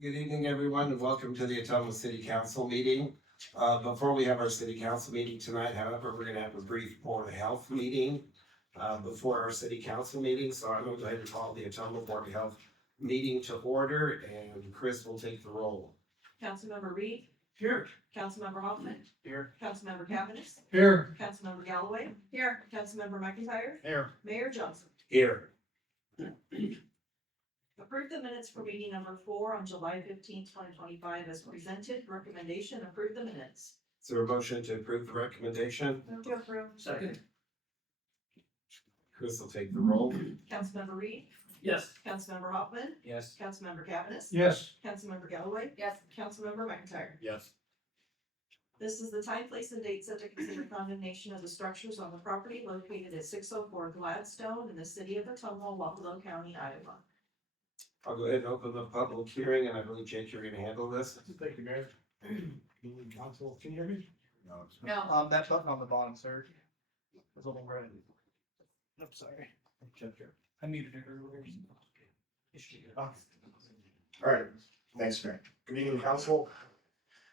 Good evening, everyone, and welcome to the Ottumwa City Council meeting. Before we have our city council meeting tonight, however, we're gonna have a brief Board of Health meeting before our city council meeting, so I'm gonna go ahead and call the Ottumwa Board of Health meeting to order, and Chris will take the roll. Councilmember Reed, Here. Councilmember Hoffman, Here. Councilmember Cavanagh, Here. Councilmember Galloway, here, Councilmember McIntyre, Here. Mayor Johnson. Here. Approve the minutes for meeting number 4 on July 15th, 2025 as presented. Recommendation, approve the minutes. Is there a motion to approve the recommendation? Move to approve. Second. Chris will take the roll. Councilmember Reed, Yes. Councilmember Hoffman, Yes. Councilmember Cavanagh, Yes. Councilmember Galloway, Yes. Councilmember McIntyre. Yes. This is the time, place, and date set to consider condemnation of the structures on the property located at 604 Gladstone in the city of Ottumwa, Wapello County, Iowa. I'll go ahead and open the public hearing, and I believe, Jake, you're gonna handle this. Thank you, Mayor. Council, can you hear me? No. That button on the bottom, sir. It's a little red. I'm sorry. I muted it earlier. All right, thanks, Mayor. Good evening, council.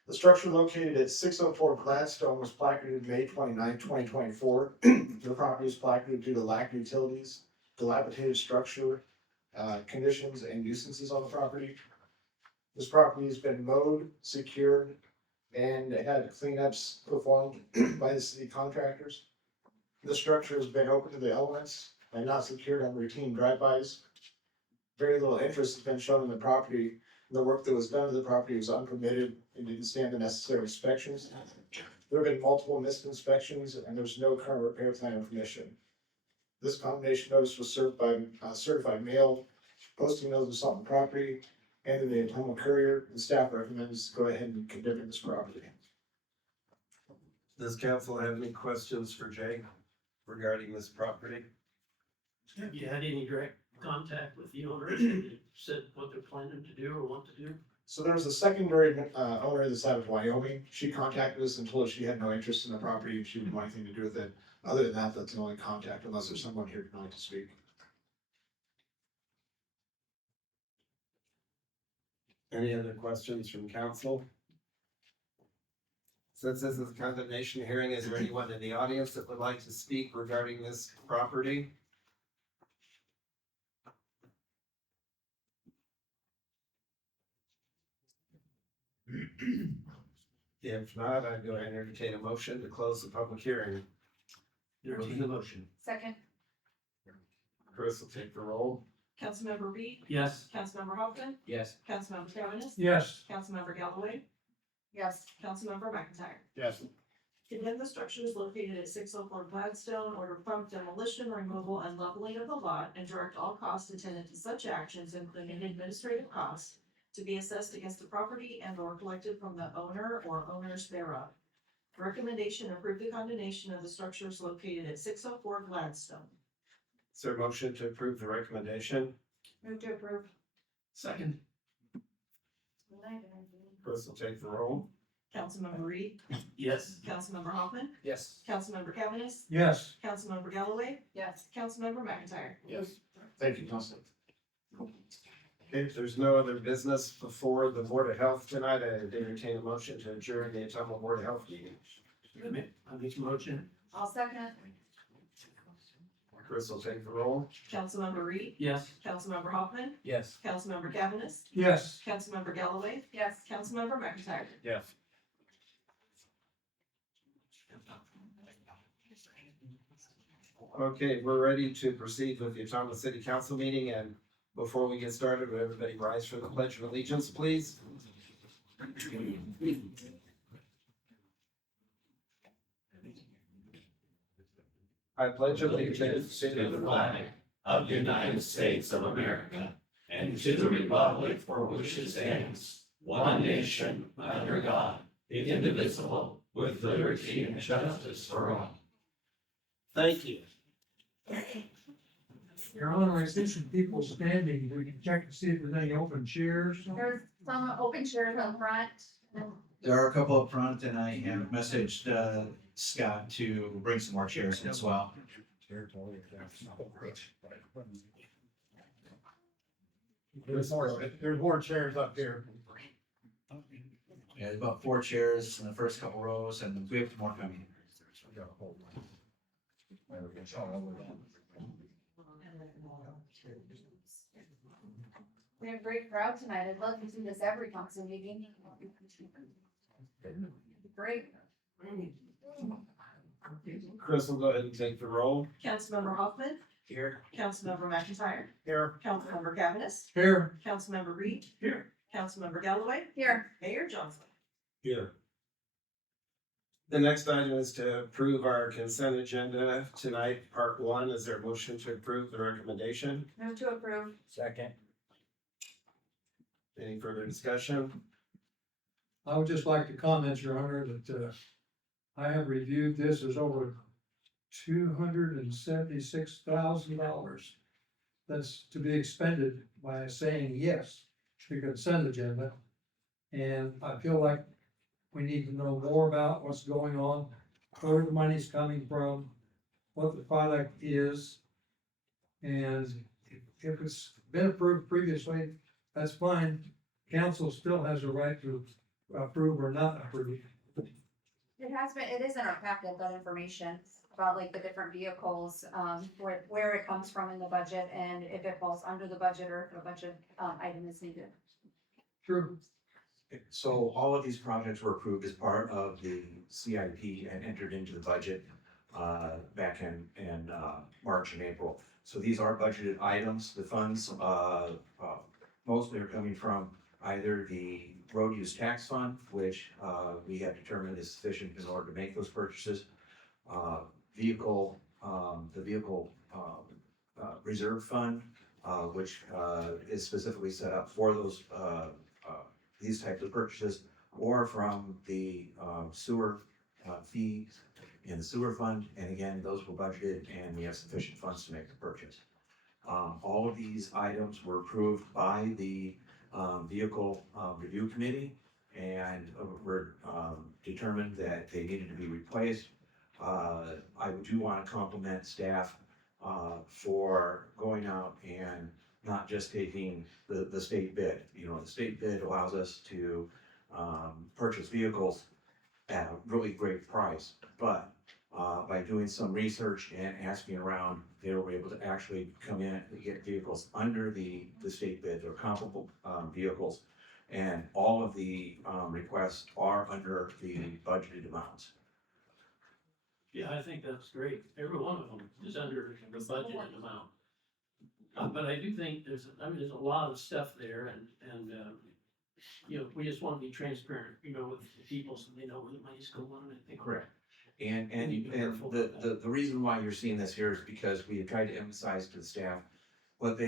The structure located at 604 Gladstone was placarded May 29, 2024. The property is placarded due to lack of utilities, dilapidated structure, conditions and nuisances on the property. This property has been mowed, secured, and had cleanups performed by the city contractors. The structure has been open to the elements and not secured on routine drive-bys. Very little interest has been shown in the property. The work that was done to the property was unpermitted and didn't stand the necessary inspections. There have been multiple missed inspections and there's no current repair plan or permission. This condemnation notice was served by certified mail, posting notice on the property, and in the Ottumwa Courier, and staff recommends go ahead and condemn this property. Does council have any questions for Jake regarding this property? Have you had any direct contact with the owner? They said what they're planning to do or want to do? So there was a secondary owner this side of Wyoming. She contacted us and told us she had no interest in the property and she didn't want anything to do with it. Other than that, that's the only contact, unless there's someone here tonight to speak. Any other questions from council? Since this is a condemnation hearing, is there anyone in the audience that would like to speak regarding this property? If not, I'd go ahead and entertain a motion to close the public hearing. Entertain the motion. Second. Chris will take the roll. Councilmember Reed, Yes. Councilmember Hoffman, Yes. Councilmember Cavanagh, Yes. Councilmember Galloway, Yes. Councilmember McIntyre. Yes. Condemn the structures located at 604 Gladstone, order prompt demolition, removal, and leveling of the lot, and direct all costs attendant to such actions, including administrative costs, to be assessed against the property and or collected from the owner or owners thereof. Recommendation, approve the condemnation of the structures located at 604 Gladstone. Is there a motion to approve the recommendation? Move to approve. Second. Chris will take the roll. Councilmember Reed, Yes. Councilmember Hoffman, Yes. Councilmember Cavanagh, Yes. Councilmember Galloway, Yes. Councilmember McIntyre. Yes. Thank you, council. Okay, if there's no other business before the Board of Health tonight, I'd entertain a motion to adjourn the Ottumwa Board of Health meeting. I make a motion. I'll second. Chris will take the roll. Councilmember Reed, Yes. Councilmember Hoffman, Yes. Councilmember Cavanagh, Yes. Councilmember Galloway, Yes. Councilmember McIntyre. Yes. Okay, we're ready to proceed with the Ottumwa City Council meeting, and before we get started, would everybody rise for the Pledge of Allegiance, please? I pledge allegiance to the flag of the United States of America and to the republic for which it stands, one nation, under God, indivisible, with liberty and justice for all. Thank you. Your Honor, I see some people standing. We can check to see if there's any open chairs. There's some open chairs on front. There are a couple up front, and I have messaged Scott to bring some more chairs in as well. There's more chairs up here. Yeah, there's about 4 chairs in the first couple rows, and we have more coming. We have a great crowd tonight. I'd love to see this every council meeting. Great. Chris will go ahead and take the roll. Councilmember Hoffman, Here. Councilmember McIntyre, Here. Councilmember Cavanagh, Here. Councilmember Reed, Here. Councilmember Galloway, Here, Mayor Johnson. Here. The next item is to approve our consent agenda tonight, part 1. Is there a motion to approve the recommendation? move to approve. Second. Any further discussion? I would just like to comment, Your Honor, that I have reviewed this as over $276,000. That's to be expended by saying yes to consent agenda. And I feel like we need to know more about what's going on, where the money's coming from, what the product is. And if it's been approved previously, that's fine. Council still has a right to approve or not approve. It has been, it is in our packet, that information about like the different vehicles, where it comes from in the budget and if it falls under the budget or if a budget, item is needed. True. So all of these projects were approved as part of the CIP and entered into the budget back in March and April. So these are budgeted items. The funds mostly are coming from either the road use tax fund, which we have determined is sufficient in order to make those purchases. The vehicle reserve fund, which is specifically set up for those these types of purchases, or from the sewer fees in the sewer fund. And again, those were budgeted and we have sufficient funds to make the purchase. All of these items were approved by the vehicle review committee and were determined that they needed to be replaced. I do want to compliment staff for going out and not just taking the state bid. You know, the state bid allows us to purchase vehicles at a really great price, but by doing some research and asking around, they were able to actually come in and get vehicles under the state bid or comparable vehicles. And all of the requests are under the budgeted amounts. Yeah, I think that's great. Every one of them is under the budgeted amount. But I do think there's a lot of stuff there and you know, we just want to be transparent, you know, with the people so they know where the money's going, I think. Correct. And the reason why you're seeing this here is because we have tried to emphasize to the staff what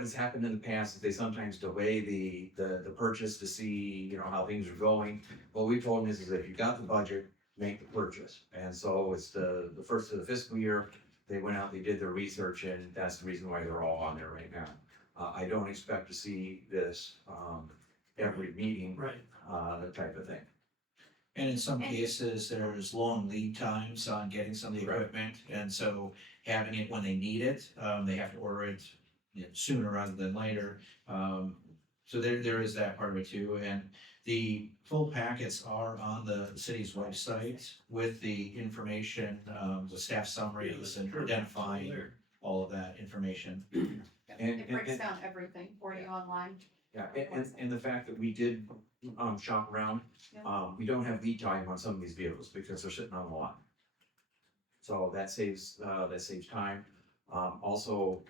has happened in the past is they sometimes delay the purchase to see, you know, how things are going. What we told them is if you got the budget, make the purchase. And so it's the first of the fiscal year, they went out, they did their research, and that's the reason why they're all on there right now. I don't expect to see this every meeting, Right. that type of thing. And in some cases, there's long lead times on getting some of the equipment, and so having it when they need it, they have to order it, you know, sooner rather than later. So there is that part of it too, and the full packets are on the city's website with the information, the staff summaries and identifying all of that information. It breaks down everything for you online. Yeah, and the fact that we did shop around, we don't have lead time on some of these vehicles because they're sitting on the lot. So that saves time. Also,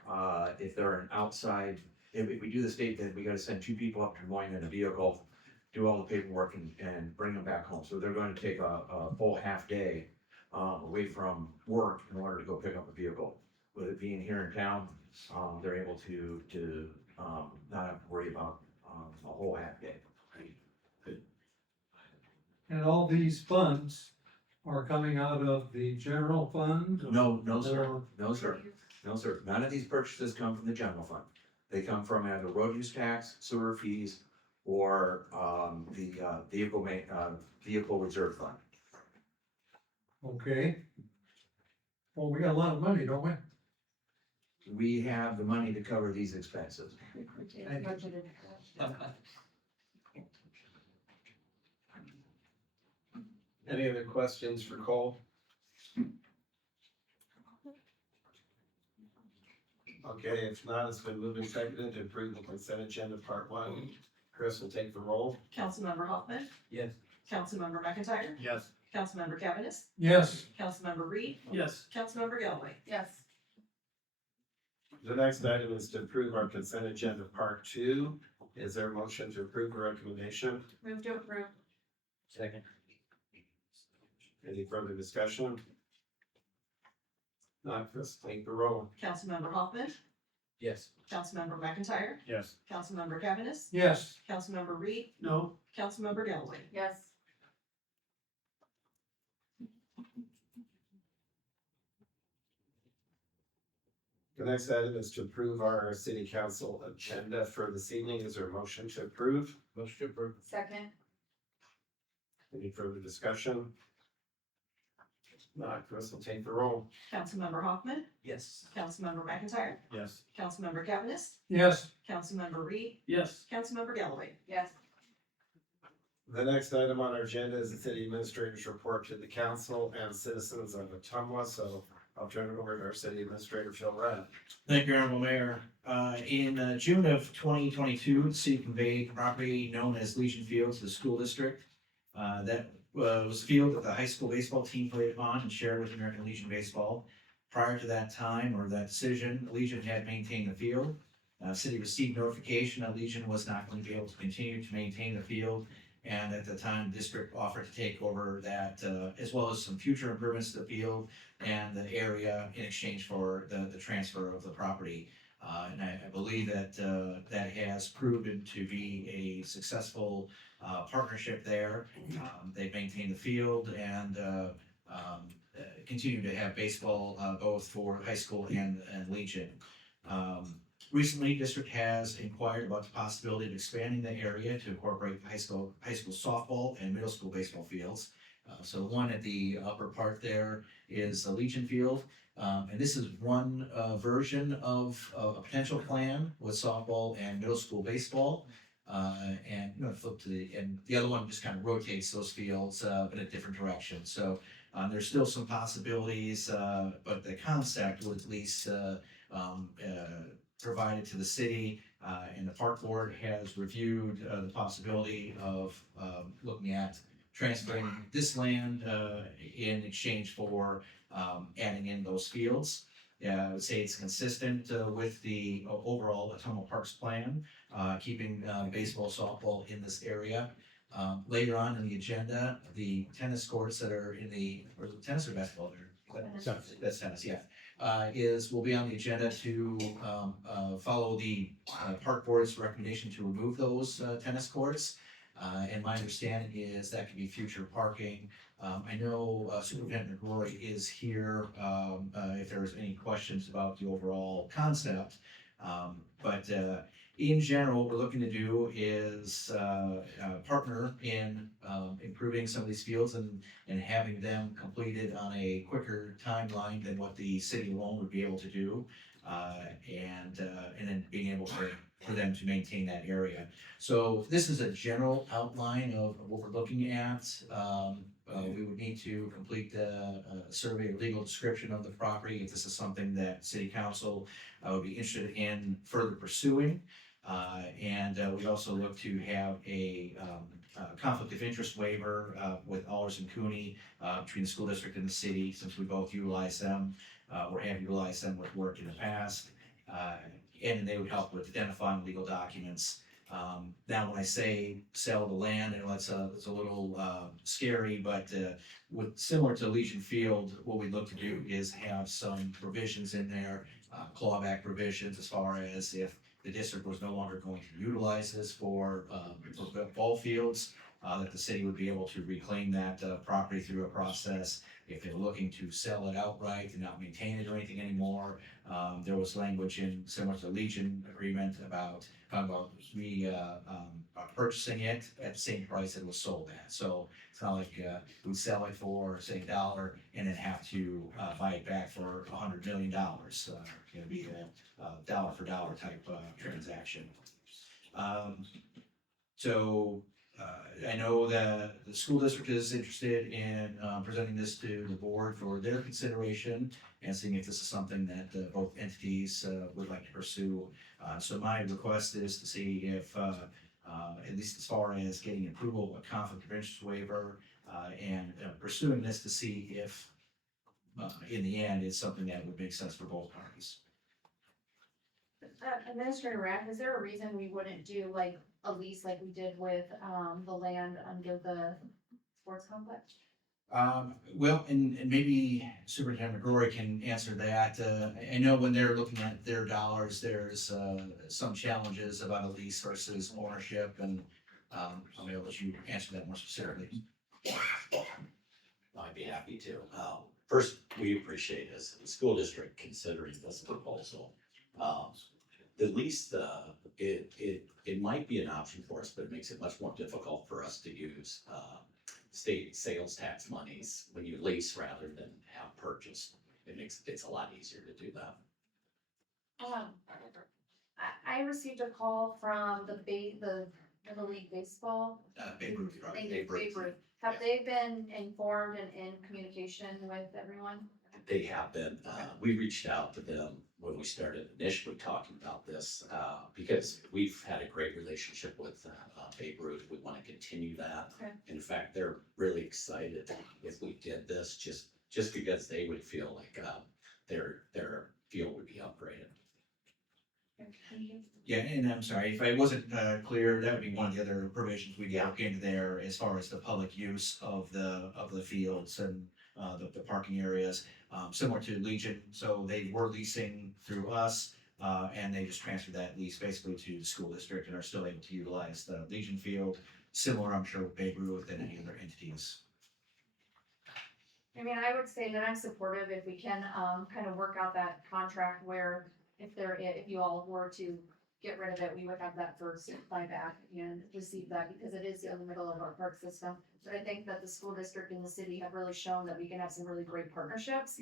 if they're an outside, if we do the state bid, we gotta send 2 people up to Des Moines in a vehicle, do all the paperwork and bring them back home. So they're going to take a full half day away from work in order to go pick up a vehicle. With it being here in town, they're able to not have to worry about a whole half day. And all these funds are coming out of the general fund? No, sir. Or- No, sir. No, sir. None of these purchases come from the general fund. They come from either road use tax, sewer fees, or the vehicle reserve fund. Okay. Well, we got a lot of money, don't we? we have the money to cover these expenses. Budgeted. Any other questions for Cole? Okay, if not, it's been moved and seconded to approve the consent agenda part one. Chris will take the roll. Councilmember Hoffman. Yes. Councilmember McIntyre. Yes. Councilmember Cavanagh. Yes, Councilmember Reed. Yes. Councilmember Galloway. Yes. The next item is to approve our consent agenda part two. Is there a motion to approve the recommendation? Move to approve. Second. Any further discussion? Not, Chris, take the roll. Councilmember Hoffman. Yes. Councilmember McIntyre. Yes. Councilmember Cavanagh. yes, Councilmember Reed. No. Councilmember Galloway. Yes. The next item is to approve our city council agenda for this evening. Is there a motion to approve? Motion to approve. Second. Any further discussion? Not, Chris will take the roll. Councilmember Hoffman. Yes. Councilmember McIntyre. Yes. Councilmember Cavanagh. yes, Councilmember Reed. Yes. Councilmember Galloway. Yes. The next item on our agenda is the city administrator's report to the council and citizens of Ottumwa. So I'll turn it over to our city administrator, Phil Rudd. Thank you, Honorable Mayor. In June of 2022, the city conveyed property known as Legion Field to the school district. That was a field that the high school baseball team played upon and shared with American Legion Baseball. Prior to that time or that decision, Legion had maintained the field. City received notification that Legion was not going to be able to continue to maintain the field. And at the time, the district offered to take over that, as well as some future improvements to the field and the area in exchange for the transfer of the property. And I believe that that has proven to be a successful partnership there. They've maintained the field and continue to have baseball both for high school and Legion. Recently, district has inquired about the possibility of expanding the area to incorporate high school softball and middle school baseball fields. So the one at the upper part there is the Legion Field. And this is one version of a potential plan with softball and middle school baseball. And you know, flip to the other one just kind of rotates those fields in a different direction. So there's still some possibilities, but the concept would at least provided to the city, and the park board has reviewed the possibility of looking at transferring this land in exchange for adding in those fields. I would say it's consistent with the overall Ottumwa Parks plan, keeping baseball, softball in this area. Later on in the agenda, the tennis courts that are in the, or is it tennis or basketball there? That's tennis, yeah. Will be on the agenda to follow the park board's recommendation to remove those tennis courts. And my understanding is that could be future parking. I know Superintendent Roy is here if there's any questions about the overall concept. But in general, what we're looking to do is partner in improving some of these fields and having them completed on a quicker timeline than what the city alone would be able to do. And then being able for them to maintain that area. So this is a general outline of what we're looking at. We would need to complete the survey or legal description of the property if this is something that city council would be interested in further pursuing. And we also look to have a conflict of interest waiver with Allers and Cooney between the school district and the city, since we both utilize them or have utilized them with work in the past. And they would help with identifying legal documents. Now, when I say sell the land, and it's a little scary, but similar to Legion Field, what we look to do is have some provisions in there, clawback provisions, as far as if the district was no longer going to utilize this for ball fields, that the city would be able to reclaim that property through a process. If they're looking to sell it outright and not maintain it or anything anymore, there was language in similar to the Legion agreement about purchasing it at the same price it was sold at. So it's not like we sell it for say $1 and then have to buy it back for $100 million. It'll be a dollar for dollar type transaction. I know that the school district is interested in presenting this to the board for their consideration and seeing if this is something that both entities would like to pursue. So my request is to see if, at least as far as getting approval of a conflict of interest waiver and pursuing this to see if in the end it's something that would make sense for both parties. Administrator Rath, is there a reason we wouldn't do like a lease like we did with, the land under the sports complex? Well, and maybe Superintendent McGrory can answer that. I know when they're looking at their dollars, there's some challenges about a lease versus ownership, and I'll be able to let you answer that more specifically. I'd be happy to. First, we appreciate this, the school district considering this proposal. At least, it might be an option for us, but it makes it much more difficult for us to use, state sales tax monies when you lease rather than have purchased. It's a lot easier to do that. I received a call from the Little League Baseball. Babe Ruth, right? Thank you, Babe Ruth. Babe Ruth. Have they been informed and in communication with everyone? They have been, we reached out to them when we started initially talking about this, because we've had a great relationship with Babe Ruth. We want to continue that. Okay. In fact, they're really excited if we did this, just because they would feel like their field would be upgraded. Thank you. Yeah, and I'm sorry, if I wasn't clear, that would be one of the other provisions we'd look into there as far as the public use of the fields and the parking areas, similar to Legion. So they were leasing through us, and they just transferred that lease basically to the school district and are still able to utilize the Legion field. Similar, I'm sure, with Babe Ruth and any other entities. I mean, I would say that I'm supportive if we can, kind of work out that contract where if you all were to get rid of it, we would have that first buyback and receive that because it is in the middle of our park system. But I think that the school district and the city have really shown that we can have some really great partnerships.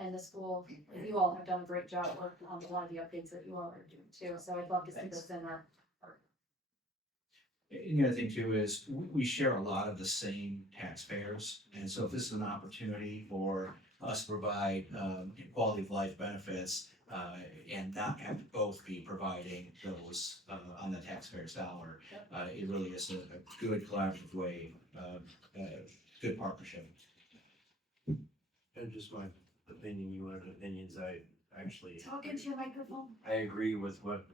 And the school, you all have done a great job working on a lot of the updates that you all are doing too. So I'd love to see this in our. And the other thing too is we share a lot of the same taxpayers. And so if this is an opportunity for us to provide quality of life benefits and not have to both be providing those on the taxpayer's dollar, it really is a good collaborative way, good partnership. And just my opinion, you wanted opinions, I actually, Talk into your microphone. I agree with what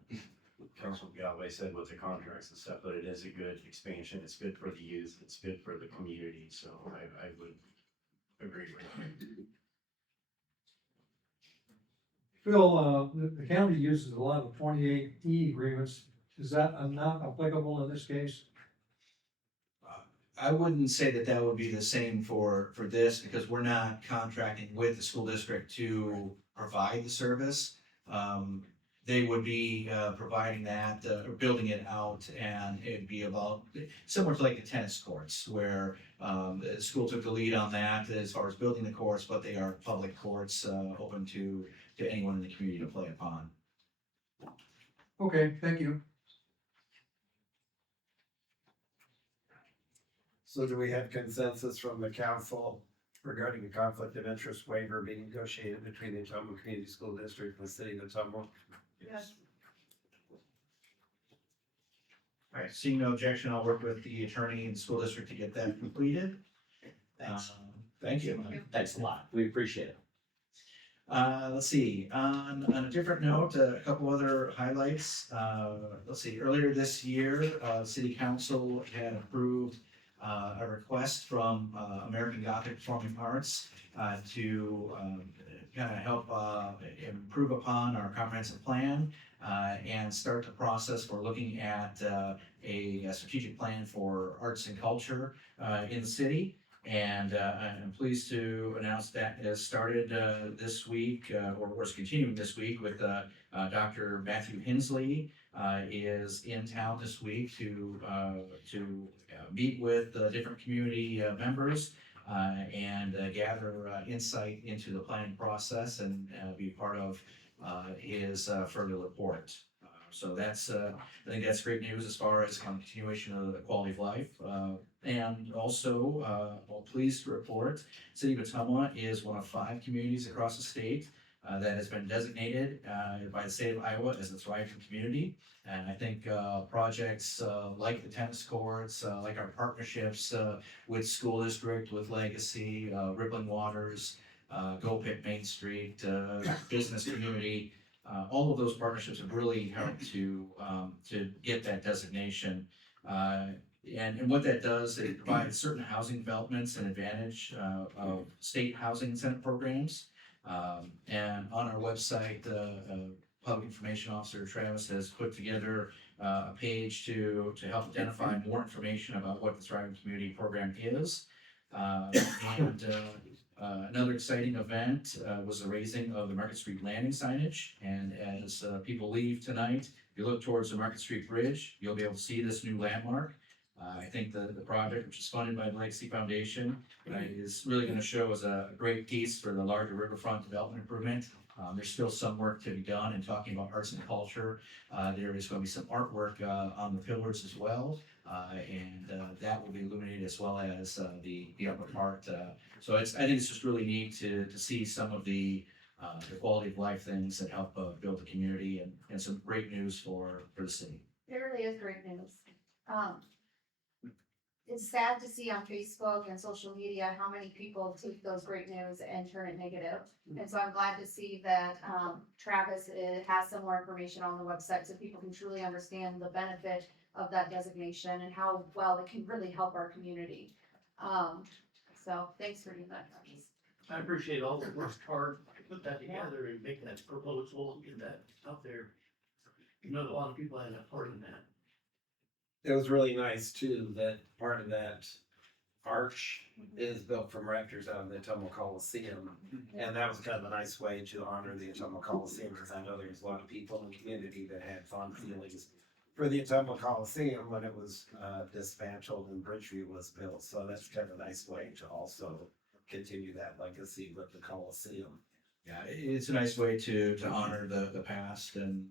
Councilman Galway said with the contracts and stuff, but it is a good expansion, it's good for the youth, it's good for the community, so I would agree with you. Phil, the county uses a lot of 28E agreements. Is that not applicable in this case? I wouldn't say that that would be the same for this because we're not contracting with the school district to provide the service. They would be providing that, or building it out, and it'd be about similar to like the tennis courts where the school took the lead on that as far as building the courts, but they are public courts open to anyone in the community to play upon. Okay, thank you. So do we have consensus from the council regarding the conflict of interest waiver being negotiated between the Ottumwa Community School District and the city of Ottumwa? Yes. All right, seeing no objection, I'll work with the attorney and the school district to get that completed. Thanks. Thank you. Thanks a lot. We appreciate it. Let's see, on a different note, a couple other highlights. Let's see, earlier this year, City Council had approved a request from American Gothic Performing Arts to kind of help improve upon our comprehensive plan and start the process for looking at a strategic plan for arts and culture in the city. And I'm pleased to announce that has started this week, or is continuing this week with Dr. Matthew Hensley is in town this week to meet with different community members and gather insight into the planning process and be part of his further report. So that's, I think that's great news as far as kind of continuation of the quality of life. And also, well, pleased to report, City of Ottumwa is one of 5 communities across the state that has been designated by the state of Iowa as a thriving community. And I think projects like the tennis courts, like our partnerships with school district, with Legacy, Rippling Waters, Go Pit Main Street, business community, all of those partnerships have really helped to get that designation. And what that does, it provides certain housing developments and advantage of state housing incentive programs. And on our website, Public Information Officer Travis has put together a page to help identify more information about what the Thriving Community Program is. Another exciting event was the raising of the Market Street landing signage. And as people leave tonight, if you look towards the Market Street Bridge, you'll be able to see this new landmark. I think the project, which is funded by the Legacy Foundation, is really going to show as a great piece for the larger riverfront development improvement. There's still some work to be done in talking about arts and culture. There is going to be some artwork on the pillars as well, and that will be illuminated as well as the upper part. So I think it's just really neat to see some of the quality of life things that help build the community and some great news for the city. It really is great news. It's sad to see on Facebook and social media how many people take those great news and turn it negative. And so I'm glad to see that Travis has some more information on the website so people can truly understand the benefit of that designation and how well it can really help our community. So thanks for doing that, Travis. I appreciate all the work hard to put that together and make that proposal and get that out there. You know, a lot of people had a part in that. It was really nice too, that part of that arch is built from rafters out of the Ottumwa Coliseum. And that was kind of a nice way to honor the Ottumwa Coliseum, because I know there's a lot of people in the community that had fond feelings for the Ottumwa Coliseum when it was dismantled and Bridgeview was built. So that's kind of a nice way to also continue that legacy with the Coliseum. Yeah, it's a nice way to honor the past and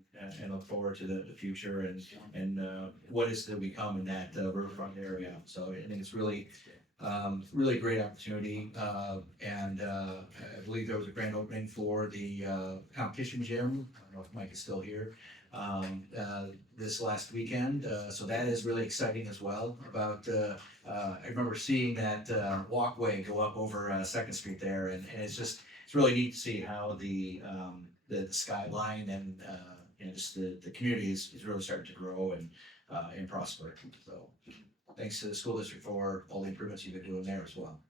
look forward to the future and what is to become in that riverfront area. So I think it's really a great opportunity. And I believe there was a grand opening for the competition gym. I don't know if Mike is still here. This last weekend, so that is really exciting as well. I remember seeing that walkway go up over 2nd Street there, and it's really neat to see how the skyline and just the community is really starting to grow and prosper. So thanks to the school district for all the improvements you've been doing there as well.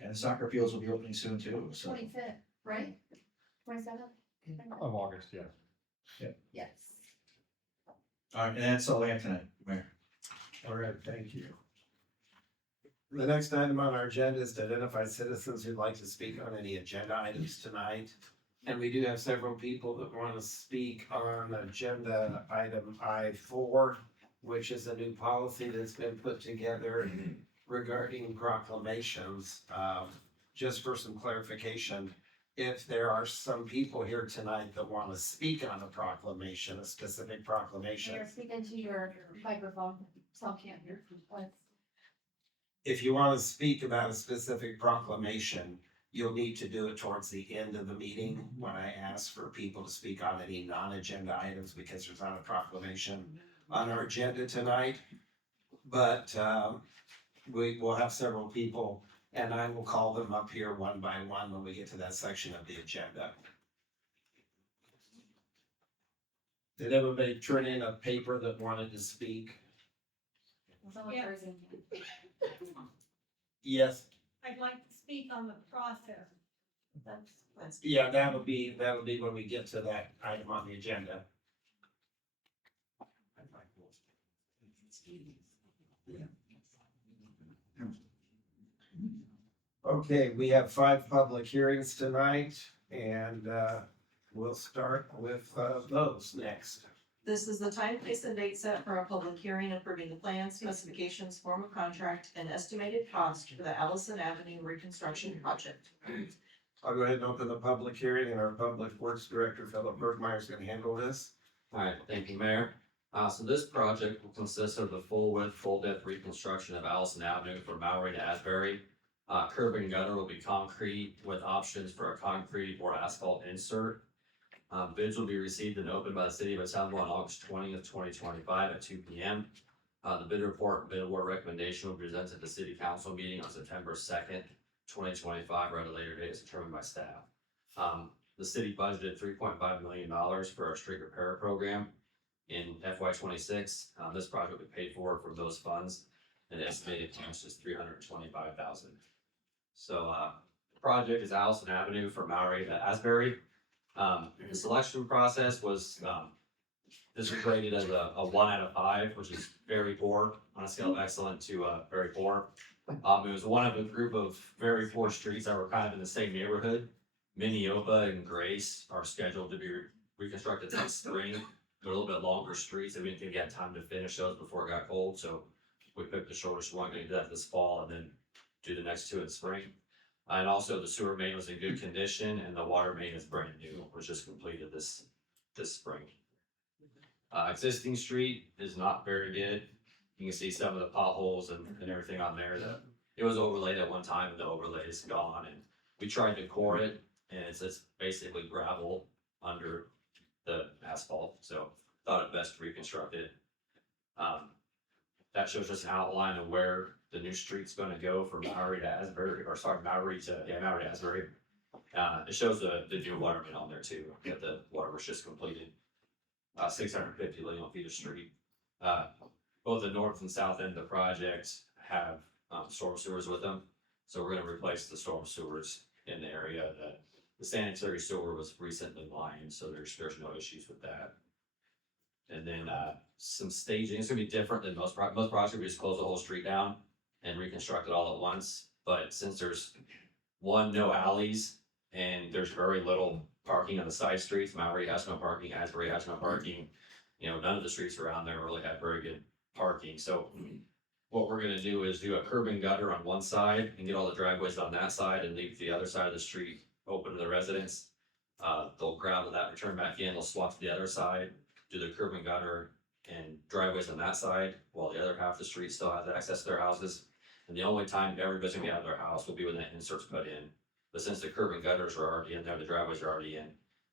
And the soccer fields will be opening soon too. So 25th, right? 27th? Of August, yeah. Yes. all right, and that's all I have tonight, Mayor. All right, thank you. The next item on our agenda is to identify citizens who'd like to speak on any agenda items tonight. And we do have several people that want to speak on agenda item I-4, which is a new policy that's been put together regarding proclamations. Just for some clarification, if there are some people here tonight that want to speak on a proclamation, a specific proclamation, Mayor, speak into your microphone, so I can't hear. if you want to speak about a specific proclamation, you'll need to do it towards the end of the meeting when I ask for people to speak on any non-agenda items, because there's not a proclamation on our agenda tonight. But we will have several people, and I will call them up here one by one when we get to that section of the agenda. Did everybody turn in a paper that wanted to speak? Someone Yeah. raising. Yes. I'd like to speak on the process. That's Yeah, that'll be when we get to that item on the agenda. Okay, we have 5 public hearings tonight, and we'll start with those next. This is the time, place, and date set for a public hearing approving the plans, specifications, form of contract, and estimated cost for the Allison Avenue reconstruction project. I'll go ahead and open the public hearing, and our Public Works Director, Philip Bergmeyer, is gonna handle this. All right, thank you, Mayor. So this project will consist of the full width, full depth reconstruction of Allison Avenue from Maury to Asbury. Curb and gutter will be concrete with options for a concrete or asphalt insert. Bids will be received and opened by the city of Ottumwa on August 20th, 2025 at 2 p.m. The bid report and bid award recommendation will be presented at the city council meeting on September 2nd, 2025, or at a later date as determined by staff. The city budgeted $3.5 million for our street repair program in FY 26. This project will be paid for from those funds, and the estimated cost is $325,000. So, the project is Allison Avenue from Maury to Asbury. The selection process was, this was rated as a 1 out of 5, which is very poor, on a scale of excellent to very poor. It was one of a group of very poor streets that were kind of in the same neighborhood. Minneopa and Grace are scheduled to be reconstructed next spring. They're a little bit longer streets, and we didn't think we had time to finish those before it got cold, so we picked the shortest one, gonna do that this fall, and then do the next 2 in spring. And also the sewer main was in good condition, and the water main is brand new, was just completed this spring. Existing street is not very good. You can see some of the potholes and everything on there. It was overlaid at one time, and the overlay is gone, and we tried to core it, and it's just basically gravel under the asphalt, so thought it best to reconstruct it. That shows just an outline of where the new street's gonna go from Maury to Asbury, or sorry, Maury to Asbury. It shows the new water main on there too, that the water was just completed. 650 lineal feet of street. Both the north and south end of the project have storm sewers with them. So we're gonna replace the storm sewers in the area. The sanitary sewer was recently lined, so there's no issues with that. And then some staging. It's gonna be different than most projects. We just close the whole street down and reconstruct it all at once. But since there's no alleys and there's very little parking on the side streets, Maury has no parking, Asbury has no parking. You know, none of the streets around there really have very good parking. So what we're gonna do is do a curb and gutter on one side and get all the driveways on that side and leave the other side of the street open to the residents. They'll gravel that, return back in, they'll swap to the other side, do the curb and gutter and driveways on that side, while the other half of the street still has access to their houses. And the only time everybody's gonna be out of their house will be when that insert's put in. But since the curb and gutters are already in there, the driveways are already in,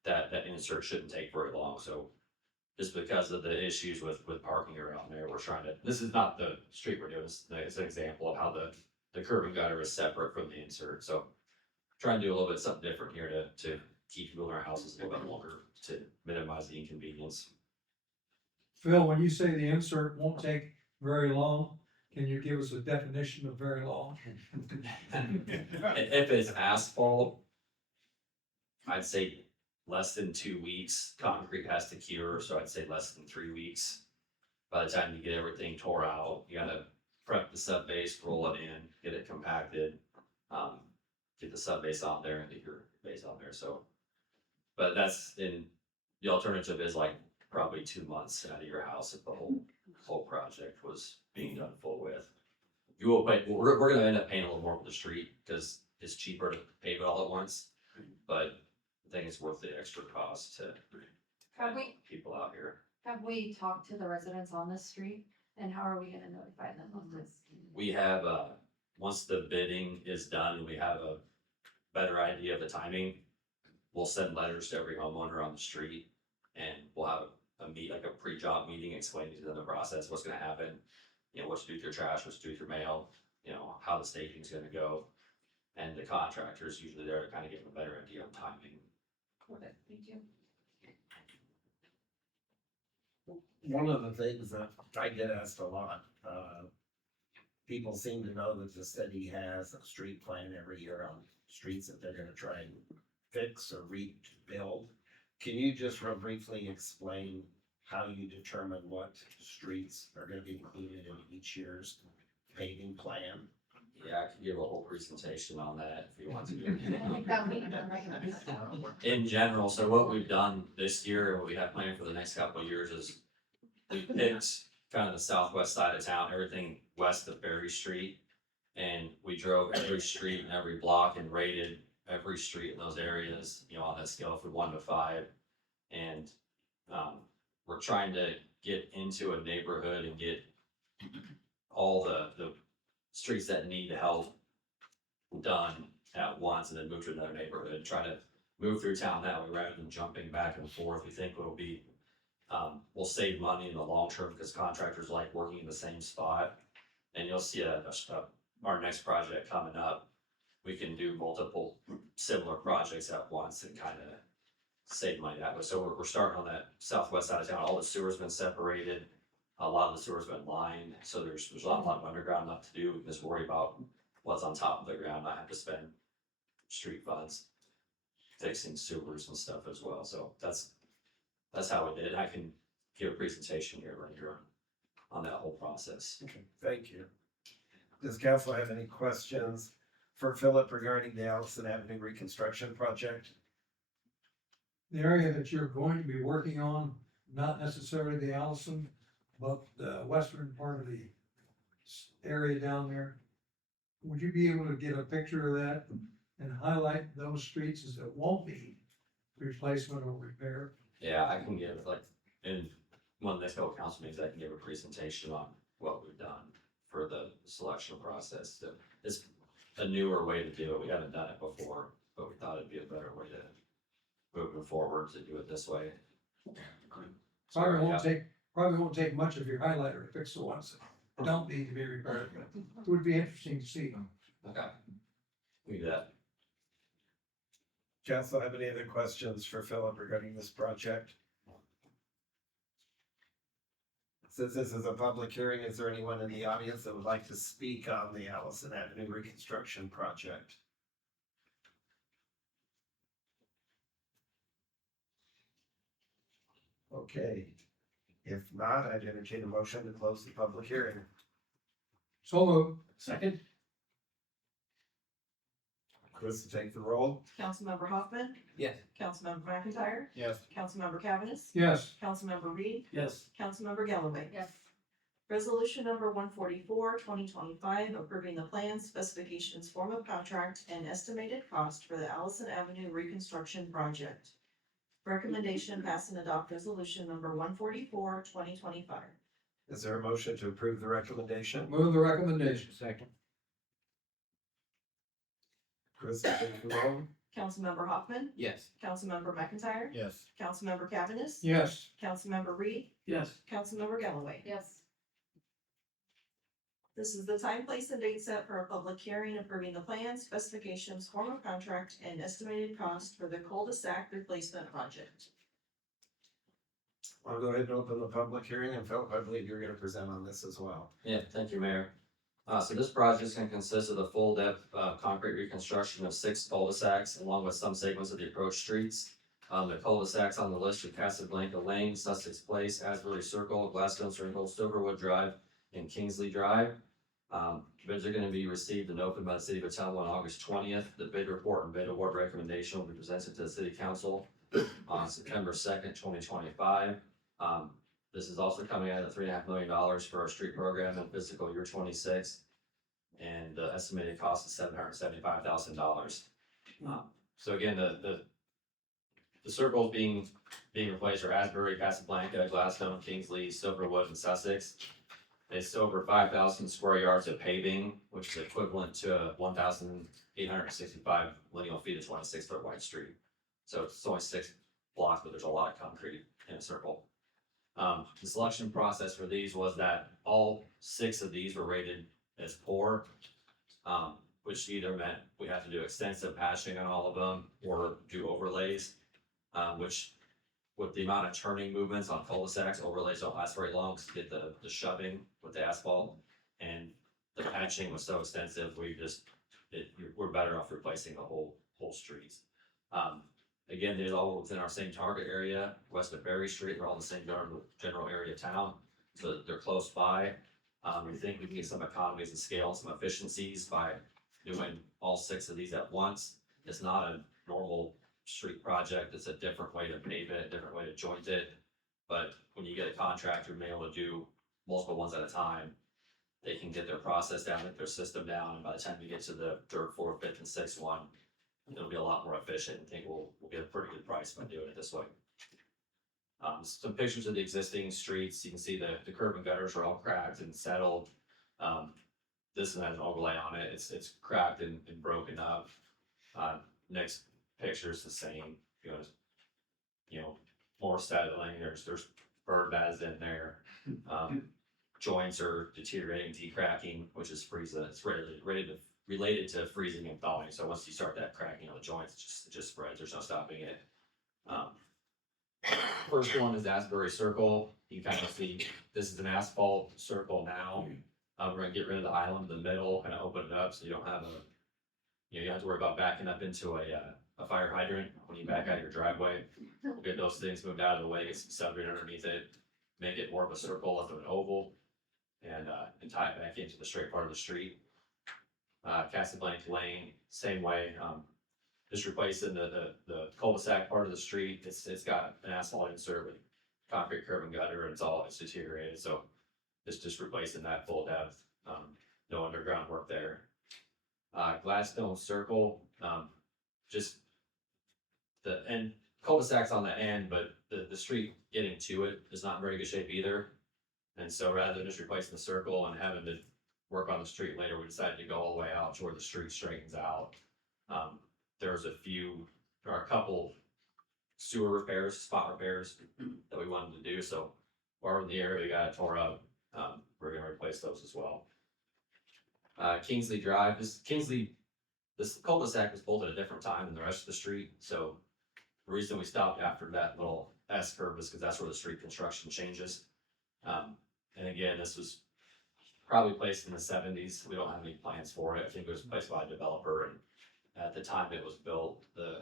that insert shouldn't take very long, so. Just because of the issues with parking around there, we're trying to, this is not the street we're doing, it's an example of how the curb and gutter is separate from the insert, so. Trying to do a little bit something different here to keep people in their houses a little bit longer, to minimize the inconvenience. Phil, when you say the insert won't take very long, can you give us a definition of very long? If it's asphalt, I'd say less than 2 weeks. Concrete has to cure, so I'd say less than 3 weeks. By the time you get everything tore out, you gotta prep the sub base, roll it in, get it compacted, get the sub base on there and get your base on there, so. But the alternative is like probably 2 months out of your house if the whole project was being done full width. You will pay, we're gonna end up paying a little more for the street, because it's cheaper to pave it all at once, but I think it's worth the extra cost to Have we, people out here. have we talked to the residents on this street, and how are we gonna notify them of this? We have, once the bidding is done and we have a better idea of the timing, we'll send letters to every homeowner on the street, and we'll have like a pre-job meeting explaining to them the process, what's gonna happen, you know, what to do with your trash, what to do with your mail, you know, how the staging's gonna go. And the contractor's usually there to kind of give them a better idea on timing. Okay, thank you. One of the things that I get asked a lot, people seem to know that the city has a street plan every year on streets that they're gonna try and fix or rebuild. Can you just real briefly explain how you determine what streets are gonna be included in each year's paving plan? Yeah, I can give a whole presentation on that if you want to. I think that would be done right. In general, so what we've done this year and what we have planned for the next couple of years is we picked kind of the southwest side of town, everything west of Berry Street. And we drove every street and every block and rated every street in those areas, you know, on that scale from 1 to 5. And we're trying to get into a neighborhood and get all the streets that need help done at once, and then move to another neighborhood, try to move through town that way rather than jumping back and forth. We think it'll be, we'll save money in the long term because contractors like working in the same spot. And you'll see our next project coming up, we can do multiple similar projects at once and kind of save money that way. So we're starting on that southwest side of town. All the sewer's been separated. A lot of the sewer's been lined, so there's a lot of underground left to do. We can just worry about what's on top of the ground, not have to spend street funds fixing sewers and stuff as well. So that's how we did it. I can give a presentation here later on that whole process. Okay, thank you. Does council have any questions for Philip regarding the Allison Avenue reconstruction project? The area that you're going to be working on, not necessarily the Allison, but the western part of the area down there. Would you be able to get a picture of that and highlight those streets as it won't be replacement or repair? Yeah, I can give like, in one of the next couple council meetings, I can give a presentation on what we've done for the selection process. So it's a newer way to do it. We haven't done it before, but we thought it'd be a better way to moving forward to do it this way. Probably won't take much of your highlighter to fix the ones that don't need to be repaired, but it would be interesting to see. Okay. We do that. Council have any other questions for Philip regarding this project? Since this is a public hearing, is there anyone in the audience that would like to speak on the Allison Avenue reconstruction project? Okay, if not, I'd entertain a motion to close the public hearing. So moved. Second? Chris will take the roll. Councilmember Hoffman, Yes. Councilmember McIntyre, Yes. Councilmember Cavanagh, Yes, Councilmember Reed, Yes. Councilmember Galloway. Yes, Resolution number 144, 2025, approving the plans, specifications, form of contract, and estimated cost for the Allison Avenue reconstruction project. Recommendation pass and adopt resolution number 144, 2025. Is there a motion to approve the recommendation? move the recommendation. Second. Chris will take the roll. Councilmember Hoffman, Yes. Councilmember McIntyre, Yes. Councilmember Cavanagh, Yes, Councilmember Reed, Yes. Councilmember Galloway. yes, This is the time, place, and date set for a public hearing approving the plans, specifications, form of contract, and estimated cost for the cul-de-sac replacement project. I'll go ahead and open the public hearing, and Philip, I believe you're gonna present on this as well. Yeah, thank you, Mayor. So this project is gonna consist of the full depth, concrete reconstruction of 6 cul-de-sacs along with some segments of the approach streets. The cul-de-sacs on the list are Casablanca Lane, Sussex Place, Asbury Circle, Gladstone Circle, Silverwood Drive, and Kingsley Drive. Bids are gonna be received and opened by the city of Ottumwa on August 20th. The bid report and bid award recommendation will be presented to the city council on September 2nd, 2025. This is also coming out of $3.5 million for our street program in fiscal year 26. And the estimated cost is $775,000. So again, the circles being replaced are Asbury, Casablanca, Gladstone, Kingsley, Silverwood, and Sussex. It's over 5,000 square yards of paving, which is equivalent to 1,865 lineal feet of 26-foot wide street. So it's only 6 blocks, but there's a lot of concrete in a circle. The selection process for these was that all 6 of these were rated as poor, which either meant we have to do extensive patching on all of them or do overlays, which with the amount of turning movements on cul-de-sacs, overlays don't last very long because you get the shoving with the asphalt, and the patching was so extensive, we're better off replacing the whole streets. Again, they're all within our same target area, west of Berry Street, they're all in the same general area of town, so they're close by. We think we can get some economies of scale, some efficiencies by doing all 6 of these at once. It's not a normal street project, it's a different way to pave it, a different way to joint it. But when you get a contractor being able to do multiple ones at a time, they can get their process down, get their system down, and by the time you get to the 3rd, 4th, 5th, and 6th one, it'll be a lot more efficient. I think we'll get a pretty good price by doing it this way. Some pictures of the existing streets. You can see the curb and gutters are all cracked and settled. This one has an overlay on it. It's cracked and broken up. Next picture is the same. You know, more settling. There's bird baths in there. Joints are deteriorating, decracking, which is freezing. It's related to freezing and thawing. So once you start that cracking on the joints, it just spreads. There's no stopping it. First one is Asbury Circle. You kind of see this is an asphalt circle now. We're gonna get rid of the island in the middle, kind of open it up so you don't have you don't have to worry about backing up into a fire hydrant when you back out of your driveway. We'll get those things moved out of the way, get some subgrade underneath it, make it more of a circle instead of an oval, and tie it back into the straight part of the street. Casablanca Lane, same way. Just replacing the cul-de-sac part of the street. It's got an asphalt insert with concrete curb and gutter, and it's deteriorated. So it's just replacing that full depth. No underground work there. Gladstone Circle, just the end cul-de-sac's on the end, but the street getting to it is not in very good shape either. And so rather than just replacing the circle and having to work on the street later, we decided to go all the way out to where the street straightens out. There are a couple sewer repairs, spot repairs that we wanted to do. So while in the area we got it tore up, we're gonna replace those as well. Kingsley Drive, this cul-de-sac was built at a different time than the rest of the street. So the reason we stopped after that little S curve is because that's where the street construction changes. And again, this was probably placed in the 70s. We don't have any plans for it. I think it was placed by a developer, and at the time it was built, the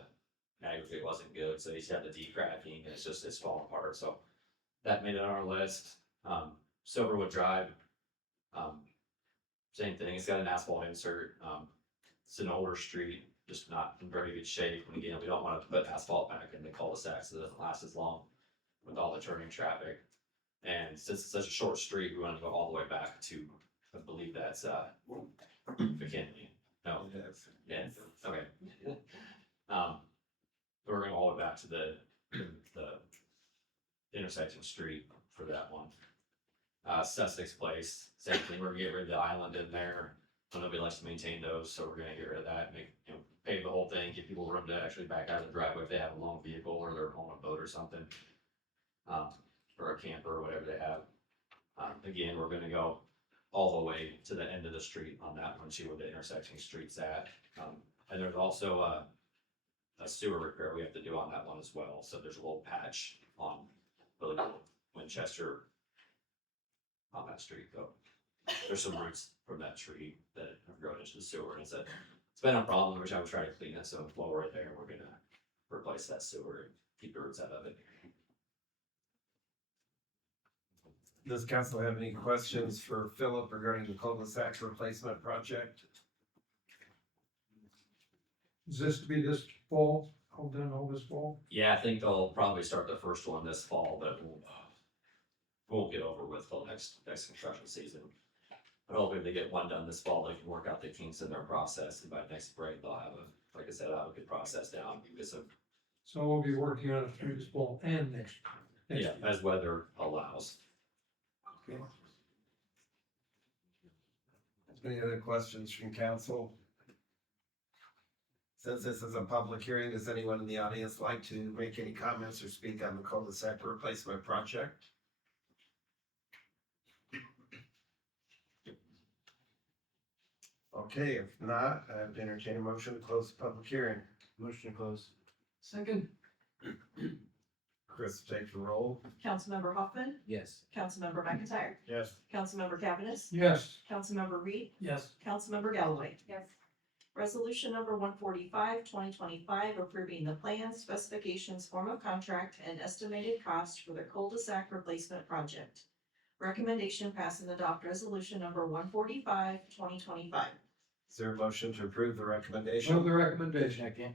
aggregate wasn't good, so you just have the decracking, and it's falling apart. So that made it on our list. Silverwood Drive, same thing. It's got an asphalt insert. It's an older street, just not in very good shape. And again, we don't want to put asphalt back in the cul-de-sac so it doesn't last as long with all the turning traffic. And since it's such a short street, we want to go all the way back to, I believe that's McKinley. No, yeah, okay. We're going all the way back to the intersection street for that one. Sussex Place, same thing. We're gonna get rid of the island in there. Nobody likes to maintain those, so we're gonna get rid of that. Pave the whole thing, give people room to actually back out of the driveway if they have a long vehicle or they're on a boat or something, or a camper or whatever they have. Again, we're gonna go all the way to the end of the street on that one, see where the intersection street's at. And there's also a sewer repair we have to do on that one as well. So there's a little patch on Winchester on that street though. There's some roots from that tree that have grown into the sewer, and it's been a problem. Every time we try to clean it, so while we're right there, we're gonna replace that sewer and keep the roots out of it. Does council have any questions for Philip regarding the cul-de-sac replacement project? Is this to be this fall, all done all this fall? Yeah, I think they'll probably start the first one this fall, but won't get over with till next construction season. But hopefully if they get one done this fall, they can work out the kinks in their process, and by next spring, they'll have like I said, a good process down because of, So we'll be working on it through this fall and next. yeah, as weather allows. Okay. Any other questions from council? Since this is a public hearing, does anyone in the audience like to make any comments or speak on the cul-de-sac replacement project? Okay, if not, I would entertain a motion to close the public hearing. Motion to close. Second. Chris, take the roll. Councilmember Hoffman, Yes. Councilmember McIntyre, Yes. Councilmember Cavanagh, Yes, Councilmember Reed, Yes. Councilmember Galloway. Yes. Resolution number 145, 2025, approving the plans, specifications, form of contract, and estimated cost for the cul-de-sac replacement project. Recommendation pass and adopt resolution number 145, 2025. Is there a motion to approve the move recommendation? the recommendation. Second.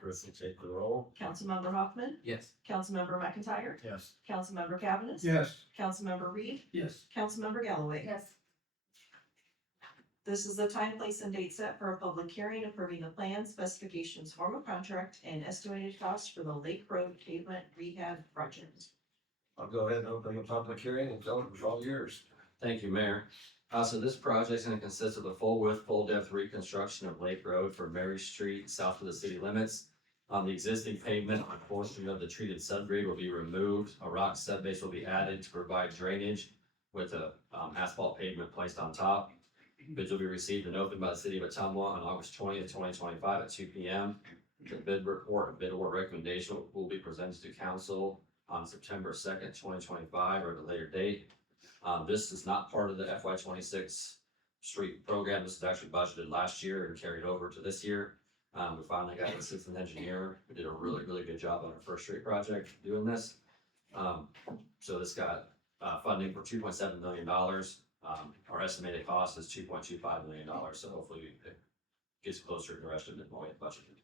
Chris will take the roll. Councilmember Hoffman, Yes. Councilmember McIntyre, Yes. Councilmember Cavanagh. Yes, Councilmember Reed, Yes. Councilmember Galloway. Yes. This is the time, place, and date set for a public hearing approving the plans, specifications, form of contract, and estimated cost for the Lake Road pavement rehab project. I'll go ahead and open the public hearing and tell it for all yours. Thank you, Mayor. So this project is gonna consist of the full width, full depth reconstruction of Lake Road from Mary Street south of the city limits. The existing pavement on a portion of the treated subgrade will be removed. A rock subbase will be added to provide drainage with a asphalt pavement placed on top. Bids will be received and opened by the city of Ottumwa on August 20th, 2025 at 2 p.m. The bid report and bid award recommendation will be presented to council on September 2nd, 2025 or at a later date. This is not part of the FY 26 street program. This is actually budgeted last year and carried over to this year. We finally got an assistant engineer who did a really, really good job on our first street project doing this. So this got funding for $2.7 million. Our estimated cost is $2.25 million, so hopefully it gets closer to the rest of it than what we had budgeted.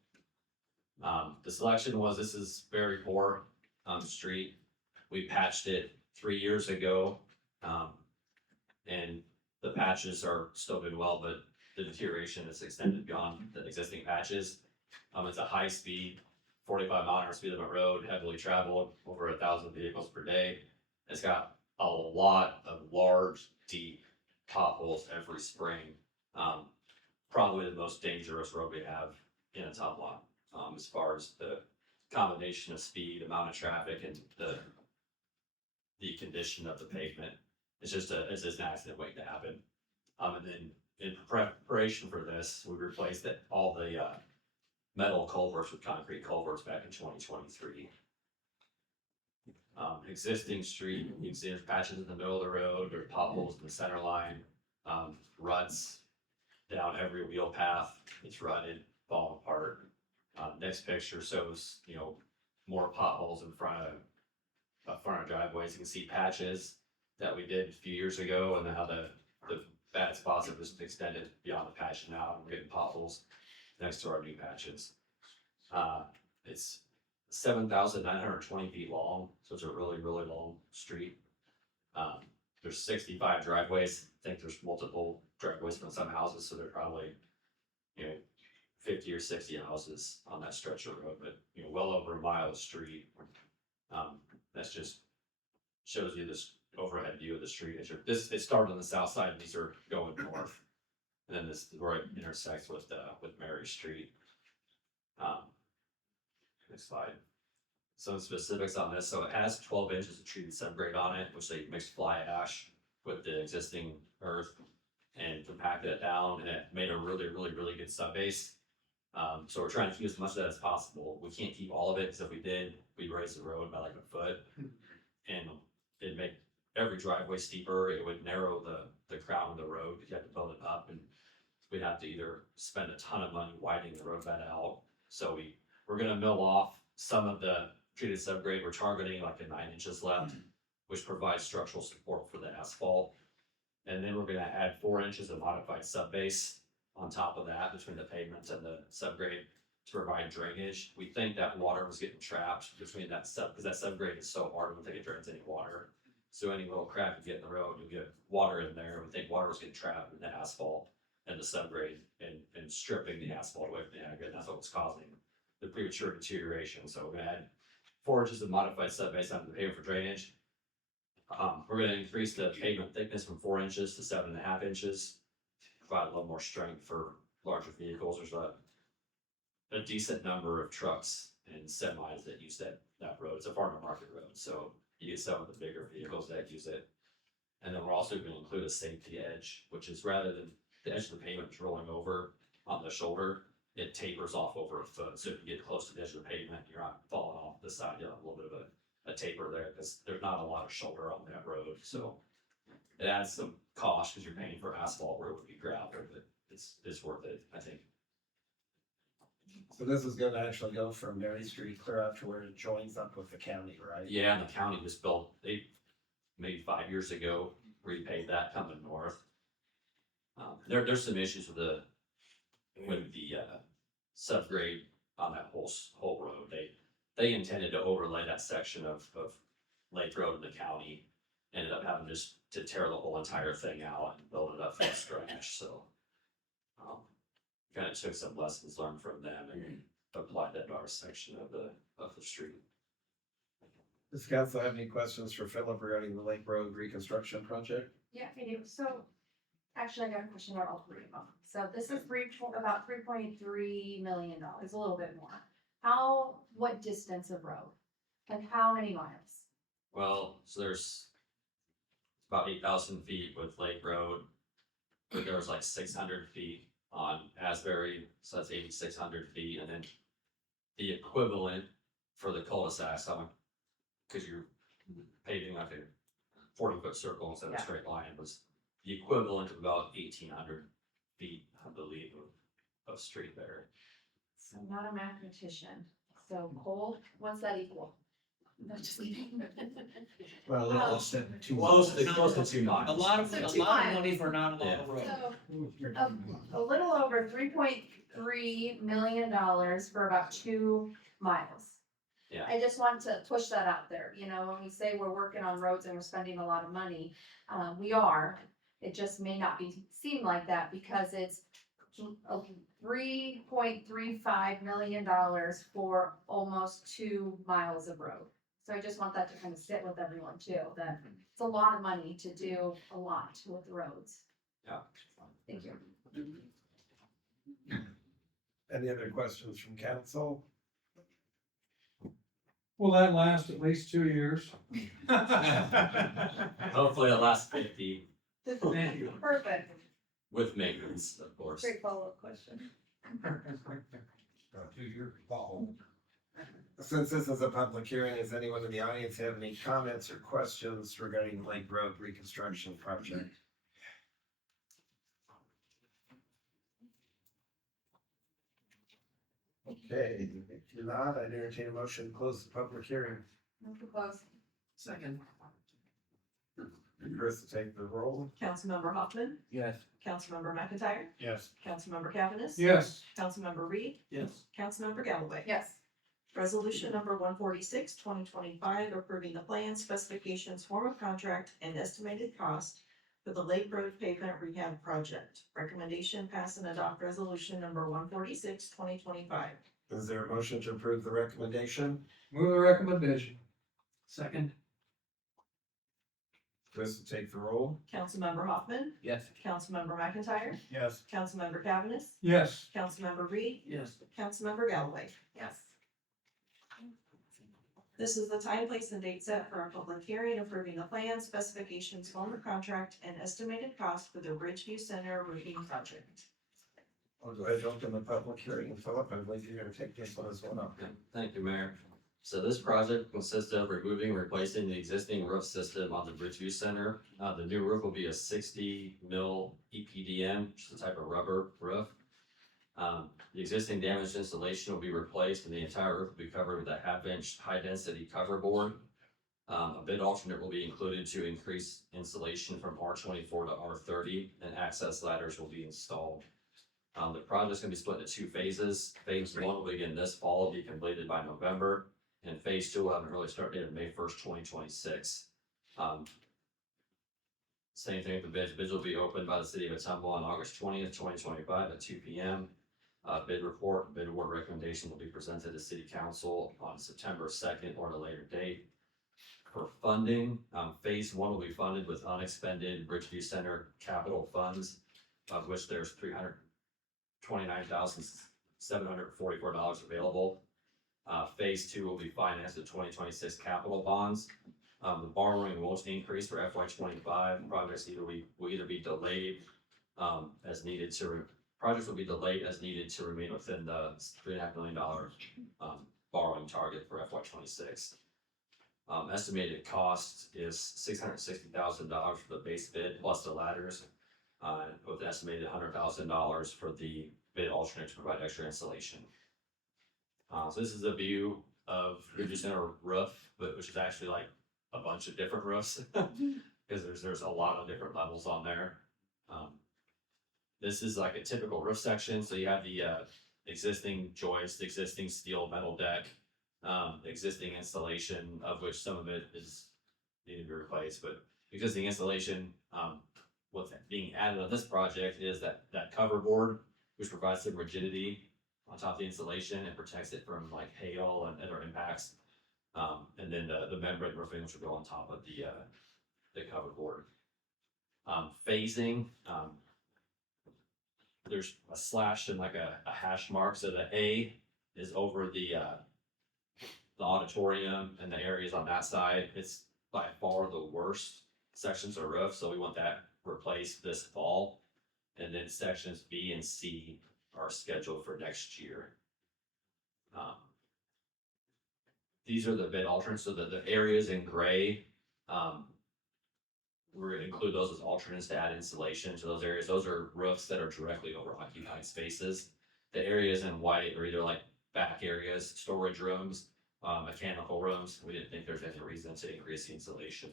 The selection was, this is very poor street. We patched it 3 years ago. And the patches are still doing well, but the deterioration is extended beyond the existing patches. It's a high speed, 45-mile-an-hour speed limit road, heavily traveled, over 1,000 vehicles per day. It's got a lot of large, deep potholes every spring. Probably the most dangerous road we have in Ottumwa, as far as the combination of speed, amount of traffic, and the condition of the pavement. It's just an accident waiting to happen. And then in preparation for this, we replaced all the metal culverts with concrete culverts back in 2023. Existing street, you can see there's patches in the middle of the road, there's potholes in the center line, ruts down every wheel path. It's rutted, falling apart. Next picture shows, more potholes in front of driveways. You can see patches that we did a few years ago, and how the bad spots have just extended beyond the patch now, and we're getting potholes next to our new patches. It's 7,920 feet long, so it's a really, really long street. There's 65 driveways. I think there's multiple driveways from some houses, so there's probably, 50 or 60 houses on that stretch of road, but, well over a mile of street. That's just shows you this overhead view of the street. It started on the south side, and these are going north. And then this where it intersects with Mary Street. Next slide. Some specifics on this. So it has 12 inches of treated subgrade on it, which they mixed fly ash with the existing earth and compacted it down, and it made a really, really, really good subbase. So we're trying to use as much of that as possible. We can't keep all of it, because if we did, we'd raise the road by like a foot, and it'd make every driveway steeper. It would narrow the crown of the road, because you have to build it up, and we'd have to either spend a ton of money widening the road bed out. So we're gonna mill off some of the treated subgrade. We're targeting like a 9 inches left, which provides structural support for the asphalt. And then we're gonna add 4 inches of modified subbase on top of that, between the pavement and the subgrade, to provide drainage. We think that water was getting trapped between that because that subgrade is so hard, we don't think it drains any water. So any little crack you get in the road, you'll get water in there. We think water was getting trapped in the asphalt and the subgrade, and stripping the asphalt away from the aggregate. That's what was causing the premature deterioration. So we're gonna add 4 inches of modified subbase onto the pavement for drainage. We're gonna increase the pavement thickness from 4 inches to 7.5 inches. Provide a little more strength for larger vehicles. There's a decent number of trucks and semis that use that road. It's a farmer market road, so you get some of the bigger vehicles that use it. And then we're also going to include a safety edge, which is rather than the edge of the pavement rolling over on the shoulder, it tapers off over a foot, so if you get close to the edge of the pavement, you're not falling off the side, you have a little bit of a taper there, because there's not a lot of shoulder on that road, so. It adds some cost, because you're paying for asphalt where it would be gravel, but it's worth it, I think. So this is gonna actually go from Mary Street clear up to where it joins up with the county, right? Yeah, and the county just built, they, maybe 5 years ago, repaved that coming north. There's some issues with the subgrade on that whole road. They intended to overlay that section of Lake Road in the county. Ended up having just to tear the whole entire thing out and build it up from scratch, so. Kind of took some lessons learned from them and applied that to our section of the street. Does council have any questions for Philip regarding the Lake Road reconstruction project? Yeah, I do. So, actually, I got a question about all three of them. So this is about $3.3 million, a little bit more. What distance of road? Like how many miles? Well, so there's about 8,000 feet with Lake Road, but there was like 600 feet on Asbury, so that's 8,600 feet, and then the equivalent for the cul-de-sac, because you're paving like a 40-foot circle instead of a straight line, was the equivalent of about 1,800 feet, I believe, of street there. So I'm not a mathematician. So what's that equal? No, just kidding. Well, a little less than 2 Close miles. to 2 miles. A lot of So 2 money for not a lot of road. So a little over $3.3 million for about 2 miles. Yeah. I just want to push that out there. You know, when we say we're working on roads and we're spending a lot of money, we are. It just may not seem like that because it's $3.35 million for almost 2 miles of road. So I just want that to kind of sit with everyone too, that it's a lot of money to do a lot with roads. Yeah. Thank you. Any other questions from council? Will that last at least 2 years? Hopefully it'll last 50 Thank you. Perfect. with maintenance, of course. Great follow-up question. 2 years. Since this is a public hearing, does anyone in the audience have any comments or questions regarding the Lake Road reconstruction project? Okay, if you're not, I'd entertain a motion to close the public hearing. Move to close. Second. Chris will take the roll. Councilmember Hoffman, Yes. Councilmember McIntyre, Yes. Councilmember Cavanagh. Yes, Councilmember Reed, Yes. Councilmember Galloway. Yes. Resolution number 146, 2025, approving the plan, specifications, form of contract, and estimated cost for the Lake Road pavement rehab project. Recommendation, pass and adopt resolution number 146, 2025. Is there a motion to approve the recommendation? move the recommendation. Second. Chris will take the roll. Councilmember Hoffman, Yes. Councilmember McIntyre, Yes. Councilmember Cavanagh, Yes, Councilmember Reed, Yes. Councilmember Galloway. Yes. This is the time, place, and date set for our public hearing approving the plan, specifications, form of contract, and estimated cost for the Ridgeview Center roofing project. I'll go ahead and open the public hearing. Philip, I believe you're gonna take this one as well. Okay, thank you, Mayor. So this project consists of removing and replacing the existing roof system on the Bridgeview Center. The new roof will be a 60 mil EPDM, which is a type of rubber roof. The existing damaged insulation will be replaced and the entire roof will be covered with a 1/2 inch high density cover board. A bid alternate will be included to increase insulation from R24 to R30 and access ladders will be installed. The project's gonna be split into 2 phases. Phase 1 will begin this fall, will be completed by November. And phase 2 will have an early start date of May 1st, 2026. Same thing with the bids. Bids will be opened by the city of Ottumwa on August 20th, 2025 at 2 p.m. Bid report, bid award recommendation will be presented to city council on September 2nd or at a later date. For funding, phase 1 will be funded with unexpended Ridgeview Center capital funds, of which there's $329,744 available. Phase 2 will be financed with 2026 capital bonds. The borrowing won't increase for FY 25. Projects will either be delayed as needed to projects will be delayed as needed to remain within the $3.5 million borrowing target for FY '26. Estimated cost is $660,000 for the base bid plus the ladders, with an estimated $100,000 for the bid alternate to provide extra insulation. So this is a view of Ridgeview Center roof, but which is actually like a bunch of different roofs because there's a lot of different levels on there. This is like a typical roof section. So you have the existing joist, existing steel metal deck, existing installation, of which some of it is needed to be replaced, but existing installation, what's being added on this project is that cover board, which provides some rigidity on top of the installation and protects it from like hail and other impacts. And then the membrane roofing, which will go on top of the cover board. Phasing, there's a slash and like a hash mark. So the A is over the auditorium and the areas on that side. It's by far the worst sections of roof, so we want that replaced this fall. And then sections B and C are scheduled for next year. These are the bid alternates, so the areas in gray, we're gonna include those as alternates to add insulation to those areas. Those are roofs that are directly over occupied spaces. The areas in white are either like back areas, storage rooms, mechanical rooms. We didn't think there's any reason to increase the insulation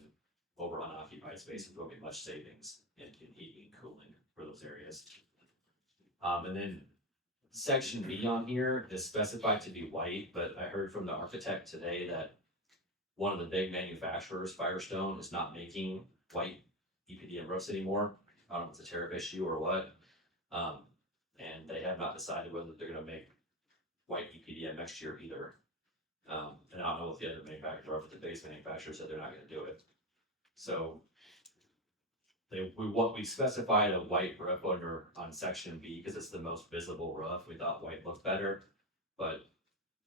over unoccupied spaces. There'll be much savings in heating and cooling for those areas. And then section B on here is specified to be white, but I heard from the architect today that one of the big manufacturers, Firestone, is not making white EPDM roofs anymore. I don't know if it's a tariff issue or what. And they have not decided whether they're gonna make white EPDM next year either. And I don't know what the other manufacturer or if the base manufacturer said they're not gonna do it. So we specified a white roof under on section B because it's the most visible roof. We thought white looked better, but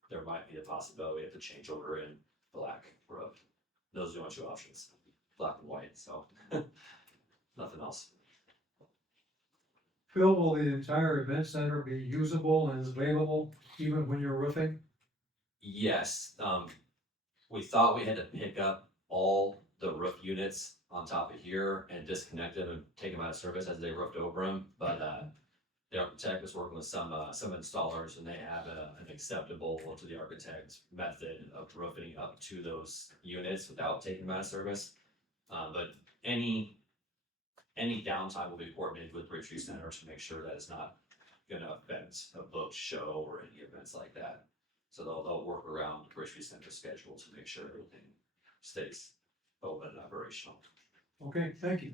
there might be a possibility of to change over in black roof. Those are the only two options, black and white, so nothing else. Phil, will the entire event center be usable and available even when you're roofing? Yes, we thought we had to pick up all the roof units on top of here and disconnect them and take them out of service as they roofed over them, but the architect was working with some installers and they have an acceptable to the architect method of roofing up to those units without taking them out of service. But any downtime will be coordinated with Ridgeview Center to make sure that it's not gonna affect a booked show or any events like that. So they'll work around Ridgeview Center's schedule to make sure everything stays open and operational. Okay, thank you.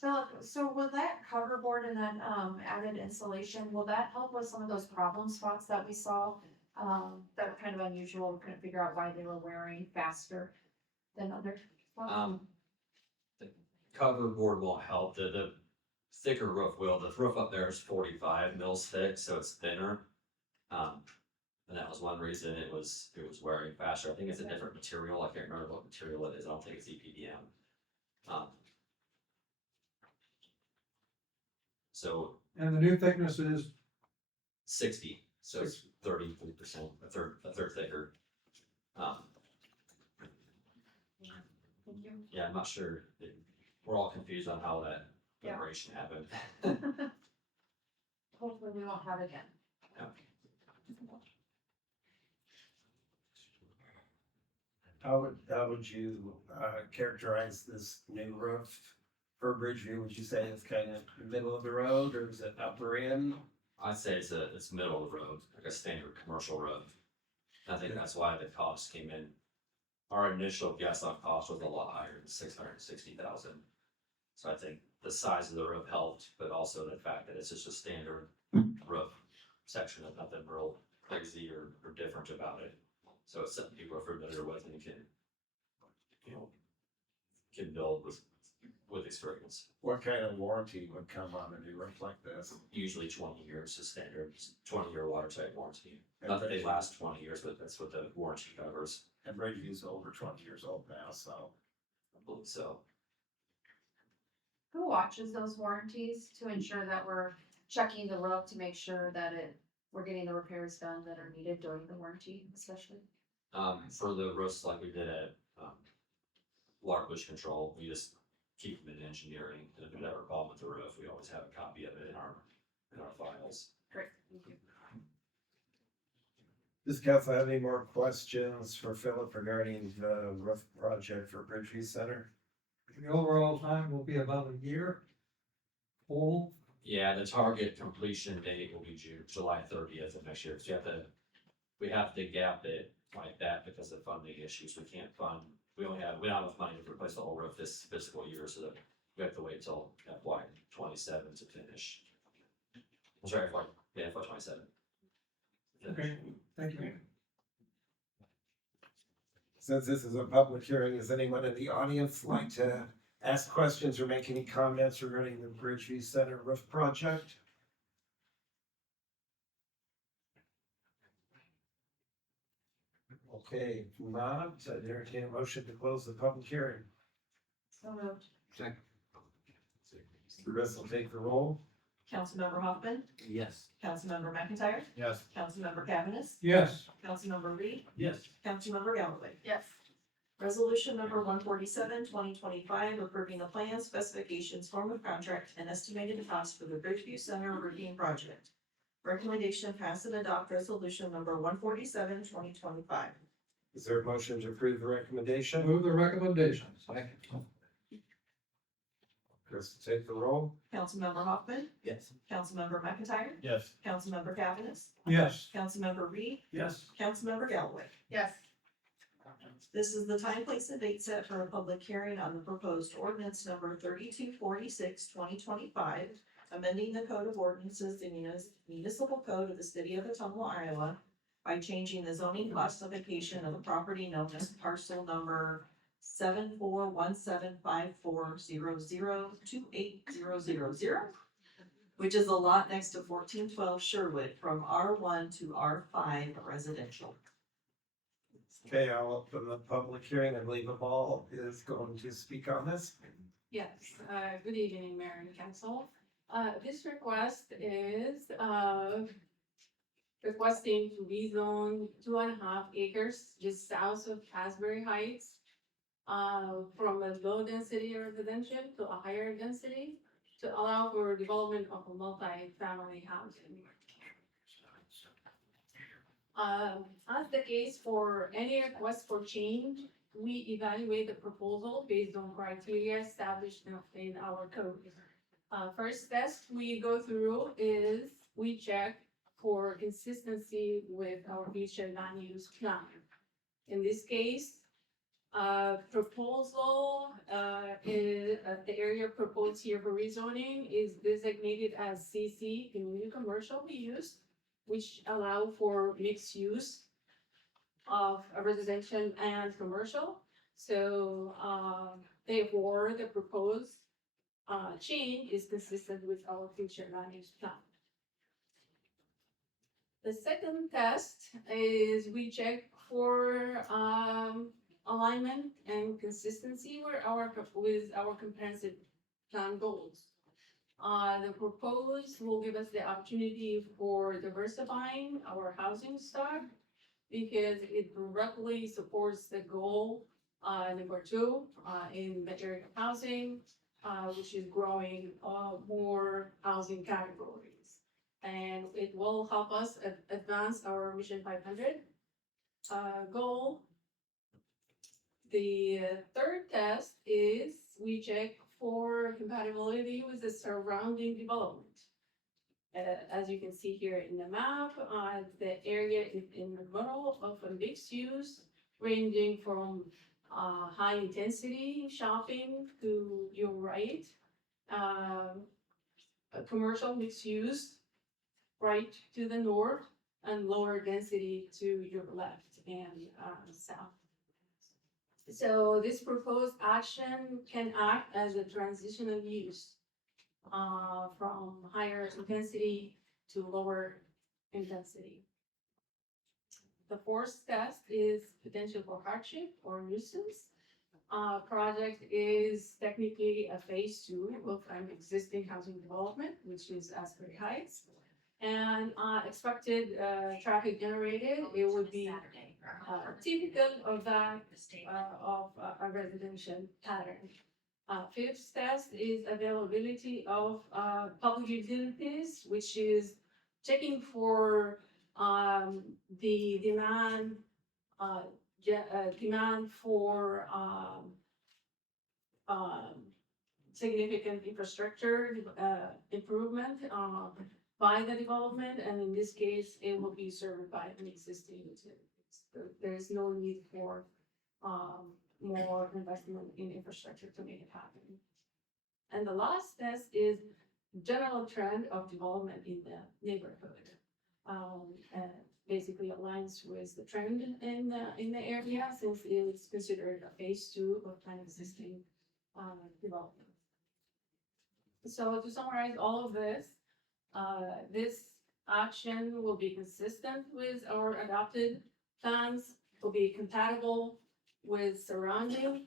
Philip, so will that cover board and then, added insulation, will that help with some of those problem spots that we saw? That were kind of unusual, we couldn't figure out why they were wearing faster than other spots? The cover board won't help. The thicker roof will. The roof up there is 45 mils thick, so it's thinner. And that was one reason it was wearing faster. I think it's a different material. I can't remember what material it is. I don't think it's EPDM. So And the new thickness is 60, so it's 33%, a third thicker. Thank you. Yeah, I'm not sure. We're all confused on how that Yeah. vibration happened. Hopefully we won't have it again. How would you characterize this new roof for Bridgeview? Would you say it's kind of middle of the road or is it upper end? I'd say it's middle of the road, like a standard commercial roof. I think that's why the cost came in. Our initial guess on cost was a lot higher than 660,000. So I think the size of the roof helped, but also the fact that it's just a standard roof section of nothing real crazy or different about it. So it's something people are familiar with and can build with experience. What kind of warranty would come on a new roof like this? Usually 20 years is standard, 20-year watertight warranty. Not that they last 20 years, but that's what the warranty covers. And Bridgeview's over 20 years old now, so. I believe so. Who watches those warranties to ensure that we're checking the roof to make sure that we're getting the repairs done that are needed during the warranty, especially. For the roofs like we did at, water pollution control, we just keep them in engineering, and if there's ever a problem with the roof, we always have a copy of it in our files. Great, thank you. Does council have any more questions for Philip regarding the roof project for Bridgeview Center? The overall time will be about a year. Full, Yeah, the target completion date will be July 30th of next year, so we have to gap it like that because of funding issues, we can't fund, we don't have enough money to replace the whole roof this fiscal year, so that we have to wait till FY 27 to finish. I'm sorry, FY 27. okay, thank you. Since this is a public hearing, does anyone in the audience like to ask questions or make any comments regarding the Bridgeview Center roof project? Okay, if not, I entertain a motion to close the public hearing. So moved. Chris will take the roll. Councilmember Hoffman, Yes. Councilmember McIntyre, Yes. Councilmember Cavanagh, Yes, Councilmember Reed, Yes. Councilmember Galloway. Yes. Resolution number 147, 2025, approving the plan, specifications, form of contract, and estimated cost for the Bridgeview Center roofing project. Recommendation pass and adopt resolution number 147, 2025. Is there a motion to approve the recommendation? move the recommendation. Chris will take the roll. Councilmember Hoffman, Yes. Councilmember McIntyre, Yes. Councilmember Cavanagh, Yes, Councilmember Reed, Yes. Councilmember Galloway. Yes. This is the time, place, and date set for a public hearing on the proposed ordinance number 3246, 2025, amending the code of ordinances, the municipal code of the city of Ottumwa, Iowa, by changing the zoning classification of the property known as parcel number 74175400280000, which is a lot next to 1412 Sherwood, from R1 to R5 residential. Okay, I'll open the public hearing. I believe the ball is going to speak on this. Yes, good evening, Mayor and Council. This request is, requesting to rezone 2.5 acres just south of Asbury Heights, from a low density residential to a higher density to allow for development of a multi-family housing. As the case for any request for change, we evaluate the proposal based on criteria established in our code. First test we go through is we check for consistency with our future land use plan. In this case, proposal is the area proposed here for rezoning is designated as CC, community commercial use, which allow for mixed use of a residential and commercial. So therefore, the proposed change is consistent with our future land use plan. The second test is we check for alignment and consistency with our comprehensive plan goals. The proposed will give us the opportunity for diversifying our housing stock because it directly supports the goal, number 2, in material housing, which is growing more housing categories. And it will help us advance our Mission 500 goal. The third test is we check for compatibility with the surrounding development. As you can see here in the map, the area is in the middle of a mixed use ranging from high intensity shopping to your right, a commercial mixed use right to the north, and lower density to your left and south. So this proposed action can act as a transitional use from higher intensity to lower intensity. The fourth test is potential for hardship or nuisance. project is technically a phase 2 of an existing housing development, which is Asbury Heights. And expected traffic generated, it would be typical of that of a residential pattern. Fifth test is availability of public utilities, which is checking for the demand demand for significant infrastructure improvement by the development, and in this case, it will be served by an existing utilities. There is no need for more investment in infrastructure to make it happen. And the last test is general trend of development in the neighborhood. And basically aligns with the trend in the area, since it's considered a phase 2 of an existing development. So to summarize all of this, this action will be consistent with our adopted plans, will be compatible with surrounding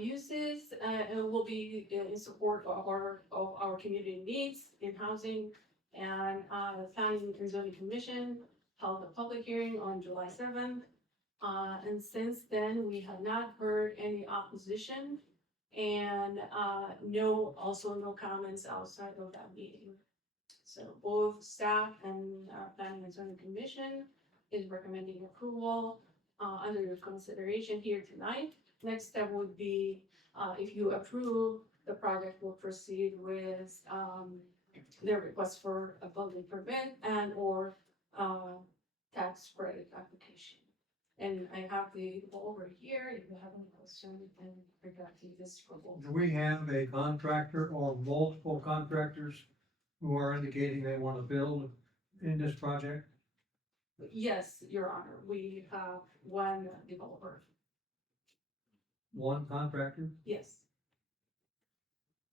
uses, and will be in support of our community needs in housing. And the Planning and Zoning Commission held a public hearing on July 7th. And since then, we have not heard any opposition, and also no comments outside of that meeting. So both staff and Planning and Zoning Commission is recommending approval under your consideration here tonight. Next step would be, if you approve, the project will proceed with their request for a building permit and or tax credit application. And I have the over here, if you have any questions, and regarding this proposal. Do we have a contractor or multiple contractors who are indicating they want to build in this project? Yes, Your Honor, we have one developer. One contractor? Yes,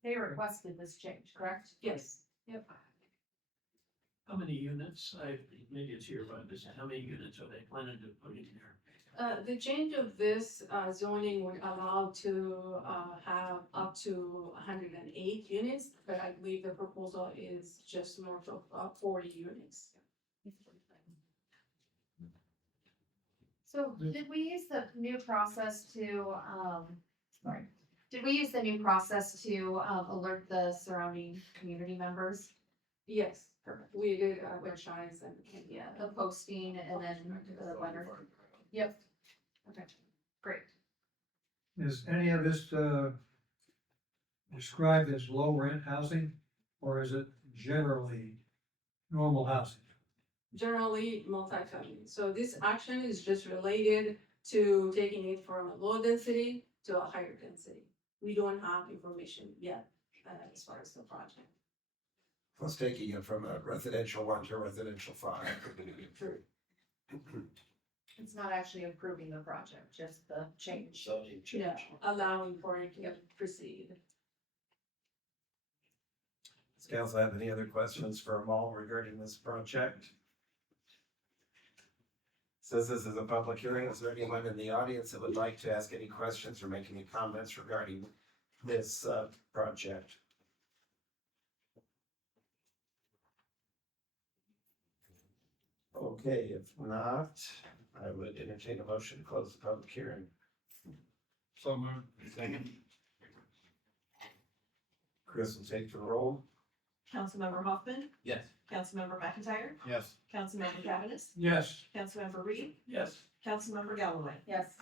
They requested this change, correct? yes, yep. How many units, maybe it's here, but how many units are they planning to put in there? The change of this zoning would allow to have up to 108 units, but I believe the proposal is just north of 40 units. So did we use the new process to, did we use the new process to alert the surrounding community members? Yes, Perfect. we did advertise and Yeah, the posting and then the letter. Yep. Okay, great. Is any of this described as low rent housing, or is it generally normal housing? generally multifamily. So this action is just related to taking it from a low density to a higher density. We don't have information yet as far as the project. Plus taking it from a residential 1 to residential 5. True. It's not actually improving the project, just the change. Yeah, allowing for it to proceed. Does council have any other questions for Amal regarding this project? Since this is a public hearing, is there anyone in the audience that would like to ask any questions or make any comments regarding this project? Okay, if not, I would entertain a motion to close the public hearing. So moved. Second. Chris will take the roll. Councilmember Hoffman, Yes. Councilmember McIntyre, Yes. Councilmember Cavanagh, Yes. Councilmember Reed, Yes. Councilmember Galloway. Yes.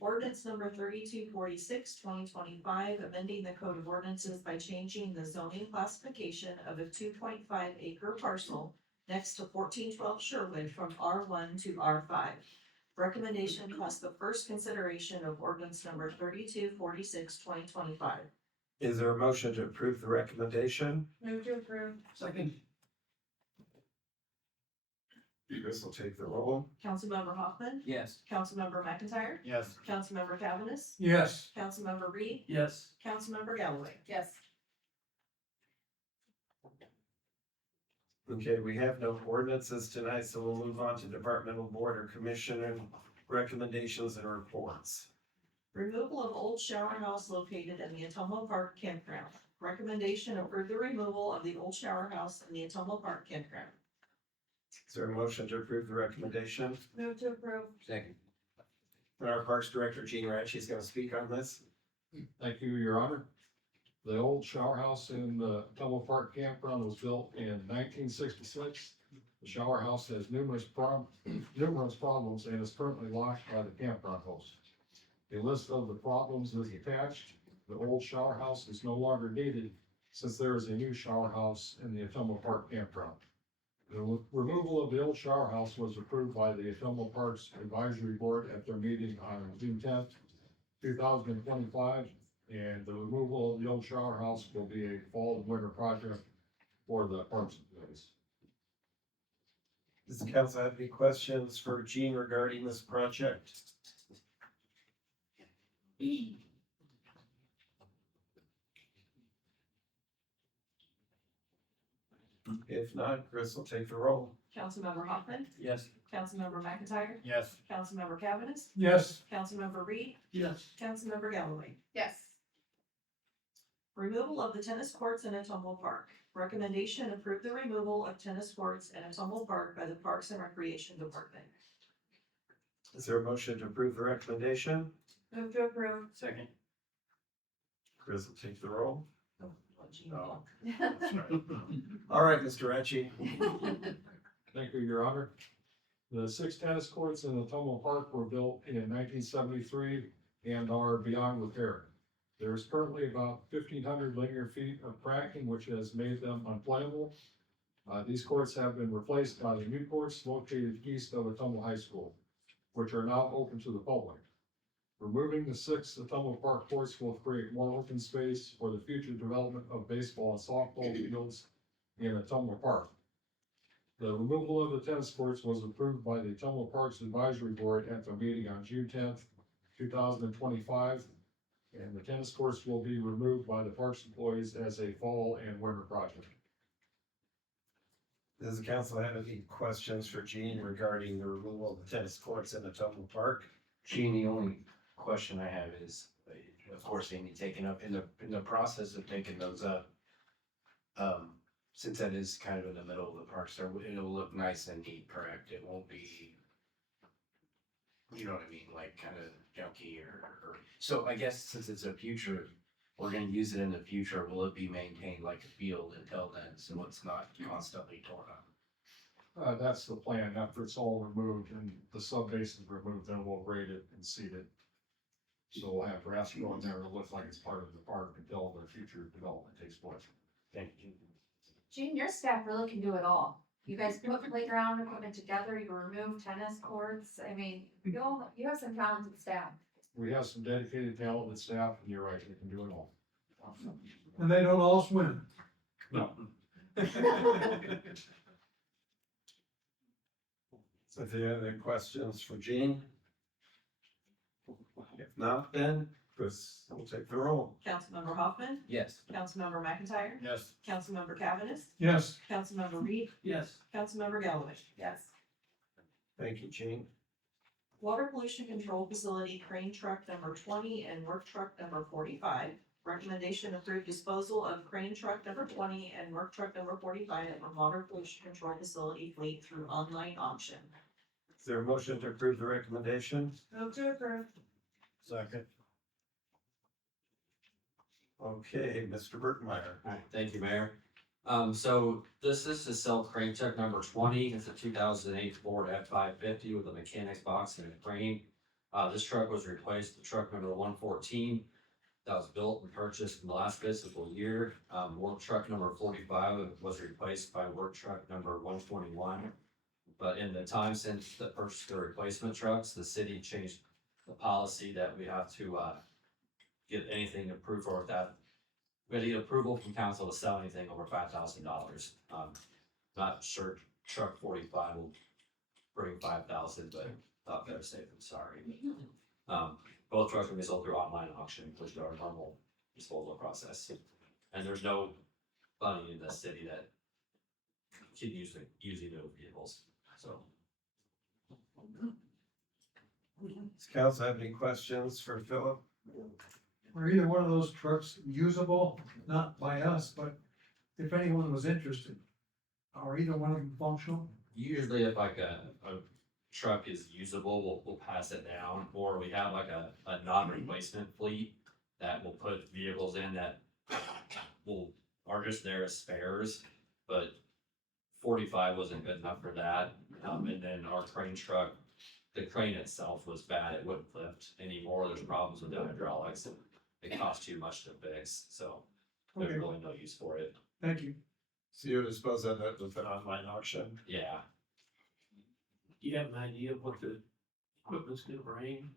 Ordinance number 3246, 2025, amending the code of ordinances by changing the zoning classification of a 2.5 acre parcel next to 1412 Sherwood from R1 to R5. Recommendation plus the first consideration of ordinance number 3246, 2025. Is there a motion to approve the recommendation? Move to approve. Second. Chris will take the roll. Councilmember Hoffman, Yes. Councilmember McIntyre, Yes. Councilmember Cavanagh, Yes. Councilmember Reed, Yes. Councilmember Galloway. Yes. Okay, we have no ordinances tonight, so we'll move on to departmental board or commissioner recommendations and reports. Removal of old shower house located in the Ottumwa Park campground. Recommendation approve the removal of the old shower house in the Ottumwa Park campground. Is there a motion to approve the recommendation? Move to approve. Second. And our Parks Director, Gene Ratchey, is gonna speak on this. Thank you, Your Honor. The old shower house in the Ottumwa Park campground was built in 1966. The shower house has numerous problems and is currently locked by the campground host. A list of the problems is attached. The old shower house is no longer needed since there is a new shower house in the Ottumwa Park campground. The removal of the old shower house was approved by the Ottumwa Parks Advisory Board at their meeting on June 10th, 2025. And the removal of the old shower house will be a fall and winter project for the parks employees. Does the council have any questions for Gene regarding this project? If not, Chris will take the roll. Councilmember Hoffman, Yes. Councilmember McIntyre, Yes. Councilmember Cavanagh, Yes. Councilmember Reed, Yes. Councilmember Galloway. Yes. Removal of the tennis courts in Ottumwa Park. Recommendation approve the removal of tennis courts in Ottumwa Park by the Parks and Recreation Department. Is there a motion to approve the recommendation? Move to approve. Second. Chris will take the roll. Oh. All right, Mr. Ratchey. Thank you, Your Honor. The 6 tennis courts in Ottumwa Park were built in 1973 and are beyond repair. There is currently about 1,500 linear feet of cracking, which has made them unplayable. These courts have been replaced by the new courts located east of Ottumwa High School, which are now open to the public. Removing the 6 Ottumwa Park courts will create more open space for the future development of baseball and softball fields in Ottumwa Park. The removal of the tennis courts was approved by the Ottumwa Parks Advisory Board at the meeting on June 10th, 2025. And the tennis courts will be removed by the parks employees as a fall and winter project. Does the council have any questions for Gene regarding the removal of the tennis courts in Ottumwa Park? Gene, the only question I have is, of course, Amy taking up, in the process of taking those up, since that is kind of in the middle of the park, so it'll look nice and neat, correct? It won't be, you know what I mean, like kind of junky or, so I guess since it's a future, we're gonna use it in the future, will it be maintained like a field until then, so it's not constantly torn up? That's the plan. After it's all removed and the sub base is removed, then we'll grade it and seed it. So we'll have grass growing there. It'll look like it's part of the park until the future development takes place. Thank you. Gene, your staff really can do it all. You guys put playground equipment together, you remove tennis courts. I mean, you have some talented staff. We have some dedicated talented staff, and you're right, we can do it all. And they don't all swim. No. So if you have any questions for Gene? If not, then Chris will take the roll. Councilmember Hoffman, Yes. Councilmember McIntyre, Yes. Councilmember Cavanagh, Yes. Councilmember Reed, Yes. Councilmember Galloway. Yes. Thank you, Gene. Water Pollution Control Facility crane truck number 20 and work truck number 45. Recommendation approved disposal of crane truck number 20 and work truck number 45 from Water Pollution Control Facility fleet through online auction. Is there a motion to approve the recommendation? Move to approve. Second. Okay, Mr. Burtmeyer. Alright, thank you, Mayor. So this is to sell crane truck number 20. It's a 2008 Ford F-550 with a mechanics box and a crane. This truck was replaced with truck number 114 that was built and purchased in the last fiscal year. Work truck number 45 was replaced by work truck number 121. But in the time since the purchase of the replacement trucks, the city changed the policy that we have to get anything approved for that. We had to get approval from council to sell anything over $5,000. Not sure truck 45 will bring 5,000, but thought better safe than sorry. Both trucks will be sold through online auction, which is our normal disposal process. And there's no money in the city that can use using those vehicles, so. Does council have any questions for Philip? Are either one of those trucks usable, not by us, but if anyone was interested? Are either one of them functional? Usually if like a truck is usable, we'll pass it down, or we have like a non-replacement fleet that will put vehicles in that are just there as spares, but 45 wasn't good enough for that. And then our crane truck, the crane itself was bad, it wouldn't lift anymore, there's problems with the hydraulics, and it cost too much to fix, so there's Okay. really no use for it. Thank you. So you dispose of that with an online auction? Yeah, Do you have an idea of what the equipment's gonna bring?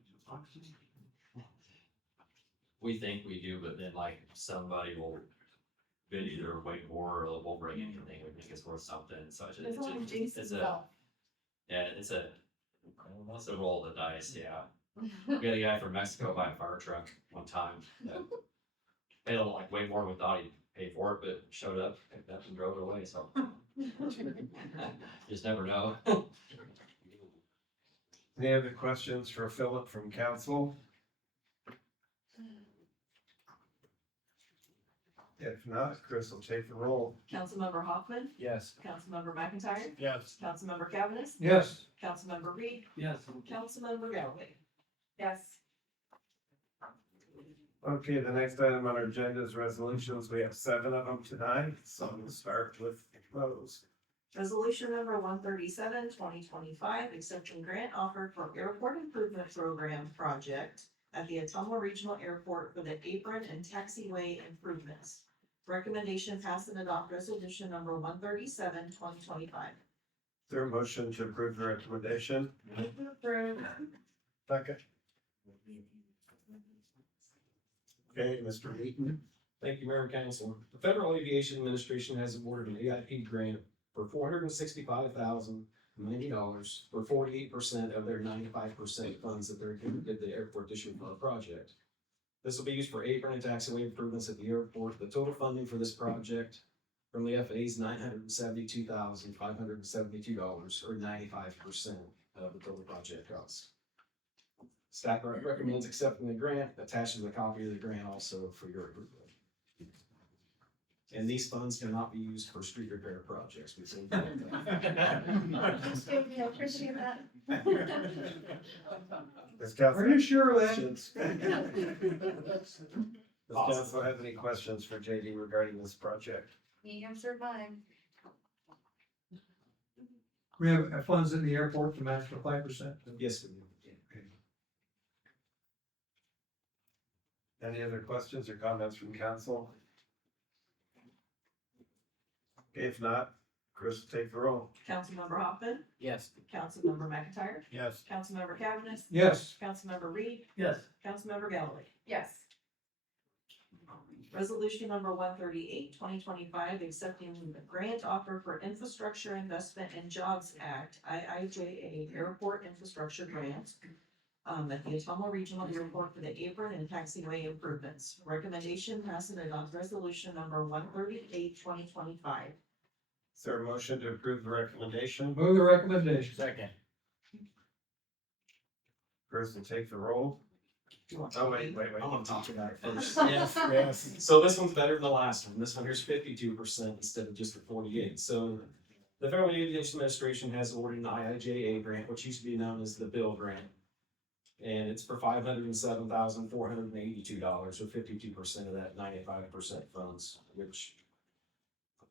we think we do, but then like somebody will bid either way more or won't bring anything, we think it's worth something, so it's It's only just, Jason it's a, Bell. yeah, it's a roll of the dice, yeah. We had a guy from Mexico buy a fire truck one time, that paid like way more than we thought he'd pay for it, but showed up, picked up and drove it away, so. Just never know. Any other questions for Philip from council? If not, Chris will take the roll. Councilmember Hoffman, Yes. Councilmember McIntyre, Yes. Councilmember Cavanagh, Yes. Councilmember Reed, Yes. Councilmember Galloway. Yes. Okay, the next item on our agenda is resolutions. We have 7 of them tonight, so we'll start with those. Resolution number 137, 2025, accepting grant offered for Airport Improvement Program project at the Ottumwa Regional Airport for the apron and taxiway improvements. Recommendation pass and adopt resolution number 137, 2025. Is there a motion to approve the recommendation? Second. Okay, Mr. Eaton. Thank you, Mayor and Council. The Federal Aviation Administration has awarded an AIP grant for $465,090 for 48% of their 95% funds that they're giving the airport district for a project. This will be used for apron and taxiway improvements at the airport. The total funding for this project from the FAA is $972,572, or 95% of the total project cost. Staff recommends accepting the grant, attaches a copy of the grant also for your approval. And these funds cannot be used for street repair projects. We think. Thanks, Jamie, I appreciate that. Does council Are you sure of that? questions? Does council have any questions for JD regarding this project? He answered mine. We have funds in the airport to match the 5%. Yes, we do. Any other questions or comments from council? Okay, if not, Chris will take the roll. Councilmember Hoffman, Yes. Councilmember McIntyre, Yes. Councilmember Cavanagh, Yes. Councilmember Reed, Yes. Councilmember Galloway. Yes. Resolution number 138, 2025, accepting the grant offer for Infrastructure Investment and Jobs Act, IIJA Airport Infrastructure Grant at the Ottumwa Regional Airport for the apron and taxiway improvements. Recommendation pass and adopt resolution number 138, 2025. Is there a motion to approve the recommendation? Move the recommendation. Second. Chris will take the roll. Do you want Oh, to wait. I'm gonna talk about it first. Yes. So this one's better than the last one. This one here's 52% instead of just the 48. So the Federal Aviation Administration has awarded an IIJA grant, which used to be known as the Bill Grant. And it's for $507,482, or 52% of that 95% funds, which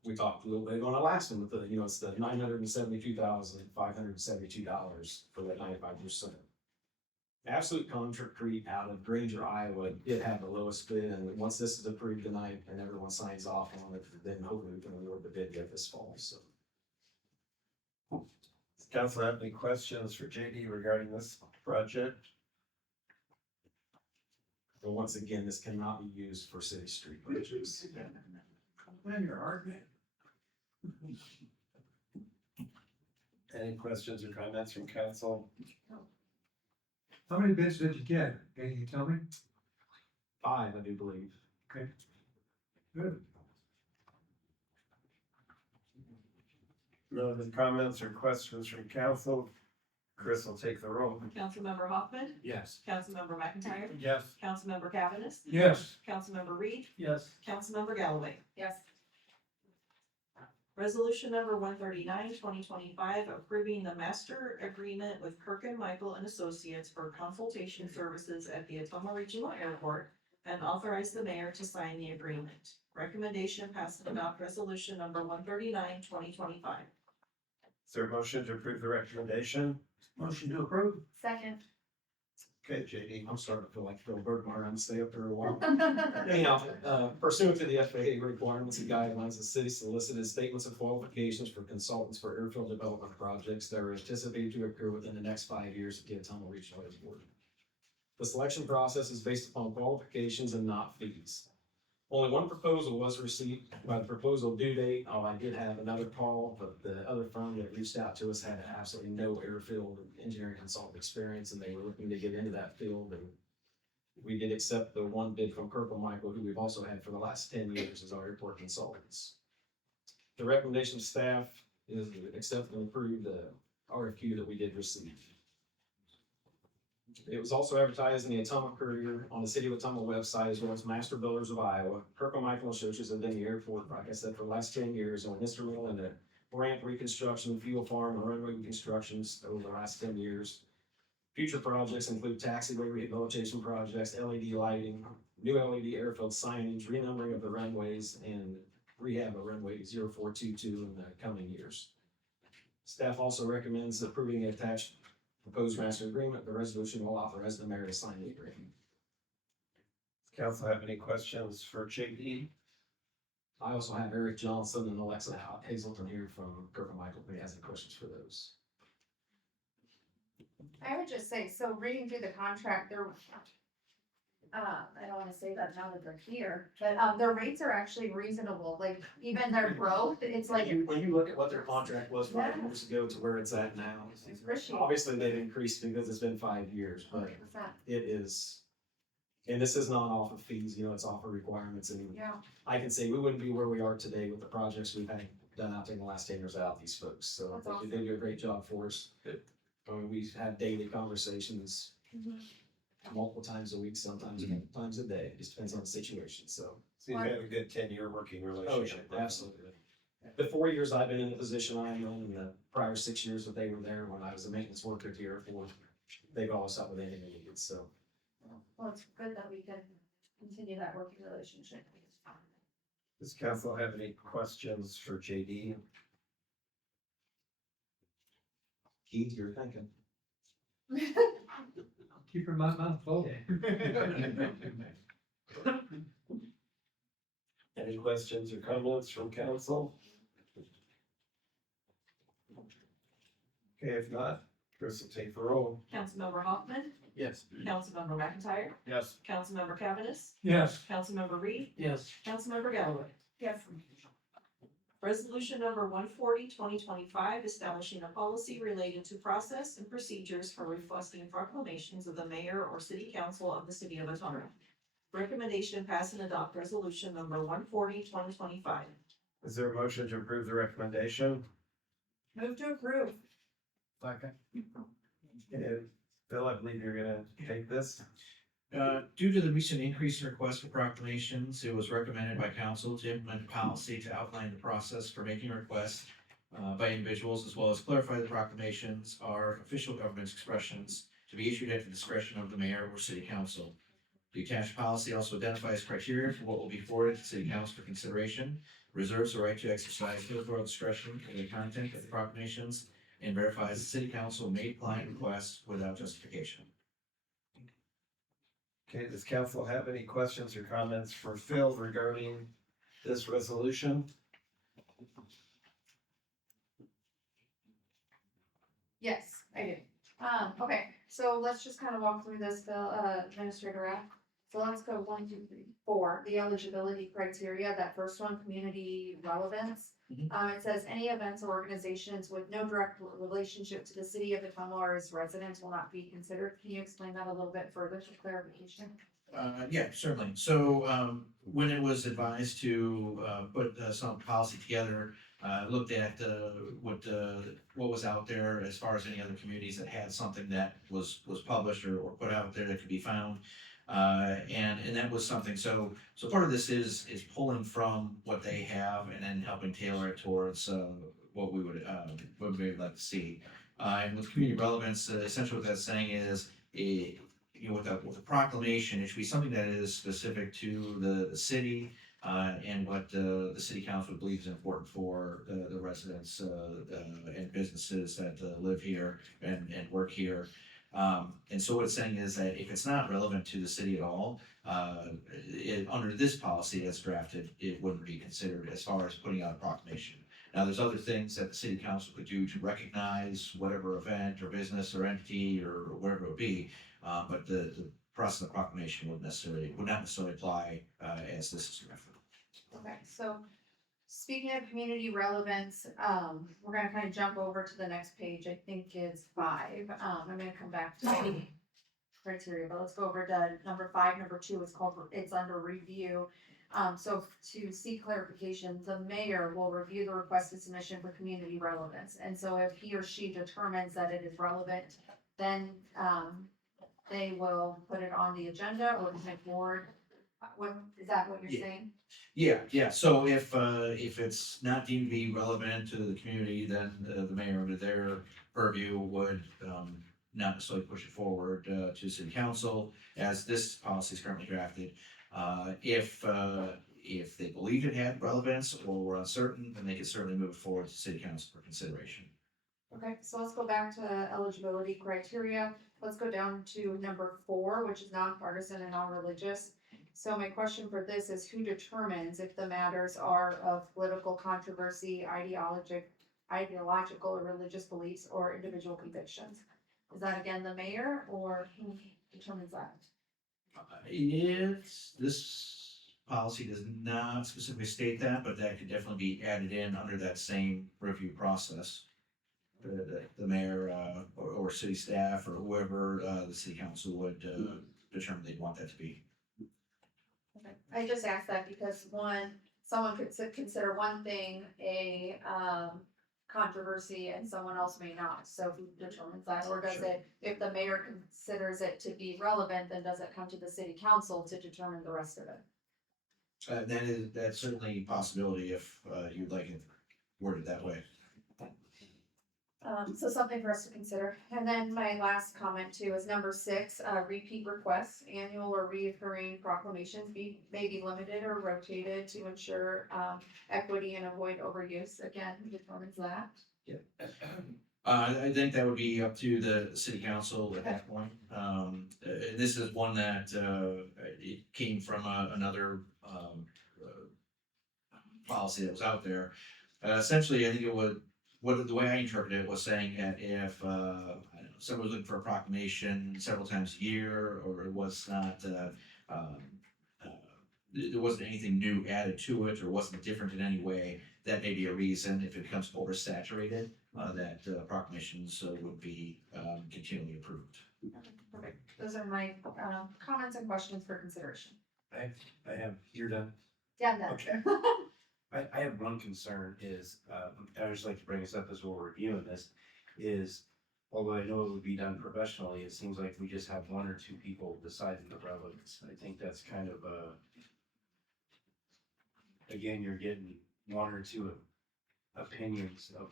we talked a little bit on the last one with the, it's the $972,572 for that 95%. Absolute Concrete out of Granger, Iowa, did have the lowest bid, and once this is approved tonight and everyone signs off on it, then hopefully we can award the bid yet this fall, so. Does council have any questions for JD regarding this project? But once again, this cannot be used for city street projects. Man, you're hard, man. Any questions or comments from council? How many bids did you get? Can you tell me? 5, I do believe. Good. No other comments or questions from council? Chris will take the roll. Councilmember Hoffman, Yes. Councilmember McIntyre, Yes. Councilmember Cavanagh, Yes. Councilmember Reed, Yes. Councilmember Galloway. Yes. Resolution number 139, 2025, approving the master agreement with Kirk and Michael and Associates for consultation services at the Ottumwa Regional Airport and authorize the mayor to sign the agreement. Recommendation pass and adopt resolution number 139, 2025. Is there a motion to approve the recommendation? Motion to approve. Second. Okay, JD. I'm starting to feel like Phil Bergmeyer, I'm stay up there a while. Anyhow, pursuant to the FAA requirements and guidelines, the city solicited statements of qualifications for consultants for airfield development projects that are anticipated to occur within the next 5 years at the Ottumwa Regional Airport. The selection process is based upon qualifications and not fees. Only one proposal was received. By the proposal due date, I did have another call, but the other firm that reached out to us had absolutely no airfield engineering consultant experience, and they were looking to get into that field. And we did accept the one bid from Kirk and Michael, who we've also had for the last 10 years as our airport consultants. The recommendation of staff is to accept and approve the RFQ that we did receive. It was also advertised in the Ottumwa Courier on the City of Ottumwa website, as well as Master Builders of Iowa. Kirk and Michael Associates have been the airport, like I said, for the last 10 years, and were instrumental in the ramp reconstruction, fuel farm, and runway reconstructions over the last 10 years. Future projects include taxiway rehabilitation projects, LED lighting, new LED airfield signage, renumbering of the runways, and rehab of runway 0422 in the coming years. Staff also recommends approving the attached proposed master agreement. The resolution will authorize the mayor to sign the agreement. Does council have any questions for JD? I also have Eric Johnson and Alexa Hazelton here from Kirk and Michael, if he has any questions for those. I would just say, so reading through the contract, there, I don't wanna say that now that they're here, but, their rates are actually reasonable, like, even their growth, it's like. When you look at what their contract was 5 years ago to where it's at now, Appreciate it. obviously they've increased because it's been 5 years, but 100%. it is. And this is not off of fees, it's off of requirements, and Yeah, I can say we wouldn't be where we are today with the projects we've had done out there in the last 10 years without these folks, so That's they awesome. do a great job for us. We've had daily conversations multiple times a week, sometimes multiple times a day, it just depends on the situation, so. So you've had a good 10-year working Oh, relationship. yeah, absolutely. The 4 years I've been in the position I'm in, and the prior 6 years that they were there when I was a maintenance worker at the airport, they've always helped with anything they needed, so. well, it's good that we can continue that working relationship. Does council have any questions for JD? Keith, you're thinking. Keep your mouth closed. Any questions or comments from council? Okay, if not, Chris will take the roll. Councilmember Hoffman, Yes. Councilmember McIntyre, Yes. Councilmember Cavanagh, Yes. Councilmember Reed, Yes. Councilmember Galloway. Yes. Resolution number 140, 2025, establishing a policy related to process and procedures for requesting proclamations of the mayor or city council of the city of Ottumwa. Recommendation pass and adopt resolution number 140, 2025. Is there a motion to approve the recommendation? Move to approve. Second. And Phil, I believe you're gonna take this. Due to the recent increase in requests for proclamations, it was recommended by council to implement a policy to outline the process for making requests by individuals, as well as clarify the proclamations are official government expressions to be issued at the discretion of the mayor or city council. The attached policy also identifies criteria for what will be forwarded to city council for consideration, reserves the right to exercise editorial discretion in the content of the proclamations, and verifies the city council may decline requests without justification. Okay, does council have any questions or comments for Phil regarding this resolution? Yes, I do. Okay, so let's just kind of walk through this, Bill, Administrator Rath. So let's go 1, 2, 3, 4, the eligibility criteria, that first one, community relevance. It says any events or organizations with no direct relationship to the city of Ottumwa or its residents will not be considered. Can you explain that a little bit further for clarification? Yeah, certainly. So when it was advised to put some policy together, looked at, what was out there as far as any other communities that had something that was published or put out there that could be found. And that was something, so part of this is pulling from what they have and then helping tailor it towards, what we would like to see. And with community relevance, essentially what that's saying is, with a proclamation, it should be something that is specific to the city, and what the city council believes is important for the residents, and businesses that live here and work here. And so what it's saying is that if it's not relevant to the city at all, under this policy that's drafted, it wouldn't be considered as far as putting out a proclamation. Now, there's other things that the city council could do to recognize whatever event or business or entity or whatever it would be, but the process of proclamation would not necessarily apply, as this is drafted. Okay, so speaking of community relevance, we're gonna kind of jump over to the next page. I think it's 5. I'm gonna come back to the criteria, but let's go over to number 5. Number 2 is called, it's under review. So to seek clarification, the mayor will review the requested submission for community relevance. And so if he or she determines that it is relevant, then, they will put it on the agenda or the board. What, is that what you're Yeah. saying? Yeah. So if it's not deemed to be relevant to the community, then the mayor under their purview would, not necessarily push it forward, to city council as this policy is currently drafted. If they believed it had relevance or were uncertain, then they could certainly move it forward to city council for consideration. Okay, so let's go back to eligibility criteria. Let's go down to number 4, which is nonpartisan and non-religious. So my question for this is, who determines if the matters are of political controversy, ideological or religious beliefs, or individual convictions? Is that again the mayor, or who determines that? This policy does not specifically state that, but that could definitely be added in under that same review process. The mayor, or city staff, or whoever, the city council would, determine they'd want that to be. Okay. I just asked that because someone could consider one thing a controversy and someone else may not. So who determines that? Or does it, if the mayor considers it to be relevant, then does it come to the city council to determine the rest of it? That's certainly a possibility if, you'd like it worded that way. So something for us to consider. And then my last comment too is number 6, repeat requests, annual or reoccurring proclamations may be limited or rotated to ensure equity and avoid overuse. Again, who determines that? I think that would be up to the city council at that point. This is one that, it came from another, policy that was out there. Essentially, I think it would, the way I interpreted it was saying that if, I don't know, someone was looking for a proclamation several times a year, or it was not, there wasn't anything new added to it, or wasn't different in any way, that may be a reason, if it becomes oversaturated, that proclamations would be continually approved. Perfect. Those are my comments and questions for consideration. I have, you're done? Yeah, I'm done. Okay. I have one concern is, I just like to bring this up as we're reviewing this, is although I know it would be done professionally, it seems like we just have 1 or 2 people deciding the relevance. I think that's kind of again, you're getting 1 or 2 opinions of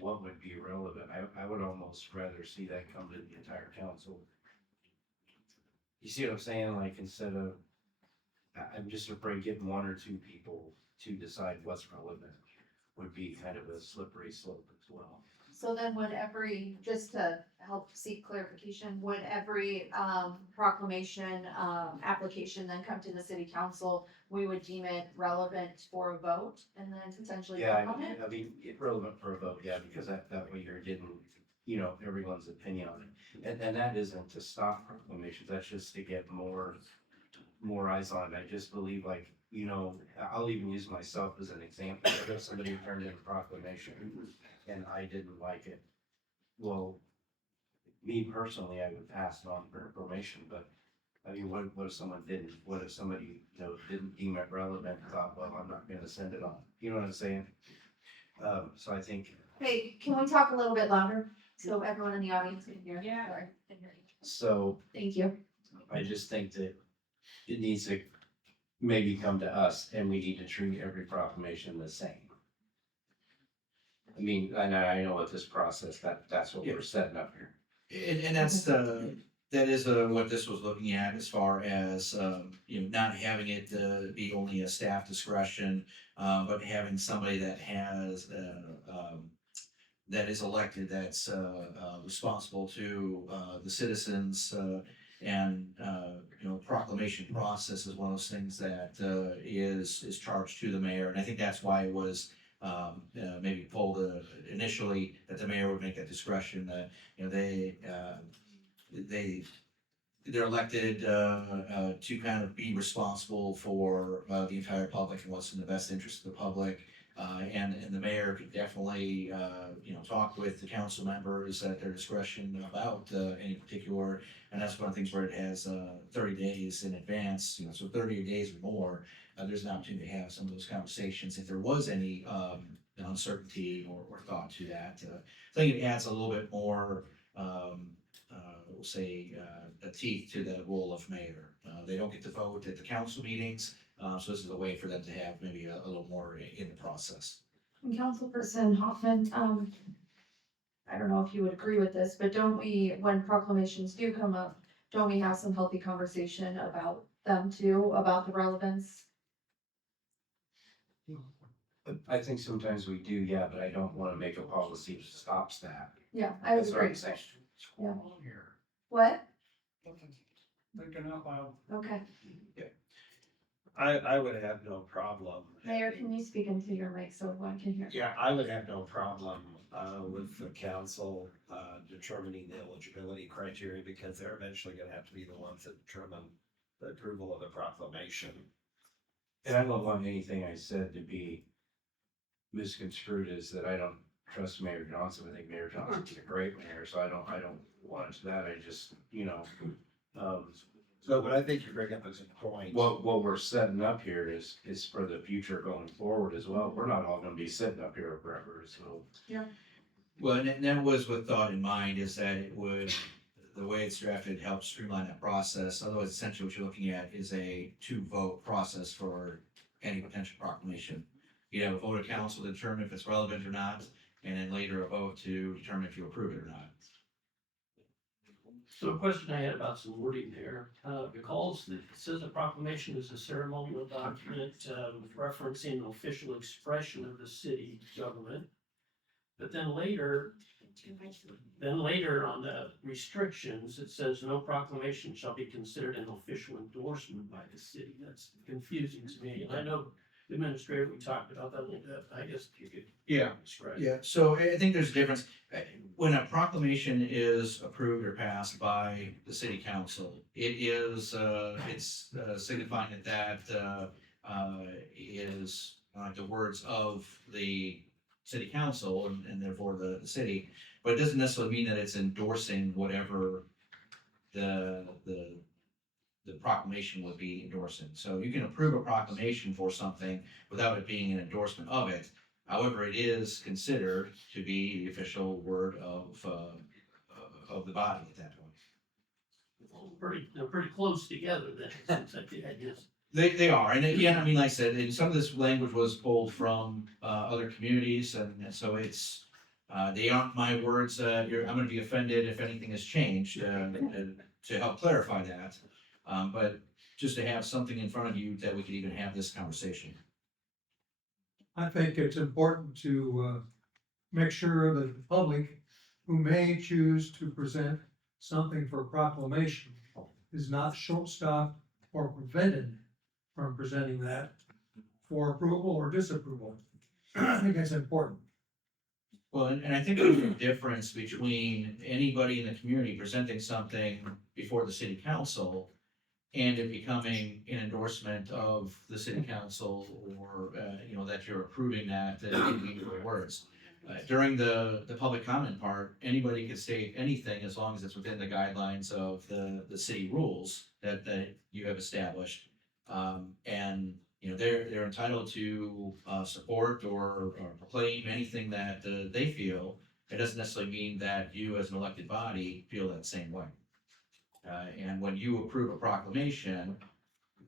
what would be relevant. I would almost rather see that come to the entire council. You see what I'm saying? Like, instead of, I'm just afraid getting 1 or 2 people to decide what's relevant would be kind of a slippery slope as well. So then would just to help seek clarification, would every proclamation application then come to the city council? We would deem it relevant for a vote and then potentially vote on it? I mean, it's relevant for a vote, yeah, because that way you're getting, everyone's opinion on it. And that isn't to stop proclamations, that's just to get more eyes on it. I just believe, like, I'll even use myself as an example. If somebody turned in a proclamation and I didn't like it, well, me personally, I would pass it on for information, but I mean, what if someone didn't? What if somebody, didn't deem it relevant and thought, well, I'm not gonna send it on? You know what I'm saying? So I think, Hey, can we talk a little bit louder so everyone in the audience can hear? Yeah. Sorry, can hear you. so Thank you. I just think that it needs to maybe come to us and we need to treat every proclamation the same. I mean, and I know with this process, that's what we're setting up here. And that's that is what this was looking at as far as, not having it be only a staff discretion, but having somebody that has, that is elected, that's responsible to the citizens, and proclamation process is one of those things that is charged to the mayor, and I think that's why it was maybe pulled initially that the mayor would make that discretion. They're elected to kind of be responsible for the entire public and what's in the best interest of the public. And the mayor could definitely, talk with the council members at their discretion about any particular, and that's one of the things where it has 30 days in advance, so 30 days or more, there's an opportunity to have some of those conversations if there was any uncertainty or thought to that. I think it adds a little bit more, we'll say, a teeth to the role of mayor. They don't get to vote at the council meetings, so this is a way for them to have maybe a little more in the process. And Councilperson Hoffman, I don't know if you would agree with this, but don't we, when proclamations do come up, don't we have some healthy conversation about them too, about the relevance? I think sometimes we do, yeah, but I don't wanna make a policy that stops that. Yeah, I would That's what agree. I'm saying. Yeah. What? Thinking out loud. Okay. I would have no problem. Mayor, can you speak into your mic so everyone can hear? Yeah, I would have no problem, with the council, determining the eligibility criteria, because they're eventually gonna have to be the ones that determine the approval of the proclamation. And I don't want anything I said to be misconstrued as that I don't trust Mayor Johnson. I think Mayor Johnson's a great mayor, so I don't want that. I just, So, but I think you bring up a good point. what we're setting up here is for the future going forward as well. We're not all gonna be sitting up here forever, so. Well, and that was with thought in mind, is that it would, the way it's drafted helps streamline that process. Otherwise, essentially what you're looking at is a two-vote process for any potential proclamation. You have a vote of council to determine if it's relevant or not, and then later a vote to determine if you approve it or not. So a question I had about some wording there, it says a proclamation is a ceremonial document, referencing an official expression of the city government. But then later on the restrictions, it says no proclamation shall be considered an official endorsement by the city. That's confusing to me. And I know the administrator, we talked about that a little bit. I guess you could describe. Yeah, so I think there's a difference. When a proclamation is approved or passed by the city council, it is, it's signifying that is the words of the city council and therefore the city, but it doesn't necessarily mean that it's endorsing whatever the proclamation would be endorsing. So you can approve a proclamation for something without it being an endorsement of it. However, it is considered to be the official word of the body at that point. They're pretty close together then. Seems like the ideas. They are, and again, I mean, like I said, and some of this language was pulled from other communities, and so it's they aren't my words. I'm going to be offended if anything has changed, to help clarify that. But just to have something in front of you that we could even have this conversation. I think it's important to make sure that the public who may choose to present something for proclamation is not short-stopped or prevented from presenting that for approval or disapproval. I think that's important. Well, and I think there's a difference between anybody in the community presenting something before the city council and it becoming an endorsement of the city council, or, that you're approving that in your words. During the public comment part, anybody can state anything as long as it's within the guidelines of the city rules that you have established. And they're entitled to, support or proclaim anything that, they feel. It doesn't necessarily mean that you as an elected body feel that same way. And when you approve a proclamation,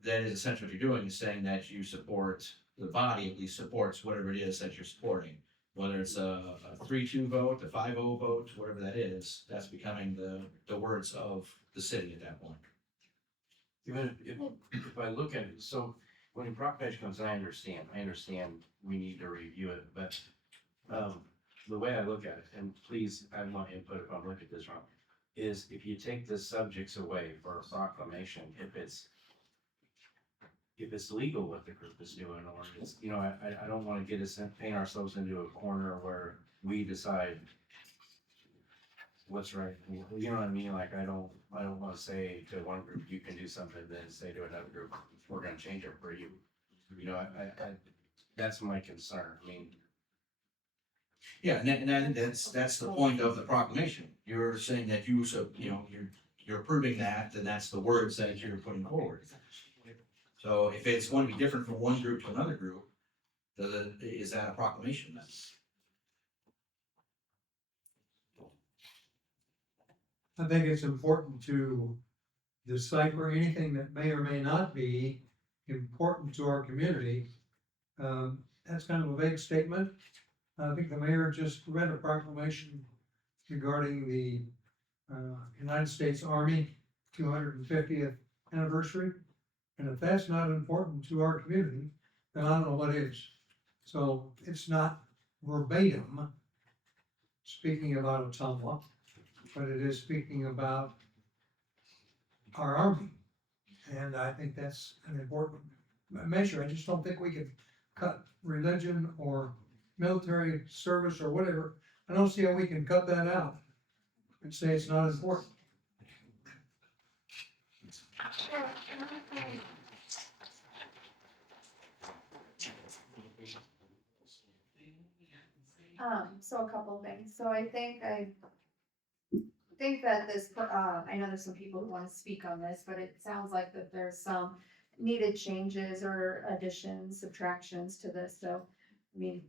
that is essentially what you're doing, is saying that you support, the body at least supports whatever it is that you're supporting. Whether it's a 3-2 vote, a 5-0 vote, whatever that is, that's becoming the words of the city at that point. Even if I look at it, so when a proclamation comes, I understand we need to review it, but, the way I look at it, and please, I want input if I'm looking at this wrong, is if you take the subjects away for a proclamation, if it's legal what the group is doing, or it's, I don't wanna get us, paint ourselves into a corner where we decide what's right. You know what I mean? Like, I don't wanna say to one group, you can do something, then say to another group, we're gonna change it for you. That's my concern. I mean, Yeah, and that's the point of the proclamation. You're saying that you're approving that, and that's the words that you're putting forward. So if it's going to be different from one group to another group, is that a proclamation then? I think it's important to decipher anything that may or may not be important to our community. That's kind of a vague statement. I think the mayor just read a proclamation regarding the United States Army 250th anniversary. And if that's not important to our community, then I don't know what is. So it's not verbatim speaking about Ottumwa, but it is speaking about our army. And I think that's an important measure. I just don't think we can cut religion or military service or whatever. I don't see how we can cut that out and say it's not important. So a couple of things. So I think that this, I know there's some people who want to speak on this, but it sounds like that there's some needed changes or additions, subtractions to this. So, I mean,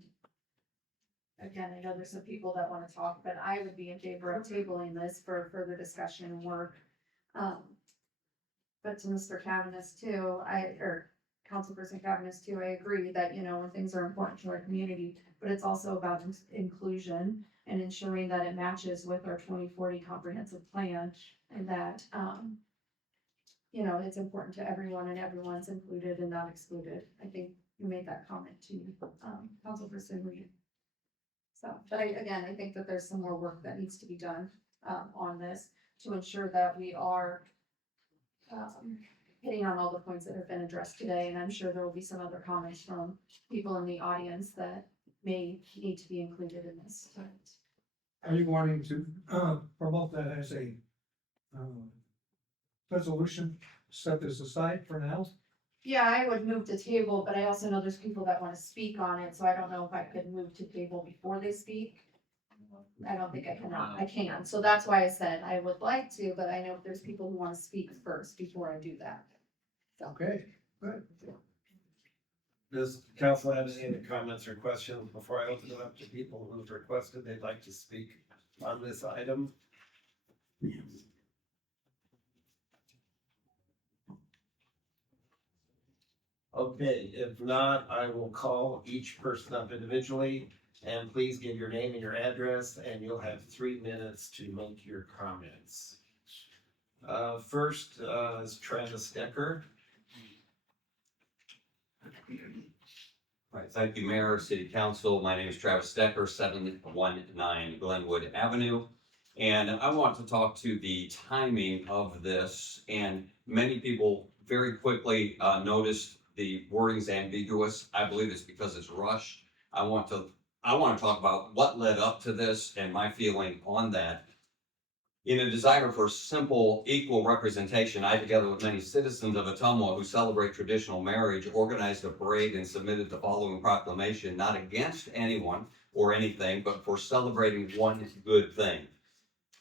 again, I know there's some people that want to talk, but I would be in favor of tabling this for further discussion and work. But to Mr. Cavanis too, or Councilperson Cavanis too, I agree that, when things are important to our community, but it's also about inclusion and ensuring that it matches with our 2040 comprehensive plan, and that, it's important to everyone and everyone's included and not excluded. I think you made that comment to Councilperson Reed. So, but I think that there's some more work that needs to be done on this to ensure that we are hitting on all the points that have been addressed today. And I'm sure there will be some other comments from people in the audience that may need to be included in this. Are you wanting to promote that as a resolution, set this aside for now? Yeah, I would move to table, but I also know there's people that want to speak on it, so I don't know if I could move to table before they speak. I don't think I can, so that's why I said I would like to, but I know if there's people who want to speak first before I do that. Okay, good. Does council have any other comments or questions before I open it up to people who've requested they'd like to speak on this item? Okay, if not, I will call each person up individually, and please give your name and your address, and you'll have 3 minutes to make your comments. First is Travis Decker. All right, thank you, Mayor, City Council. My name is Travis Decker, 719 Glenwood Avenue. And I want to talk to the timing of this, and many people very quickly noticed the wording's ambiguous. I believe it's because it's rushed. I want to talk about what led up to this and my feeling on that. In a desire for simple, equal representation, I, together with many citizens of Ottumwa who celebrate traditional marriage, organized a parade and submitted the following proclamation, not against anyone or anything, but for celebrating one good thing.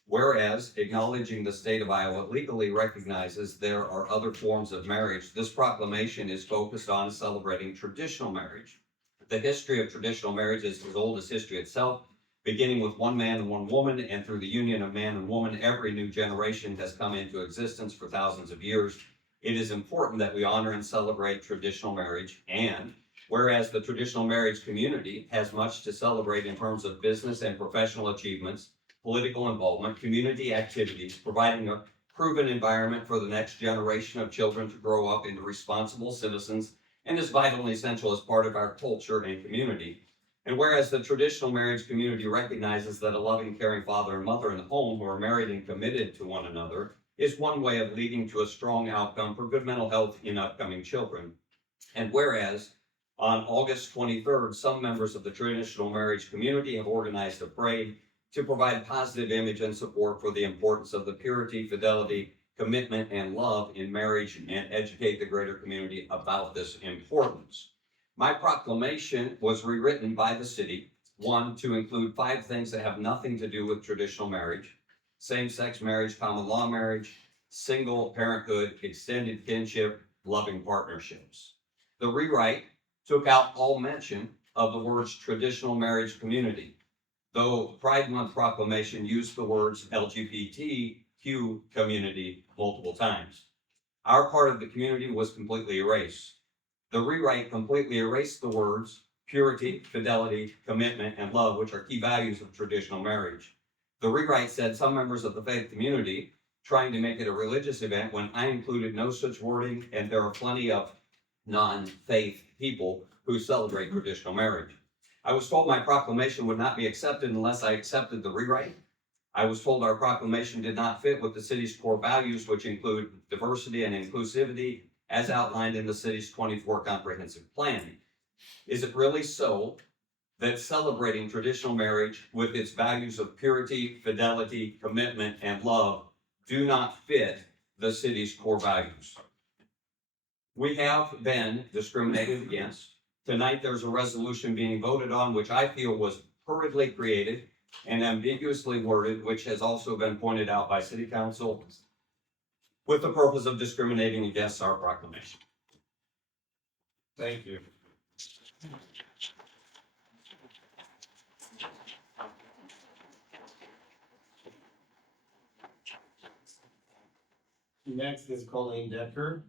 Whereas acknowledging the state of Iowa legally recognizes there are other forms of marriage, this proclamation is focused on celebrating traditional marriage. The history of traditional marriage is as old as history itself, beginning with one man and one woman, and through the union of man and woman, every new generation has come into existence for thousands of years. It is important that we honor and celebrate traditional marriage, and whereas the traditional marriage community has much to celebrate in terms of business and professional achievements, political involvement, community activities, providing a proven environment for the next generation of children to grow up into responsible citizens, and is vitally essential as part of our culture and community. And whereas the traditional marriage community recognizes that a loving, caring father and mother in the home who are married and committed to one another is one way of leading to a strong outcome for good mental health in upcoming children. And whereas on August 23rd, some members of the traditional marriage community have organized a parade to provide positive image and support for the importance of the purity, fidelity, commitment, and love in marriage, and educate the greater community about this importance. My proclamation was rewritten by the city, one, to include 5 things that have nothing to do with traditional marriage: same-sex marriage, common law marriage, single parenthood, extended kinship, loving partnerships. The rewrite took out all mention of the words traditional marriage community, though Pride Month proclamation used the words LGBTQ community multiple times. Our part of the community was completely erased. The rewrite completely erased the words purity, fidelity, commitment, and love, which are key values of traditional marriage. The rewrite said some members of the faith community trying to make it a religious event when I included no such wording, and there are plenty of non-faith people who celebrate traditional marriage. I was told my proclamation would not be accepted unless I accepted the rewrite. I was told our proclamation did not fit with the city's core values, which include diversity and inclusivity, as outlined in the city's 24 comprehensive plan. Is it really so that celebrating traditional marriage with its values of purity, fidelity, commitment, and love do not fit the city's core values? We have been discriminated against. Tonight, there's a resolution being voted on, which I feel was hurriedly created and ambiguously worded, which has also been pointed out by City Council, with the purpose of discriminating against our proclamation. Thank you. Next is Colleen Decker.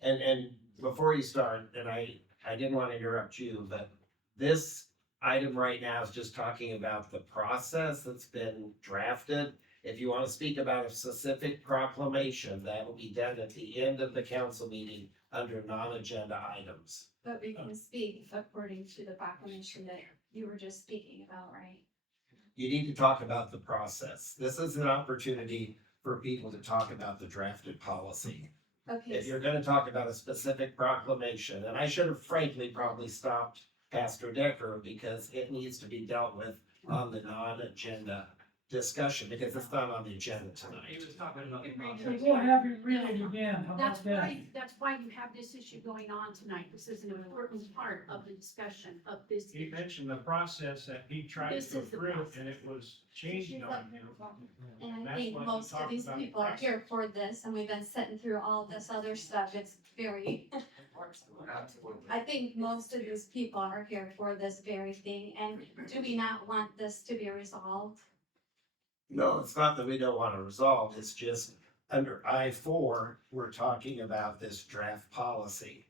And before you start, and I didn't want to interrupt you, but this item right now is just talking about the process that's been drafted. If you want to speak about a specific proclamation, that will be done at the end of the council meeting under non-agenda items. But we can speak according to the proclamation that you were just speaking about, right? You need to talk about the process. This is an opportunity for people to talk about the drafted policy. Okay. If you're gonna talk about a specific proclamation, and I should have frankly probably stopped Pastor Decker because it needs to be dealt with on the non-agenda discussion, because it's not on the agenda tonight. We'll have you read it again, how That's about that? that's why you have this issue going on tonight. This is an important part of the discussion of this. He mentioned the process that he tried This to is the approve, process. and it was changed on him. And I That's think what he most of talked these about people are process. here for this, and we've been sitting through all this other stuff. It's very. I think most of these people are here for this very thing, and do we not want this to be resolved? No, it's not that we don't want to resolve, it's just under I-4, we're talking about this draft policy.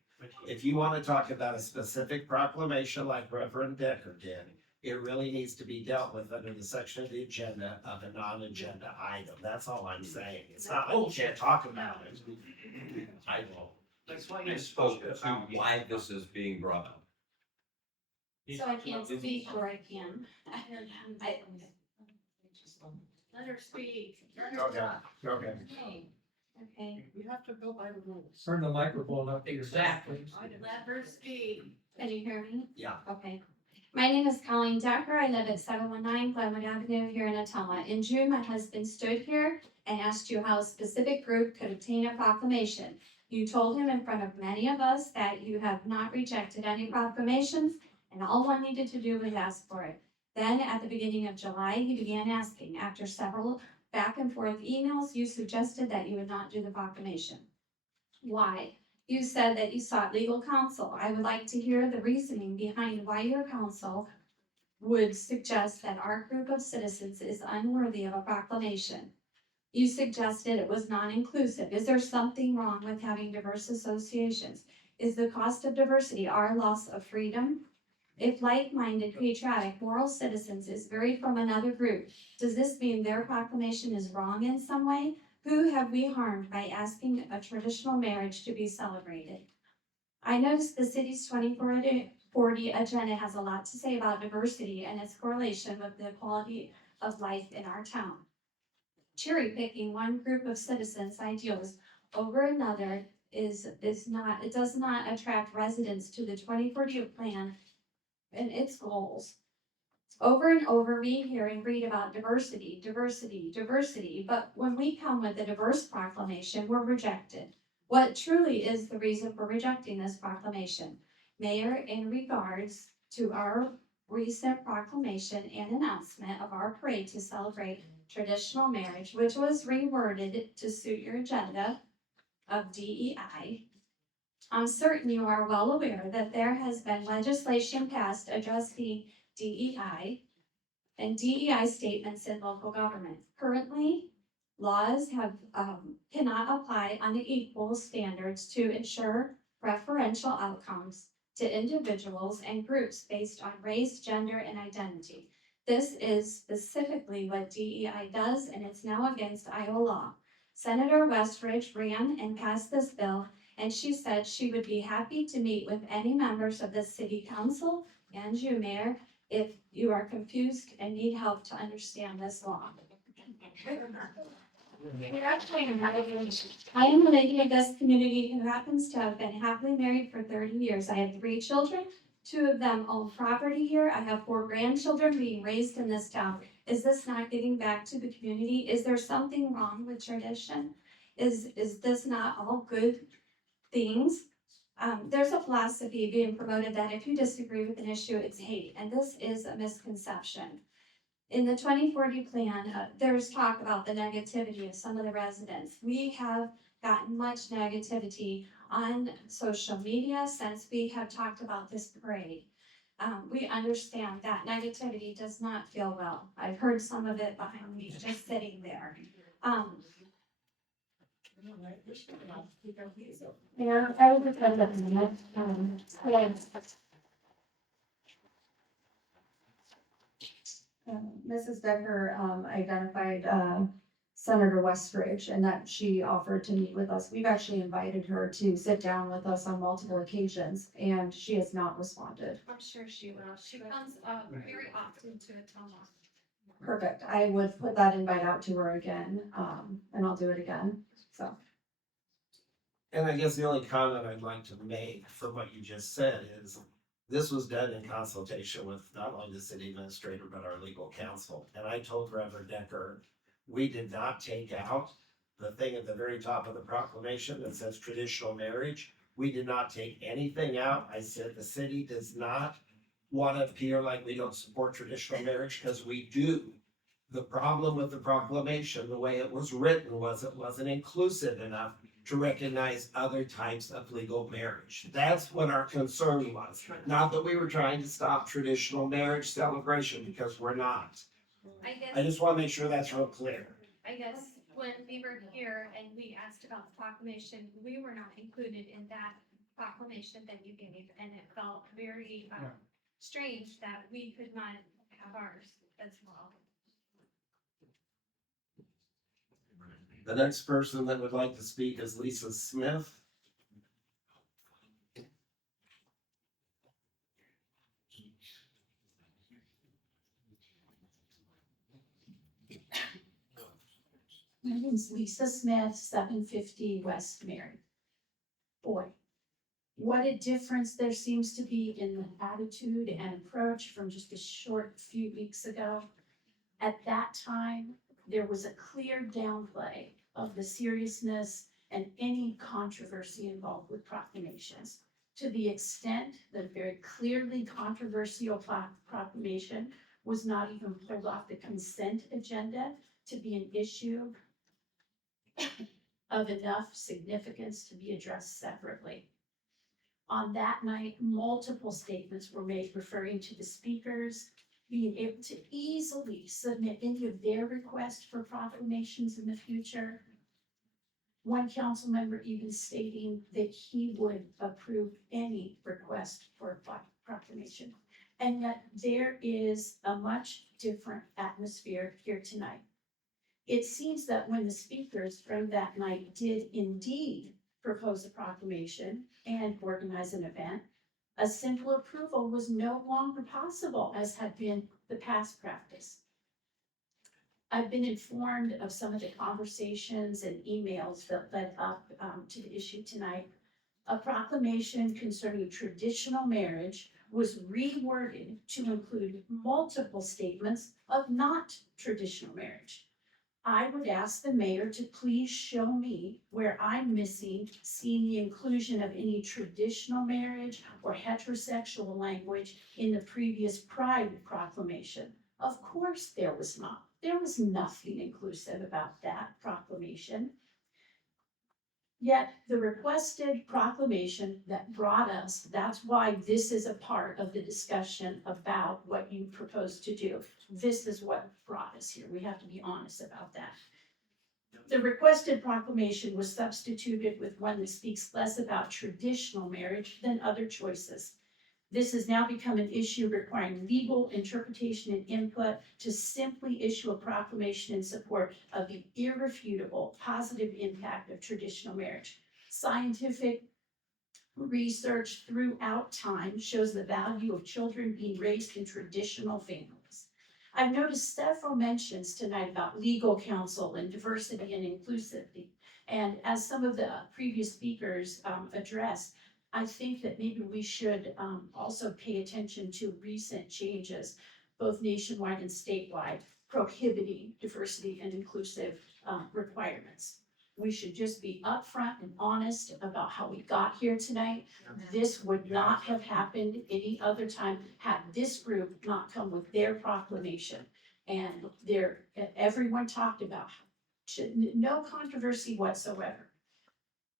If you want to talk about a specific proclamation like Reverend Decker did, it really needs to be dealt with under the section of the agenda of a non-agenda item. That's all I'm saying. It's not like you can't talk about it. I will. That's why you spoke to why this is being brought up. So I can't speak, or I can. Let her speak. Okay, okay. Okay, You have to go by the rules. Turn the microphone up. Exactly. Let her speak. can you hear me? Yeah. Okay. My name is Colleen Decker. I live at 719 Glenwood Avenue here in Ottumwa. In June, my husband stood here and asked you how a specific group could obtain a proclamation. You told him in front of many of us that you have not rejected any proclamations, and all one needed to do was ask for it. Then at the beginning of July, he began asking. After several back and forth emails, you suggested that you would not do the proclamation. Why? You said that you sought legal counsel. I would like to hear the reasoning behind why your counsel would suggest that our group of citizens is unworthy of a proclamation. You suggested it was non-inclusive. Is there something wrong with having diverse associations? Is the cost of diversity our loss of freedom? If like-minded, patriotic, moral citizens is varied from another group, does this mean their proclamation is wrong in some way? Who have we harmed by asking a traditional marriage to be celebrated? I noticed the city's 2040 agenda has a lot to say about diversity and its correlation with the quality of life in our town. Cherry picking one group of citizens' ideals over another does not attract residents to the 2040 plan and its goals. Over and over, we hear and read about diversity, diversity, diversity, but when we come with a diverse proclamation, we're rejected. What truly is the reason for rejecting this proclamation? Mayor, in regards to our recent proclamation and announcement of our parade to celebrate traditional marriage, which was reworded to suit your agenda of DEI, I'm certain you are well aware that there has been legislation passed addressing DEI and DEI statements in local government. Currently, laws cannot apply unequal standards to ensure preferential outcomes to individuals and groups based on race, gender, and identity. This is specifically what DEI does, and it's now against Iowa law. Senator Westridge ran and passed this bill, and she said she would be happy to meet with any members of the city council and you, Mayor, if you are confused and need help to understand this law. I am a lady of this community who happens to have been happily married for 30 years. I have 3 children. 2 of them own property here. I have 4 grandchildren being raised in this town. Is this not giving back to the community? Is there something wrong with tradition? Is this not all good things? There's a philosophy being promoted that if you disagree with an issue, it's hate, and this is a misconception. In the 2040 plan, there's talk about the negativity of some of the residents. We have gotten much negativity on social media since we have talked about this parade. We understand that negativity does not feel well. I've heard some of it behind me just sitting there. Yeah, I would just have a minute. Mrs. Decker identified Senator Westridge and that she offered to meet with us. We've actually invited her to sit down with us on multiple occasions, and she has not responded. I'm sure she will. She comes very often to Ottumwa. Perfect. I would put that invite out to her again, and I'll do it again, so. And I guess the only comment I'd like to make for what you just said is, this was done in consultation with not only the city administrator, but our legal counsel. And I told Reverend Decker, we did not take out the thing at the very top of the proclamation that says traditional marriage. We did not take anything out. I said the city does not want to appear like we don't support traditional marriage, because we do. The problem with the proclamation, the way it was written, was it wasn't inclusive enough to recognize other types of legal marriage. That's what our concern was. Not that we were trying to stop traditional marriage celebration, because we're not. I just want to make sure that's real clear. I guess when we were here and we asked about the proclamation, we were not included in that proclamation that you gave, and it felt very strange that we could not have ours as well. The next person that would like to speak is Lisa Smith. My name's Lisa Smith, 750 West Mary. Boy, what a difference there seems to be in the attitude and approach from just a short few weeks ago. At that time, there was a clear downplay of the seriousness and any controversy involved with proclamations. To the extent that a very clearly controversial proclamation was not even pulled off the consent agenda to be an issue of enough significance to be addressed separately. On that night, multiple statements were made referring to the speakers being able to easily submit any of their requests for proclamations in the future. One council member even stating that he would approve any request for a proclamation. And yet there is a much different atmosphere here tonight. It seems that when the speakers from that night did indeed propose a proclamation and organize an event, a simple approval was no longer possible, as had been the past practice. I've been informed of some of the conversations and emails that led up to the issue tonight. A proclamation concerning traditional marriage was reworded to include multiple statements of not traditional marriage. I would ask the mayor to please show me where I'm missing seeing the inclusion of any traditional marriage or heterosexual language in the previous Pride proclamation. Of course there was not. There was nothing inclusive about that proclamation. Yet the requested proclamation that brought us, that's why this is a part of the discussion about what you propose to do. This is what brought us here. We have to be honest about that. The requested proclamation was substituted with one that speaks less about traditional marriage than other choices. This has now become an issue requiring legal interpretation and input to simply issue a proclamation in support of the irrefutable positive impact of traditional marriage. Scientific research throughout time shows the value of children being raised in traditional families. I've noticed several mentions tonight about legal counsel and diversity and inclusivity. And as some of the previous speakers addressed, I think that maybe we should also pay attention to recent changes, both nationwide and statewide, prohibiting diversity and inclusive requirements. We should just be upfront and honest about how we got here tonight. This would not have happened any other time had this group not come with their proclamation. And everyone talked about no controversy whatsoever.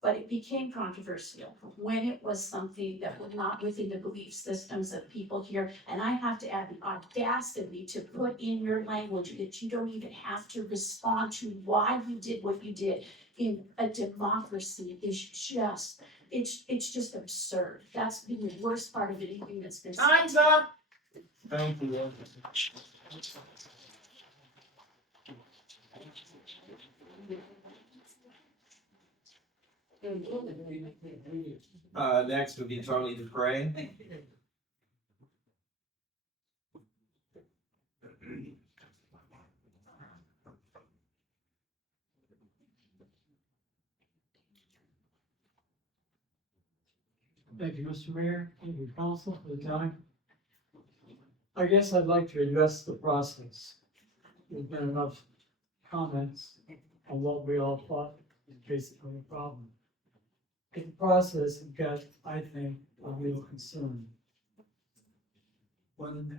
But it became controversial when it was something that was not within the belief systems of people here. And I have to add the audacity to put in your language that you don't even have to respond to why you did what you did in a democracy is just, it's just absurd. That's been the worst part of anything that's been said. Time's up. Thank you. Next would be Tony Dupre. Thank you, Mr. Mayor. Thank you, council, for the time. I guess I'd like to address the process. There's been enough comments on what we all thought is basically a problem. The process got, I think, a real concern. When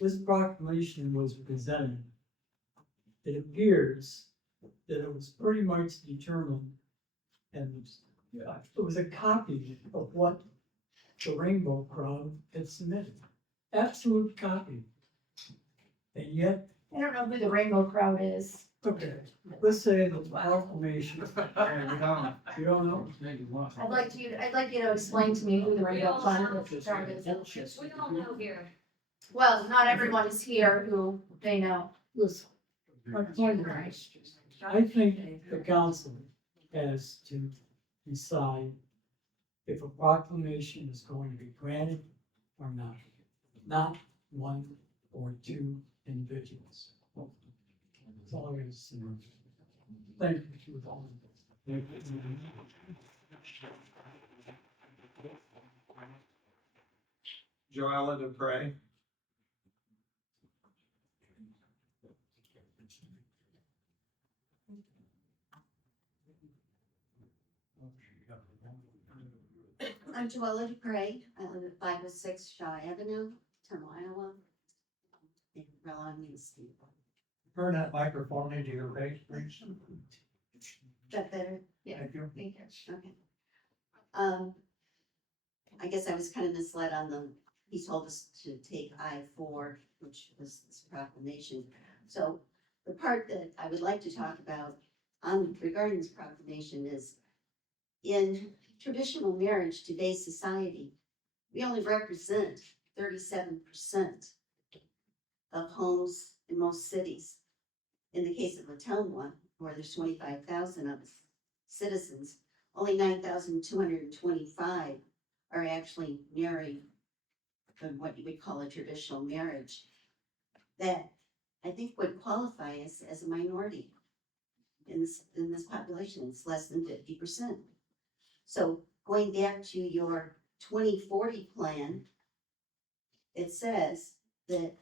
this proclamation was presented, it appears that it was pretty much determined, and it was a copy of what the Rainbow Crowd had submitted. Absolute copy. And yet, I don't know who the Rainbow Crowd is. okay, let's say the proclamation. You don't know? I'd like you to explain to me who the Rainbow Crowd is. We all know here. Well, not everyone is here who they know. Listen, my point is, I think the council has to decide if a proclamation is going to be granted or not. Not one or two individuals. That's all I was saying. Thank you for all. Joella Dupre. I'm Joella Dupre. I live at 506 Shaw Avenue, Ottumwa, Iowa. Turn that microphone into your face, please. That better? Yeah. Thank you. Thank you. Okay. I guess I was kind of misled on he told us to take I-4, which was this proclamation. So the part that I would like to talk about regarding this proclamation is in traditional marriage, today's society, we only represent 37% of homes in most cities. In the case of Ottumwa, where there's 25,000 of us citizens, only 9,225 are actually married in what you would call a traditional marriage. That I think would qualify us as a minority in this population. It's less than 50%. So going back to your 2040 plan, it says that,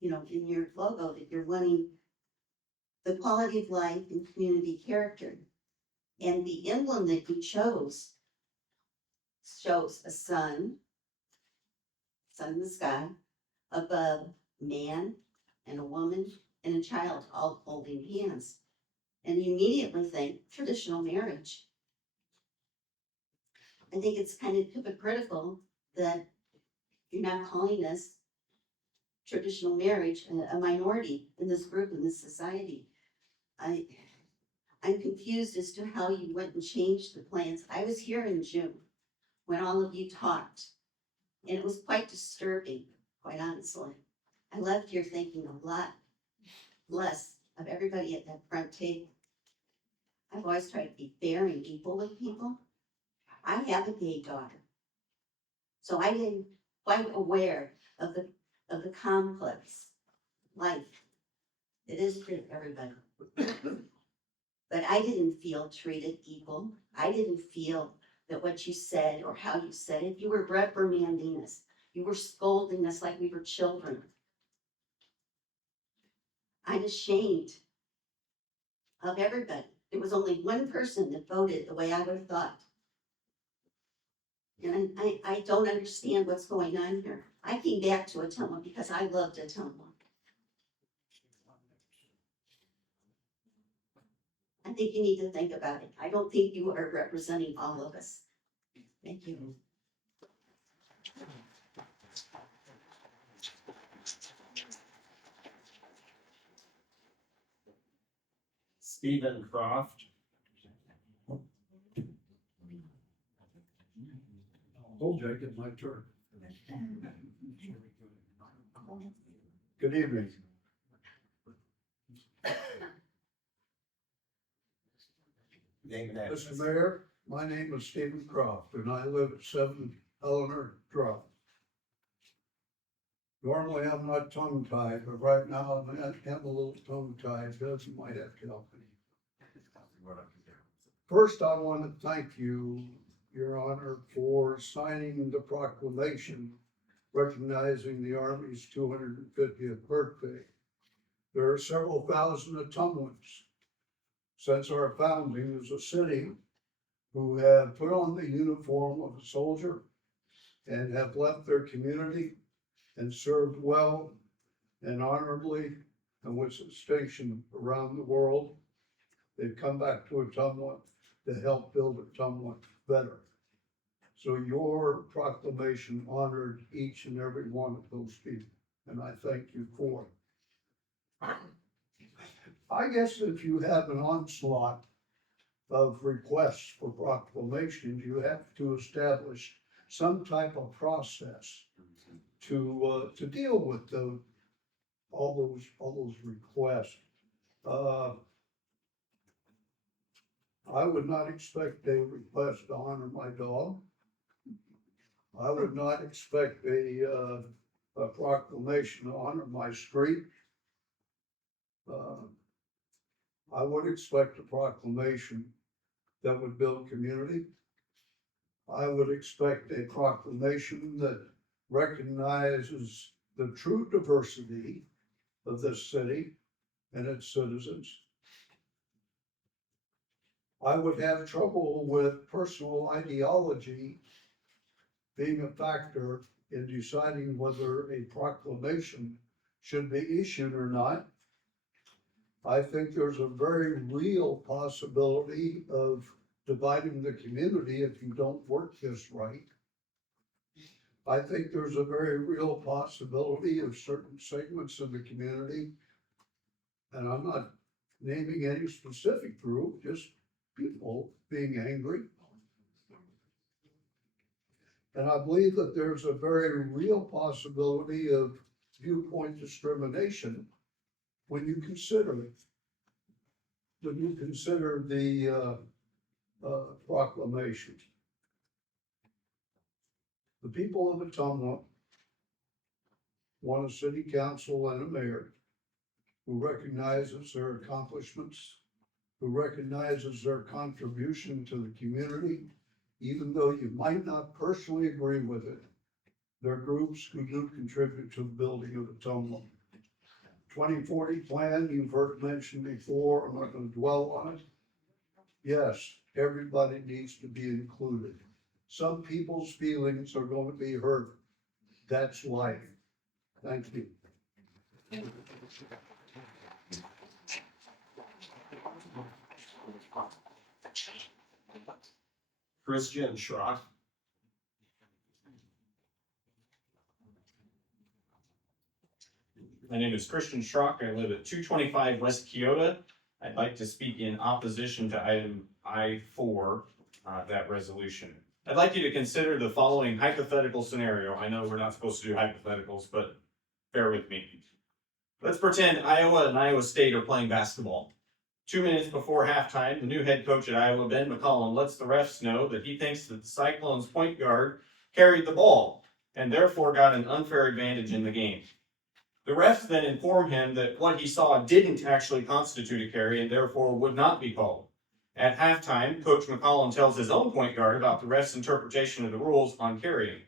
you know, in your logo that you're wanting the quality of life and community character. And the emblem that you chose shows a sun in the sky, above man and a woman and a child all holding hands. And you immediately think traditional marriage. I think it's kind of hypocritical that you're not calling us traditional marriage a minority in this group, in this society. I'm confused as to how you went and changed the plans. I was here in June when all of you talked, and it was quite disturbing, quite honestly. I left here thinking a lot less of everybody at that front table. I've always tried to be fair and equal with people. I have a gay daughter, so I am quite aware of the complex life it is for everybody. But I didn't feel treated equal. I didn't feel that what you said or how you said it, you were reprimanding us. You were scolding us like we were children. I'm ashamed of everybody. There was only one person that voted the way I would have thought. And I don't understand what's going on here. I came back to Ottumwa because I loved Ottumwa. I think you need to think about it. I don't think you are representing all of us. Thank you. Stephen Croft. Oh, Jake, it's my turn. Good evening. Name and address. Mr. Mayor, my name is Stephen Croft, and I live at 7 Eleanor Drive. Normally, I'm not tongue-tied, but right now I'm a little tongue-tied, because you might have to help me. First, I want to thank you, Your Honor, for signing the proclamation recognizing the Army's 250th birthday. There are several thousand Ottumwans since our founding as a city who have put on the uniform of a soldier and have left their community and served well and honorably and with distinction around the world. They've come back to Ottumwa to help build Ottumwa better. So your proclamation honored each and every one of those people, and I thank you for it. I guess if you have an onslaught of requests for proclamations, you have to establish some type of process to deal with all those requests. I would not expect a request to honor my dog. I would not expect a proclamation to honor my street. I would expect a proclamation that would build community. I would expect a proclamation that recognizes the true diversity of this city and its citizens. I would have trouble with personal ideology being a factor in deciding whether a proclamation should be issued or not. I think there's a very real possibility of dividing the community if you don't work this right. I think there's a very real possibility of certain segments of the community, and I'm not naming any specific group, just people being angry. And I believe that there's a very real possibility of viewpoint discrimination when you consider the proclamation. The people of Ottumwa want a city council and a mayor who recognizes their accomplishments, who recognizes their contribution to the community, even though you might not personally agree with it. There are groups who do contribute to the building of Ottumwa. 2040 plan, you've heard it mentioned before, I'm not going to dwell on it. Yes, everybody needs to be included. Some people's feelings are going to be hurt. That's life. Thank you. Christian Schrock. My name is Christian Schrock. I live at 225 West Kyoto. I'd like to speak in opposition to item I4, that resolution. I'd like you to consider the following hypothetical scenario. I know we're not supposed to do hypotheticals, but bear with me. Let's pretend Iowa and Iowa State are playing basketball. 2 minutes before halftime, the new head coach at Iowa, Ben McCollum, lets the refs know that he thinks that the Cyclones point guard carried the ball and therefore got an unfair advantage in the game. The refs then inform him that what he saw didn't actually constitute a carry and therefore would not be called. At halftime, Coach McCollum tells his own point guard about the refs' interpretation of the rules on carrying.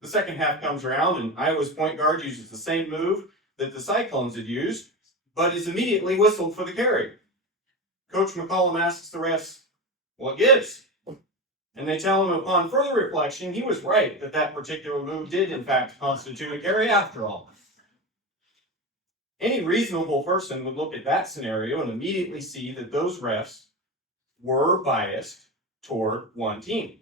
The second half comes around and Iowa's point guard uses the same move that the Cyclones had used, but is immediately whistled for the carry. Coach McCollum asks the refs, "What gives?" And they tell him upon further reflection, he was right that that particular move did in fact constitute a carry after all. Any reasonable person would look at that scenario and immediately see that those refs were biased toward one team.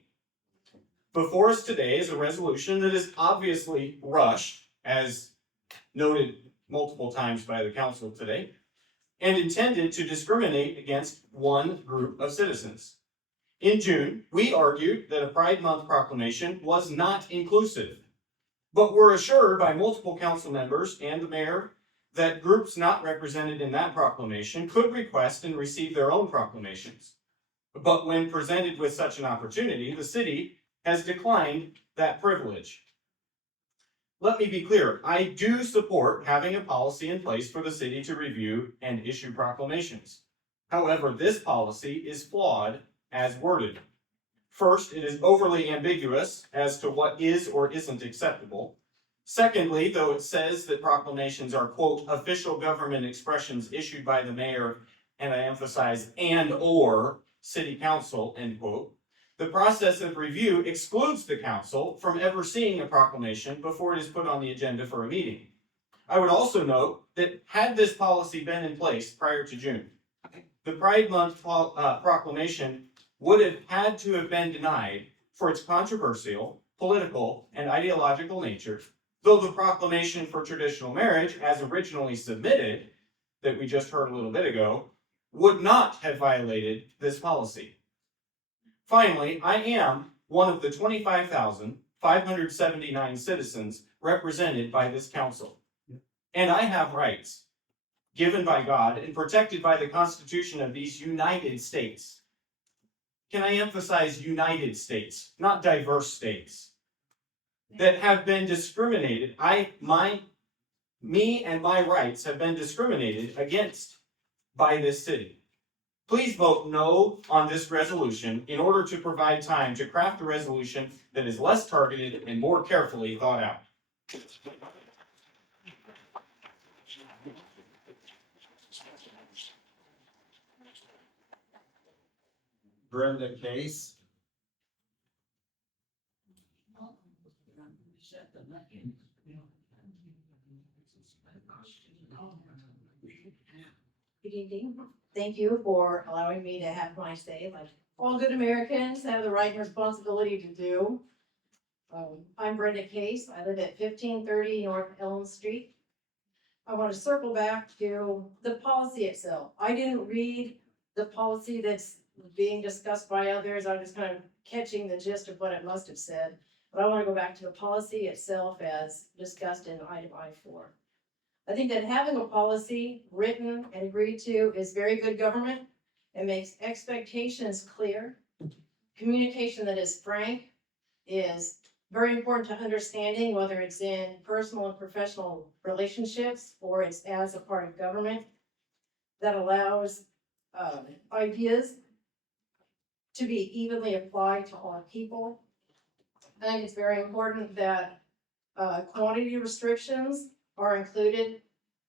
Before us today is a resolution that is obviously rushed, as noted multiple times by the council today, and intended to discriminate against one group of citizens. In June, we argued that a Pride Month proclamation was not inclusive, but were assured by multiple council members and the mayor that groups not represented in that proclamation could request and receive their own proclamations. But when presented with such an opportunity, the city has declined that privilege. Let me be clear, I do support having a policy in place for the city to review and issue proclamations. However, this policy is flawed as worded. First, it is overly ambiguous as to what is or isn't acceptable. Secondly, though it says that proclamations are, quote, official government expressions issued by the mayor, and I emphasize, and or city council, end quote, the process of review excludes the council from ever seeing a proclamation before it is put on the agenda for a meeting. I would also note that had this policy been in place prior to June, the Pride Month proclamation would have had to have been denied for its controversial, political, and ideological nature, though the proclamation for traditional marriage, as originally submitted, that we just heard a little bit ago, would not have violated this policy. Finally, I am one of the 25,579 citizens represented by this council. And I have rights given by God and protected by the Constitution of these United States. Can I emphasize United States, not diverse states, that have been discriminated. Me and my rights have been discriminated against by this city. Please vote no on this resolution in order to provide time to craft a resolution that is less targeted and more carefully thought out. Brenda Case. Good evening. Thank you for allowing me to have my say, like all good Americans have the right and responsibility to do. I'm Brenda Case. I live at 1530 North Elm Street. I want to circle back to the policy itself. I didn't read the policy that's being discussed by others. I'm just kind of catching the gist of what it must have said. But I want to go back to the policy itself as discussed in item I4. I think that having a policy written and agreed to is very good government. It makes expectations clear. Communication that is frank is very important to understanding, whether it's in personal and professional relationships or it's as a part of government. That allows ideas to be evenly applied to all people. I think it's very important that quantity restrictions are included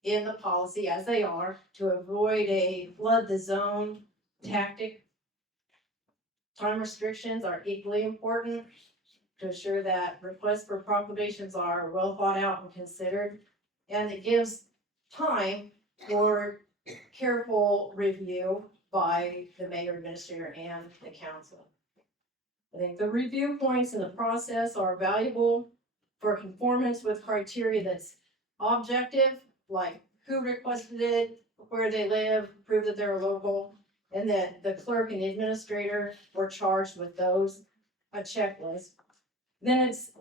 in the policy as they are to avoid a flood the zone tactic. Time restrictions are equally important to ensure that requests for proclamations are well thought out and considered. And it gives time for careful review by the mayor, administrator, and the council. I think the review points in the process are valuable for conformance with criteria that's objective, like who requested it, where they live, prove that they're local, and that the clerk and administrator were charged with those, a checklist. Then it's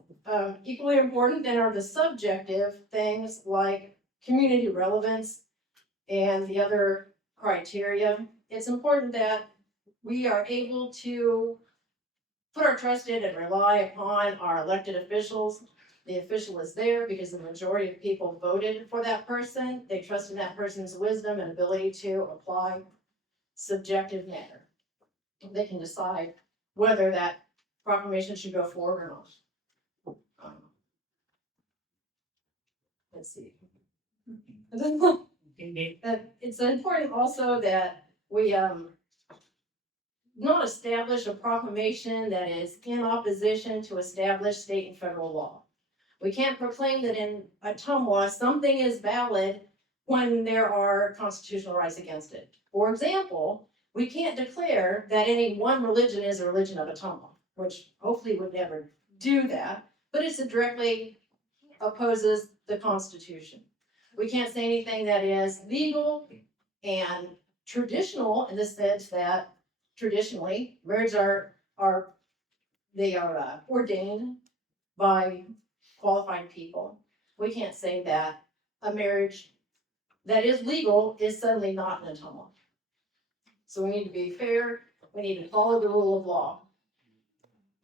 equally important that are the subjective things like community relevance and the other criteria. It's important that we are able to put our trust in and rely upon our elected officials. The official is there because the majority of people voted for that person. They trust in that person's wisdom and ability to apply subjective matter. They can decide whether that proclamation should go forward or not. Let's see. It's important also that we not establish a proclamation that is in opposition to established state and federal law. We can't proclaim that in Ottumwa something is valid when there are constitutional rights against it. For example, we can't declare that any one religion is a religion of Ottumwa, which hopefully would never do that, but it directly opposes the Constitution. We can't say anything that is legal and traditional in the sense that traditionally marriages are ordained by qualified people. We can't say that a marriage that is legal is suddenly not an Ottumwa. So we need to be fair. We need to follow the rule of law.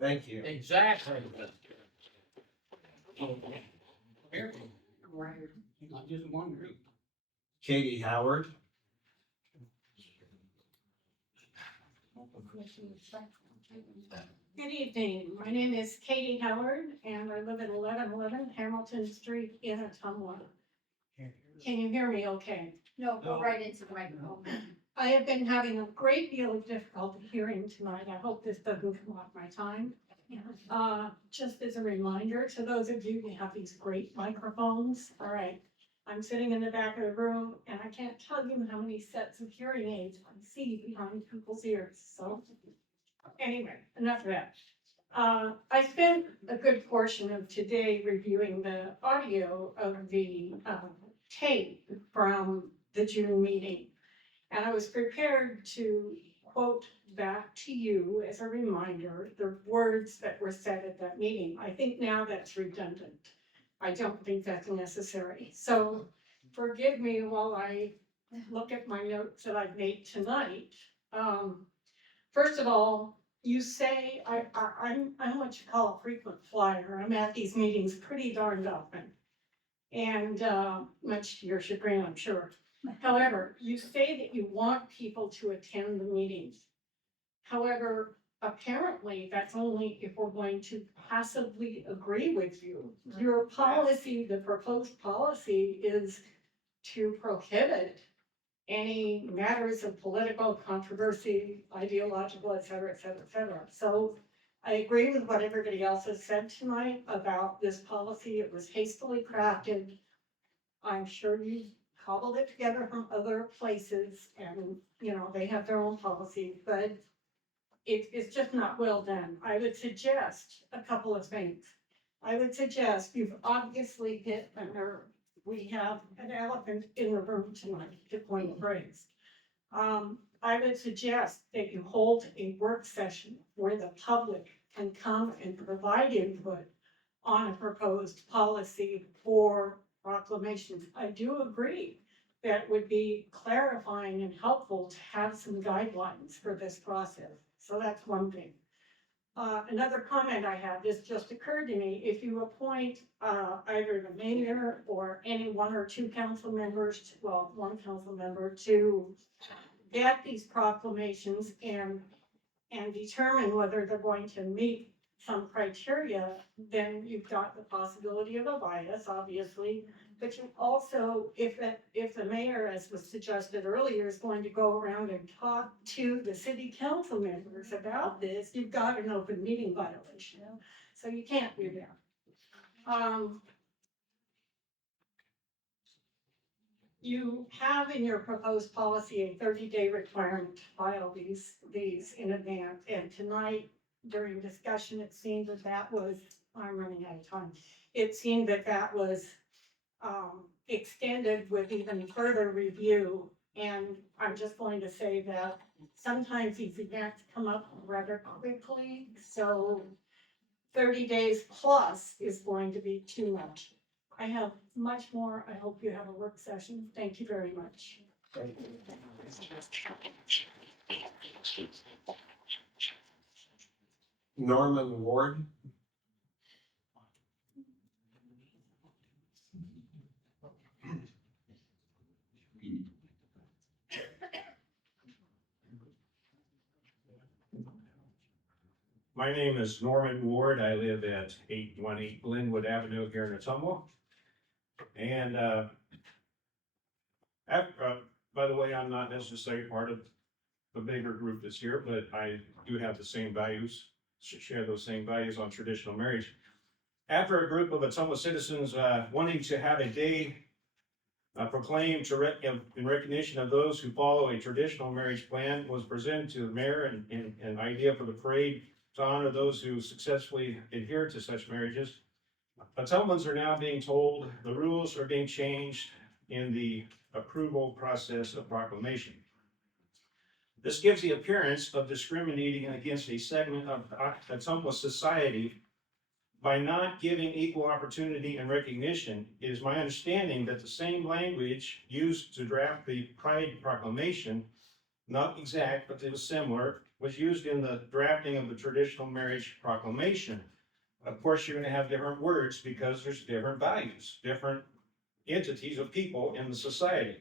Thank you. Exactly. Not just one group. Katie Howard. Good evening. My name is Katie Howard and I live at 1111 Hamilton Street in Ottumwa. Can you hear me okay? No, go right into the microphone. I have been having a great deal of difficulty hearing tonight. I hope this doesn't block my time. Just as a reminder to those of you who have these great microphones, all right, I'm sitting in the back of the room and I can't tell you how many sets of hearing aids I see behind people's ears. So anyway, enough of that. I spent a good portion of today reviewing the audio of the tape from the June meeting. And I was prepared to quote back to you as a reminder the words that were said at that meeting. I think now that's redundant. I don't think that's necessary. So forgive me while I look at my notes that I've made tonight. First of all, you say I'm what you call a frequent flyer. I'm at these meetings pretty darned often, and much to your chagrin, I'm sure. However, you say that you want people to attend the meetings. However, apparently that's only if we're going to passively agree with you. Your policy, the proposed policy, is to prohibit any matters of political controversy, ideological, et cetera, et cetera, et cetera. So I agree with what everybody else has said tonight about this policy. It was hastily crafted. I'm sure you cobbled it together from other places and, you know, they have their own policies, but it's just not well done. I would suggest a couple of things. I would suggest, you've obviously hit a nerve. We have an elephant in the room tonight, to coin a phrase. I would suggest that you hold a work session where the public can come and provide input on a proposed policy for proclamations. I do agree that it would be clarifying and helpful to have some guidelines for this process. So that's one thing. Another comment I have, this just occurred to me, if you appoint either the mayor or any one or two council members, well, one council member to get these proclamations and determine whether they're going to meet some criteria, then you've got the possibility of a bias, obviously. But you also, if the mayor, as was suggested earlier, is going to go around and talk to the city council members about this, you've got an open meeting violation. So you can't do that. You have in your proposed policy a 30-day requirement to file these in advance, and tonight during discussion, it seemed that was, I'm running out of time. It seemed that was extended with even further review, and I'm just going to say that sometimes these events come up rather quickly, so 30 days plus is going to be too much. I have much more. I hope you have a work session. Thank you very much. Norman Ward. My name is Norman Ward. I live at 818 Glenwood Avenue here in Ottumwa. And by the way, I'm not necessarily part of the bigger group that's here, but I do have the same values, share those same values on traditional marriage. After a group of Ottumwa citizens wanting to have a day proclaimed in recognition of those who follow a traditional marriage plan was presented to the mayor and an idea for the parade to honor those who successfully adhere to such marriages. Ottumwans are now being told the rules are being changed in the approval process of proclamation. This gives the appearance of discriminating against a segment of Ottumwa society by not giving equal opportunity and recognition. It is my understanding that the same language used to draft the Pride Proclamation, not exact, but it was similar, was used in the drafting of the Traditional Marriage Proclamation. Of course, you're going to have different words because there's different values, different entities of people in the society.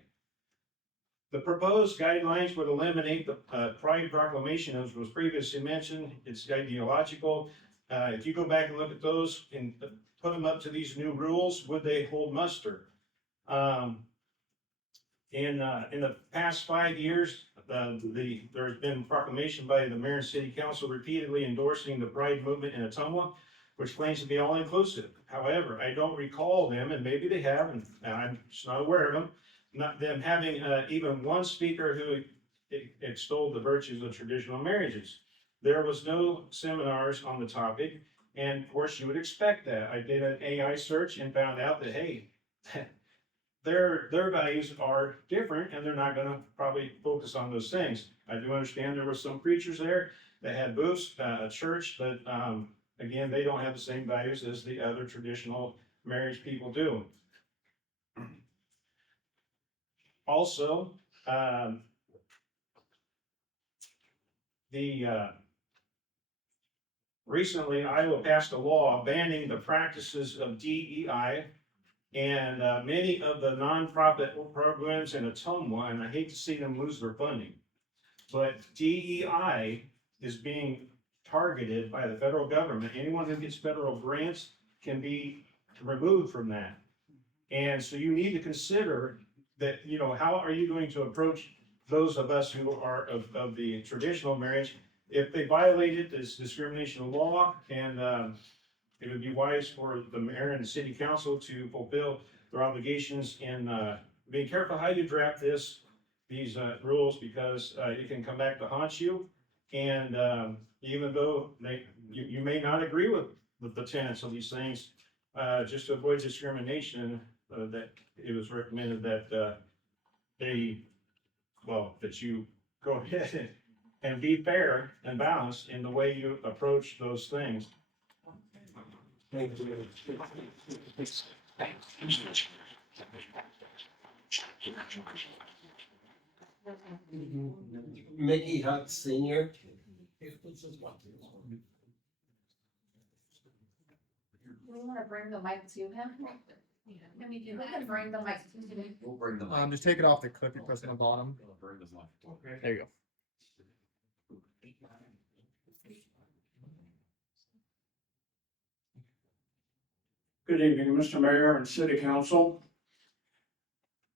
The proposed guidelines would eliminate the Pride Proclamation, as was previously mentioned. It's ideological. If you go back and look at those and put them up to these new rules, would they hold muster? In the past 5 years, there's been proclamation by the mayor and city council repeatedly endorsing the Pride movement in Ottumwa, which claims to be all inclusive. However, I don't recall them, and maybe they have, and I'm just not aware of them, not them having even one speaker who extolled the virtues of traditional marriages. There was no seminars on the topic, and of course you would expect that. I did an AI search and found out that, hey, their values are different, and they're not going to probably focus on those things. I do understand there were some preachers there that had booths, a church, but again, they don't have the same values as the other traditional marriage people do. Also, recently Iowa passed a law banning the practices of DEI and many of the nonprofit programs in Ottumwa, and I hate to see them lose their funding, but DEI is being targeted by the federal government. Anyone who gets federal grants can be removed from that. And so you need to consider that, you know, how are you going to approach those of us who are of the traditional marriage? If they violated this discrimination law and it would be wise for the mayor and the city council to fulfill their obligations in, being careful how you draft these rules, because it can come back to haunt you. And even though you may not agree with the tenets of these things, just to avoid discrimination, that it was recommended that that you go ahead and be fair and balanced in the way you approach those things. Thank you. Mickey Hunt Senior. We wanna bring the mic to him? Can we do that? Bring the mic to him. We'll bring them. Just take it off the clip you press on the bottom. There you go. Good evening, Mr. Mayor and City Council.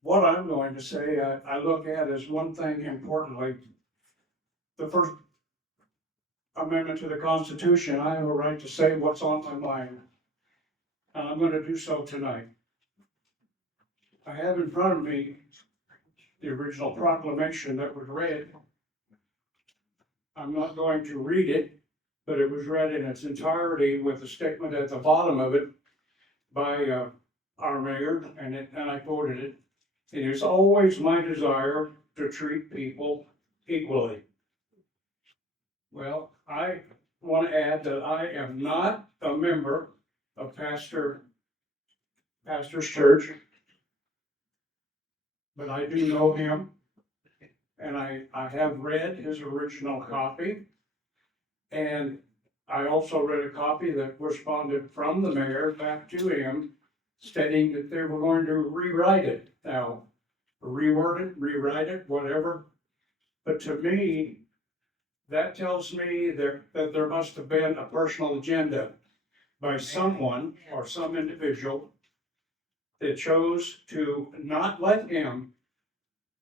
What I'm going to say, I look at as one thing importantly. The First Amendment to the Constitution, I have a right to say what's on my mind. And I'm going to do so tonight. I have in front of me the original proclamation that was read. I'm not going to read it, but it was read in its entirety with a statement at the bottom of it by our mayor, and I quoted it. It is always my desire to treat people equally. Well, I want to add that I am not a member of Pastor's church, but I do know him, and I have read his original copy, and I also read a copy that responded from the mayor back to him, stating that they were going to rewrite it. Now, reword it, rewrite it, whatever. But to me, that tells me that there must have been a personal agenda by someone or some individual that chose to not let him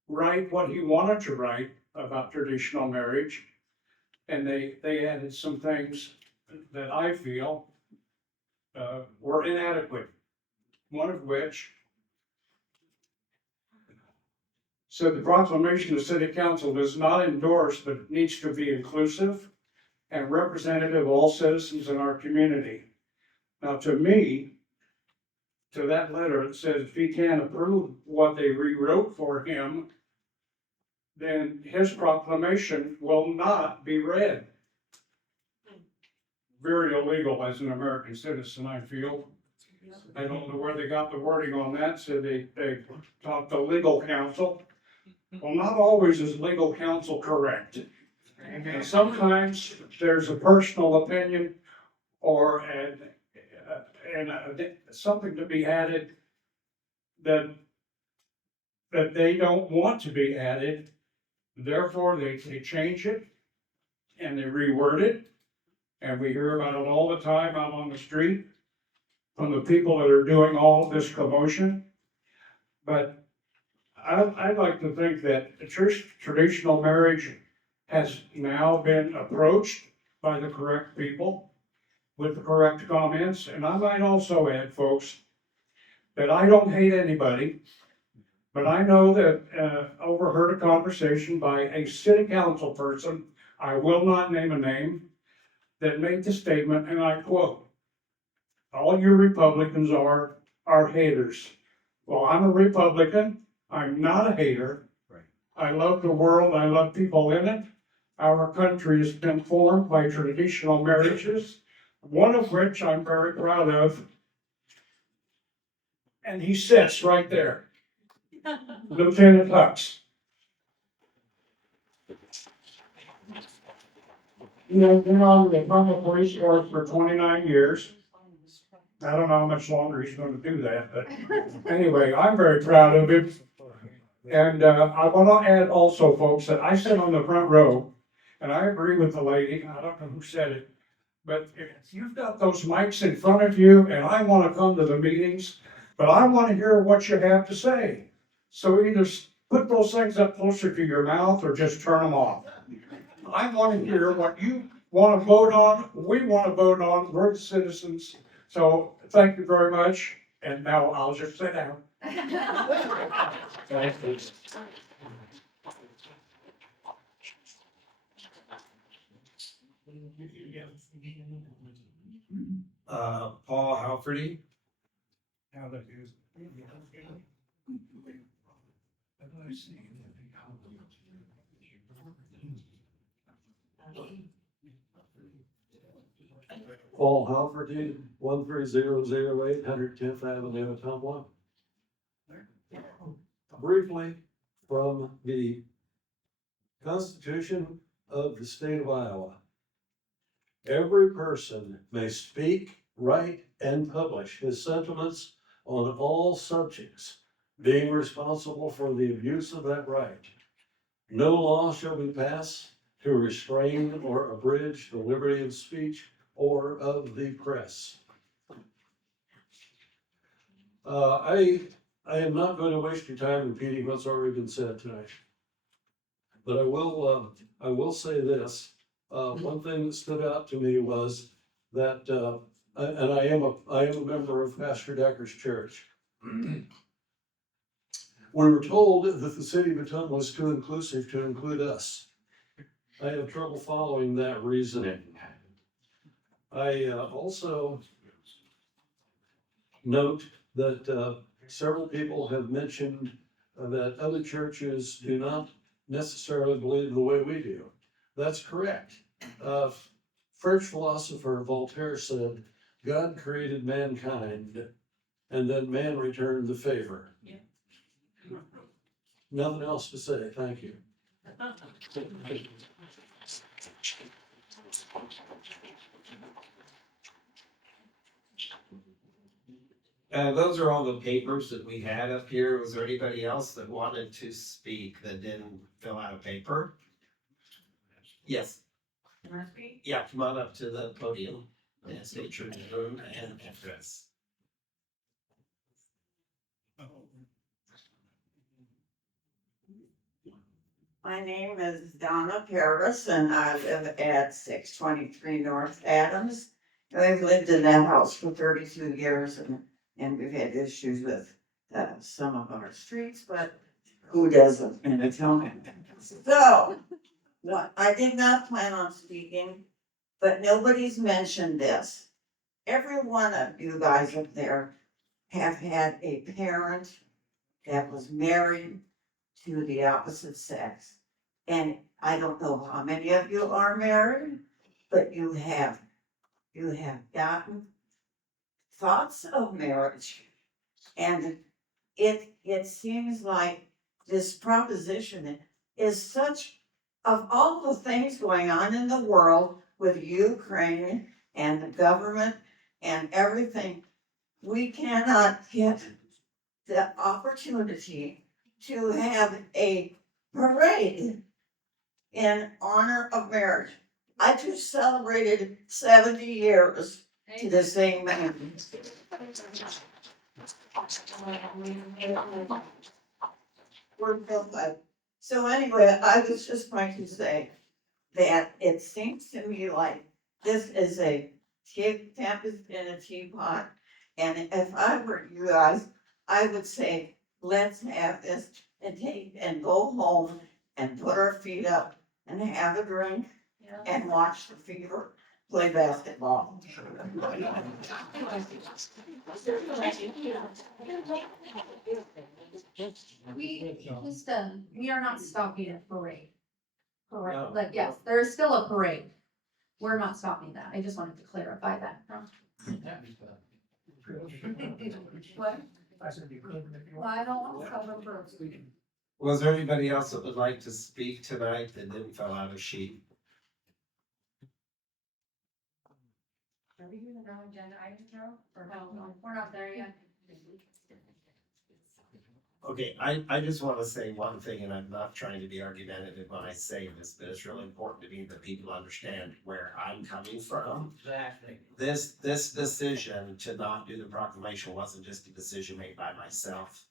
write what he wanted to write about traditional marriage. And they added some things that I feel were inadequate. One of which said the proclamation of City Council does not endorse, but needs to be inclusive and representative of all citizens in our community. Now, to me, to that letter, it says if he can't approve what they rewrote for him, then his proclamation will not be read. Very illegal as an American citizen, I feel. I don't know where they got the wording on that, so they talked to legal counsel. Well, not always is legal counsel correct. And sometimes there's a personal opinion or something to be added that they don't want to be added. Therefore, they change it and they reword it. And we hear about it all the time out on the street from the people that are doing all this commotion. But I'd like to think that traditional marriage has now been approached by the correct people with the correct comments. And I might also add, folks, that I don't hate anybody, but I know that overheard a conversation by a city council person, I will not name a name, that made the statement, and I quote, "All you Republicans are haters." Well, I'm a Republican. I'm not a hater. Right. I love the world. I love people in it. Our country has been formed by traditional marriages, one of which I'm very proud of. And he sits right there. Lieutenant Hux. You know, been on the Ottumwa Police Force for 29 years. I don't know how much longer he's going to do that, but anyway, I'm very proud of him. And I want to add also, folks, that I sit on the front row, and I agree with the lady. I don't know who said it, but if you've got those mics in front of you, and I want to come to the meetings, but I want to hear what you have to say. So either put those things up closer to your mouth or just turn them off. I want to hear what you want to vote on, we want to vote on, we're the citizens So thank you very much, and now I'll just sit down. Paul Halferty. Paul Halferty, 13008 110th Avenue, Ottumwa. Briefly, from the Constitution of the State of Iowa. Every person may speak, write, and publish his sentiments on all subjects, being responsible for the abuse of that right. No law shall be passed to restrain or abridge the liberty of speech or of the press. I am not going to waste your time repeating what's already been said tonight. But I will say this, one thing that stood out to me was that, and I am a member of Pastor Decker's church. We were told that the city of Ottumwa was too inclusive to include us. I have trouble following that reasoning. I also note that several people have mentioned that other churches do not necessarily believe the way we do. That's correct. French philosopher Voltaire said, God created mankind and then man returned the favor. Yeah. Nothing else to say. Thank you. Those are all the papers that we had up here. Was there anybody else that wanted to speak that didn't fill out a paper? Yes. Can I speak? Yeah, come on up to the podium and state your name and address. My name is Donna Paris and I live at 623 North Adams. And we've lived in that house for 32 years and we've had issues with some of our streets, but who doesn't in a town? So, I did not plan on speaking, but nobody's mentioned this. Every one of you guys up there have had a parent that was married to the opposite sex. And I don't know how many of you are married, but you have gotten thoughts of marriage. And it seems like this proposition is such, of all the things going on in the world with Ukraine and the government and everything, we cannot get the opportunity to have a parade in honor of marriage. I just celebrated 70 years to the same man. So anyway, I was just going to say that it seems to me like this is a tempest in a teapot. And if I were you guys, I would say, let's have this and take and go home and put our feet up and have a drink and watch the Fever play basketball. We are not stopping a parade. Correct, No. like, yes, there is still a parade. We're not stopping that. I just wanted to clarify that. What? Well, I don't want to cover for. Was there anybody else that would like to speak tonight that didn't fill out a sheet? Are we doing the wrong agenda item, Joe? Or no, we're not there yet. Okay, I just want to say one thing, and I'm not trying to be argumentative when I say this, but it's really important to me that people understand where I'm coming from. Exactly. This decision to not do the proclamation wasn't just a decision made by myself.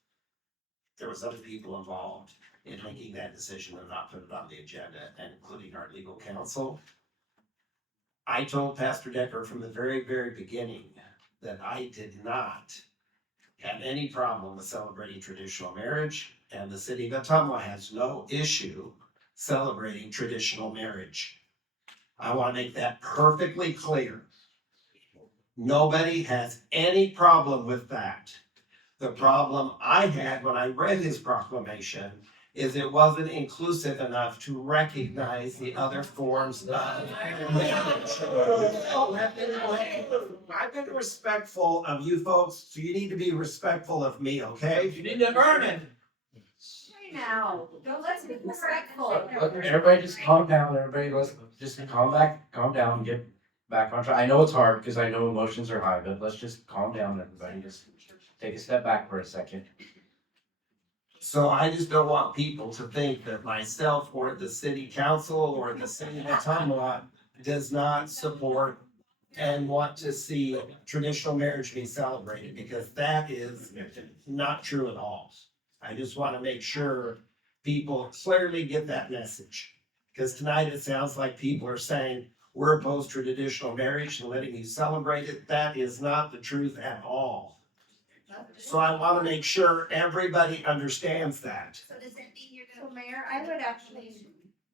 There was other people involved in making that decision and not put it on the agenda, and including our legal counsel. I told Pastor Decker from the very, very beginning that I did not have any problem with celebrating traditional marriage, and the city of Ottumwa has no issue celebrating traditional marriage. I want to make that perfectly clear. Nobody has any problem with that. The problem I had when I read his proclamation is it wasn't inclusive enough to recognize the other forms of marriage. I've been respectful of you folks, so you need to be respectful of me, okay? You need to earn it. Now, let's be respectful. Everybody just calm down, everybody, let's just calm down, get back on track. I know it's hard, because I know emotions are high, but let's just calm down, everybody, just take a step back for a second. So I just don't want people to think that myself or the city council or the city of Ottumwa does not support and want to see traditional marriage be celebrated, because that is not true at all. I just want to make sure people clearly get that message. Because tonight it sounds like people are saying, we're opposed to traditional marriage and letting you celebrate it. That is not the truth at all. So I want to make sure everybody understands that. So does that mean you're gonna? So Mayor, I would actually,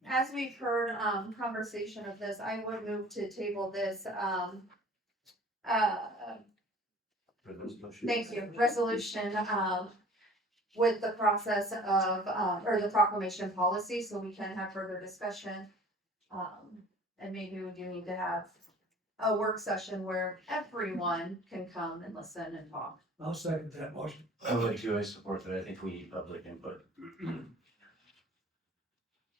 as we've heard, conversation of this, I would move to table this, thank you, resolution, with the process of, or the proclamation policy, so we can have further discussion. And maybe we do need to have a work session where everyone can come and listen and talk. I'll second that motion. I would too, I support that, I think we need public input.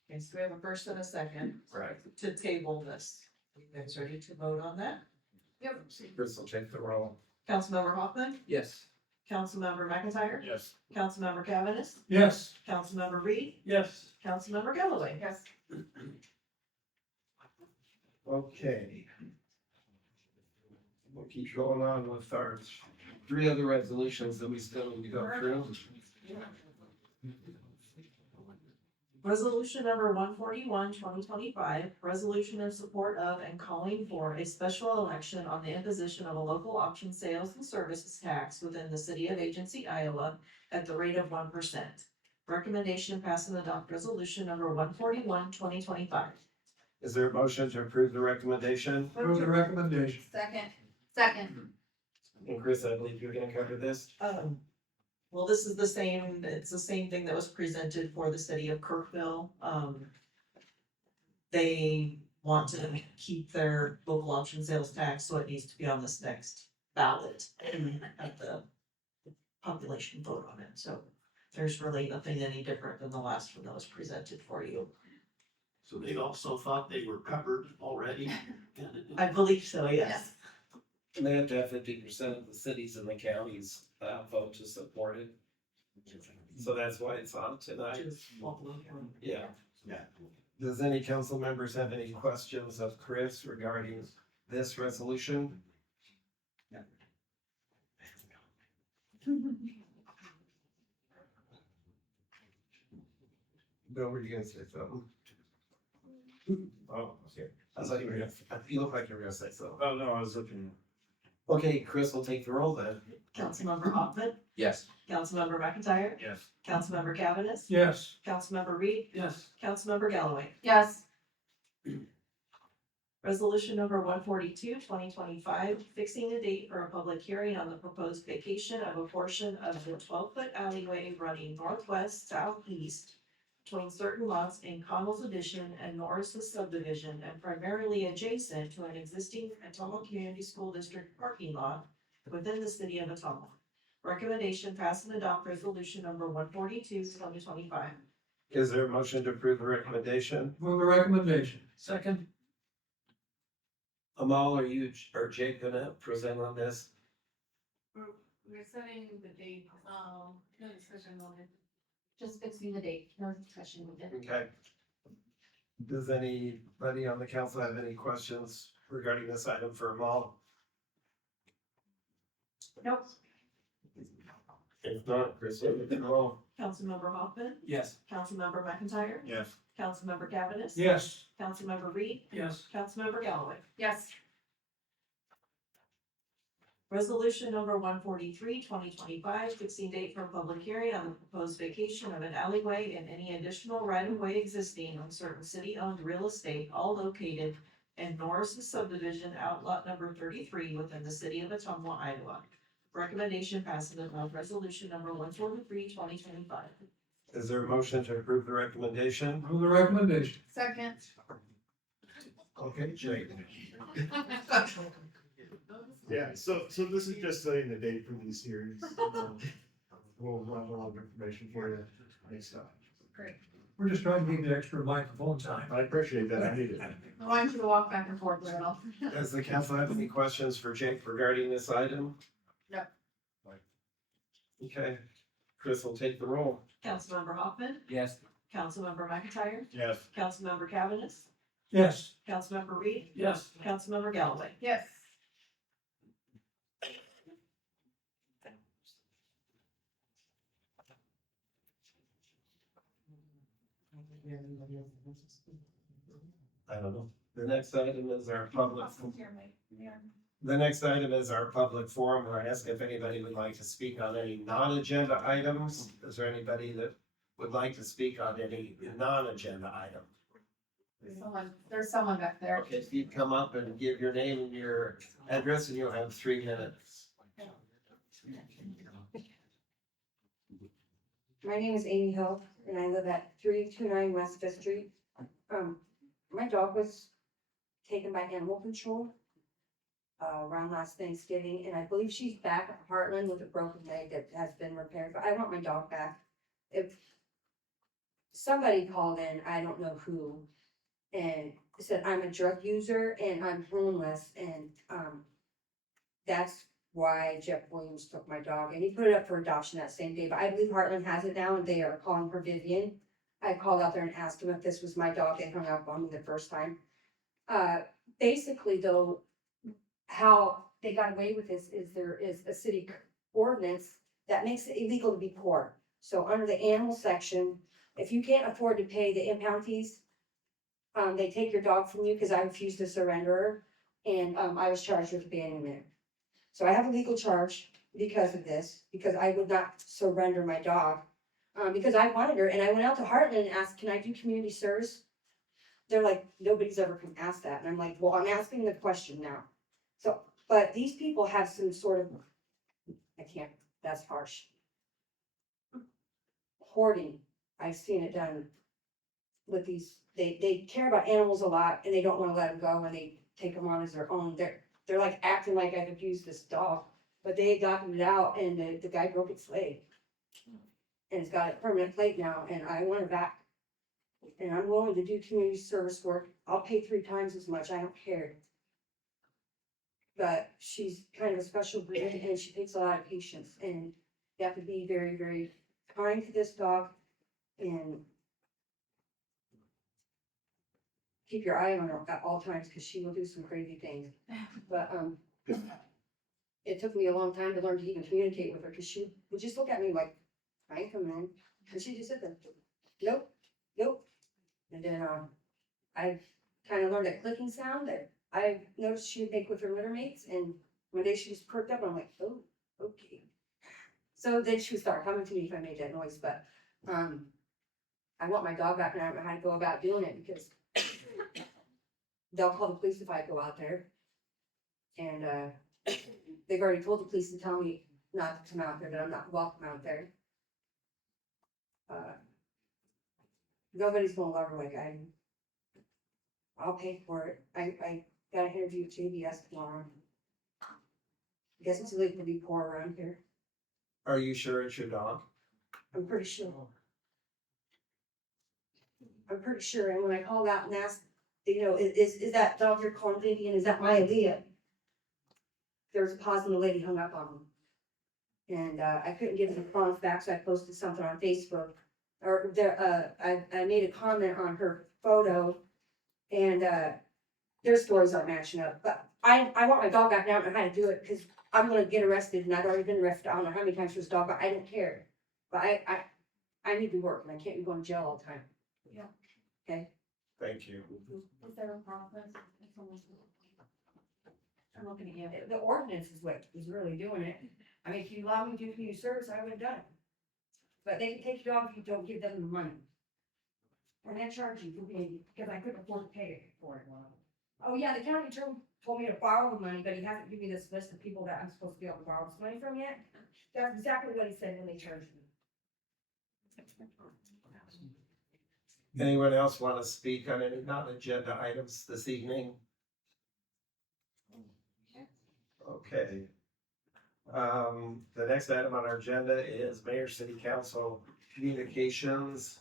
Okay, so we have a first and a second Right. to table this. You guys ready to vote on that? Yep. Chris will take the roll. Councilmember Hoffman, Yes. Councilmember McIntyre, Yes. Councilmember Cavanagh, Yes. Councilmember Reed, Yes. Councilmember Galloway. Yes. Okay. We'll keep going on with our 3 other resolutions that we still need to go through. Resolution number 141, 2025, resolution in support of and calling for a special election on the imposition of a local option sales and services tax within the city of Agency, Iowa, at the rate of 1%. Recommendation pass and adopt resolution number 141, 2025. Is there a motion to approve the recommendation? Move the recommendation. Second. And Chris, I believe you're gonna cover this. Well, this is the same, it's the same thing that was presented for the city of Kirkville. They want to keep their local option sales tax, so it needs to be on this next ballot and have the population vote on it, so there's really nothing any different than the last one that was presented for you. So they also thought they were covered already. I believe so, yes. And they have to have 50% of the cities and the counties vote to support it. So that's why it's on tonight. Yeah. Yeah. Does any council members have any questions of Chris regarding this resolution? Bill, were you gonna say something? Oh, okay. I thought you were gonna, you look like you were gonna say something. Oh, no, I was looking. Okay, Chris will take the roll then. Councilmember Hoffman, Yes. Councilmember McIntyre, Yes. Councilmember Cavanagh, Yes. Councilmember Reed, Yes. Councilmember Galloway. Yes. Resolution number 142, 2025, fixing a date for a public hearing on the proposed vacation of a portion of the 12-foot alleyway running northwest, southeast between certain lots in Connell's Addition and Norris's subdivision and primarily adjacent to an existing Ottumwa Community School District parking lot within the city of Ottumwa. Recommendation pass and adopt resolution number 142, 2025. Is there a motion to approve the recommendation? Move the recommendation. Second. Amal, are you or Jake gonna present on this? We're setting the date, no discussion on it. Just fixing the date, no discussion with it. Okay. Does anybody on the council have any questions regarding this item for Amal? Nope. If not, Chris, will take the roll. Councilmember Hoffman, Yes. Councilmember McIntyre, Yes. Councilmember Cavanagh. Yes. Councilmember Reed, Yes. Councilmember Galloway. Yes. Resolution number 143, 2025, fixing date for public hearing on the proposed vacation of an alleyway and any additional right-of-way existing on certain city-owned real estate, all located in Norris subdivision outlot number 33 within the city of Ottumwa, Iowa. Recommendation passing of resolution number 143, 2025. Is there a motion to approve the recommendation? Move the recommendation. Second. Okay, Jake. Yeah, so this is just setting the date for these hearings. We'll run a lot of information for you next time. Great. We're just trying to give you extra microphone time. I appreciate that, I need it. I want you to walk back and forth a little. Does the council have any questions for Jake regarding this item? No. Okay, Chris will take the roll. Councilmember Hoffman, Yes. Councilmember McIntyre, Yes. Councilmember Cavanagh, Yes. Councilmember Reed, Yes. Councilmember Galloway. Yes. I don't know. The next item is our public. The next item is our public forum, where I ask if anybody would like to speak on any non-agenda items. Is there anybody that would like to speak on any non-agenda item? There's someone back there. Okay, if you come up and give your name and your address, and you'll have 3 minutes. My name is Amy Hill, and I live at 329 West Fifth Street. My dog was taken by animal control around last Thanksgiving, and I believe she's back at Heartland with a broken leg that has been repaired, but I want my dog back. If somebody called in, I don't know who, and said I'm a drug user and I'm homeless, and that's why Jeff Williams took my dog, and he put it up for adoption that same day, but I believe Heartland has it now, and they are calling her Vivian. I called out there and asked him if this was my dog. They hung up on me the first time. Basically though, how they got away with this is there is a city ordinance that makes it illegal to be poor. So under the animal section, if you can't afford to pay the impound fees, they take your dog from you, because I refused to surrender her, and I was charged with abandonment. So I have a legal charge because of this, because I would not surrender my dog. Because I wanted her, and I went out to Heartland and asked, can I do community service? They're like, nobody's ever come ask that, and I'm like, well, I'm asking the question now. So, but these people have some sort of, that's harsh. Hoarding, I've seen it done with these, they care about animals a lot, and they don't wanna let them go, and they take them on as their own. They're like acting like I've abused this dog, but they adopted it out, and the guy broke its leg. And it's got a permanent plate now, and I want her back. And I'm willing to do community service work. I'll pay 3 times as much, I don't care. But she's kind of a special breed, and she takes a lot of patience, and you have to be very, very kind to this dog, and keep your eye on her at all times, because she will do some crazy things. But, it took me a long time to learn to even communicate with her, because she would just look at me like, I ain't coming in, and she just said that, nope, nope. And then, I kind of learned that clicking sound that I noticed she would make with her litter mates, and one day she just perked up, and I'm like, oh, okay. So then she would start coming to me if I made that noise, but, I want my dog back, and I don't know how to go about doing it, because they'll call the police if I go out there. And, they've already told the police to tell me not to come out there, that I'm not welcome out there. Nobody's gonna love her like I do. I'll pay for it. I got an interview with JBS tomorrow. I guess it's illegal to be poor around here. Are you sure it's your dog? I'm pretty sure. I'm pretty sure, and when I called out and asked, you know, is that dog you're calling Vivian, is that my Aaliyah? There was a pause and the lady hung up on me. And, I couldn't get the response back, so I posted something on Facebook. Or there, I made a comment on her photo, and, their stories aren't matching up. But I want my dog back now, I don't know how to do it, because I'm gonna get arrested, and I've already been arrested, I don't know how many times for this dog, but I don't care. But I need to work, and I can't be going to jail all the time. Yeah. Okay? Thank you. Is there a process? I'm looking at you. The ordinance is what is really doing it. I mean, if you allow me to do community service, I would have done it. But they can take your dog if you don't give them the money. And they charge you for being, because I couldn't afford to pay for it. Oh, yeah, the county told me to borrow the money, but he hasn't given me this list of people that I'm supposed to be able to borrow this money from yet. That's exactly what he said when they charged me. Anyone else want to speak on any non-agenda items this evening? Okay. The next item on our agenda is Mayor City Council communications.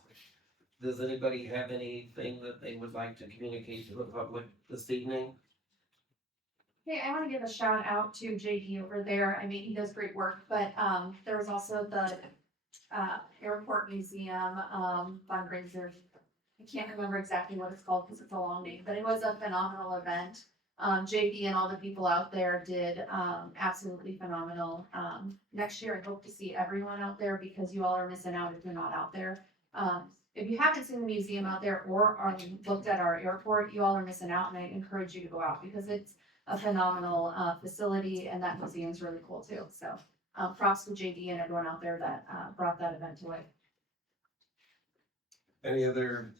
Does anybody have anything that they would like to communicate to the public this evening? Hey, I want to give a shout out to JD over there. I mean, he does great work, but there was also the airport museum fundraiser. I can't remember exactly what it's called because it's a long name, but it was a phenomenal event. JD and all the people out there did absolutely phenomenal. Next year, I hope to see everyone out there because you all are missing out if you're not out there. If you haven't seen the museum out there or looked at our airport, you all are missing out, and I encourage you to go out because it's a phenomenal facility, and that museum is really cool too. So props to JD and everyone out there that brought that event to life. Any other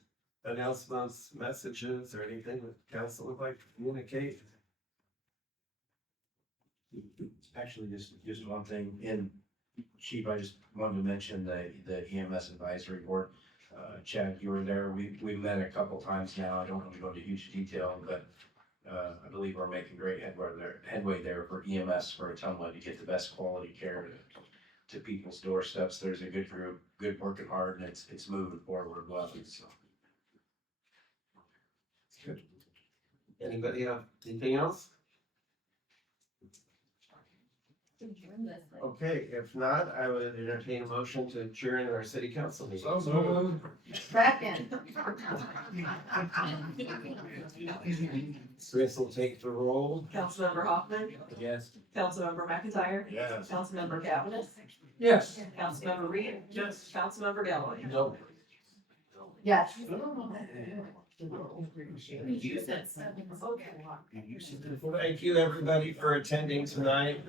announcements, messages, or anything that council would like to communicate? Actually, just one thing, and Chief, I just wanted to mention the EMS advisory board. Chad, you were there, we met a couple times now, I don't want to go into huge detail, but I believe we're making great headway there for EMS for Ottumwa to get the best quality care to people's doorsteps. There's a good group, good working hard, and it's moving forward well, so. Good. Anybody have anything else? Okay, if not, I would entertain a motion to adjourn our city council meeting. Second. Chris will take the roll. Councilmember Hoffman, Yes. Councilmember McIntyre. Yes. Councilmember Cavanagh. Yes. Councilmember Reed. Yes. Councilmember Galloway. No. Yes. Thank you, everybody, for attending tonight.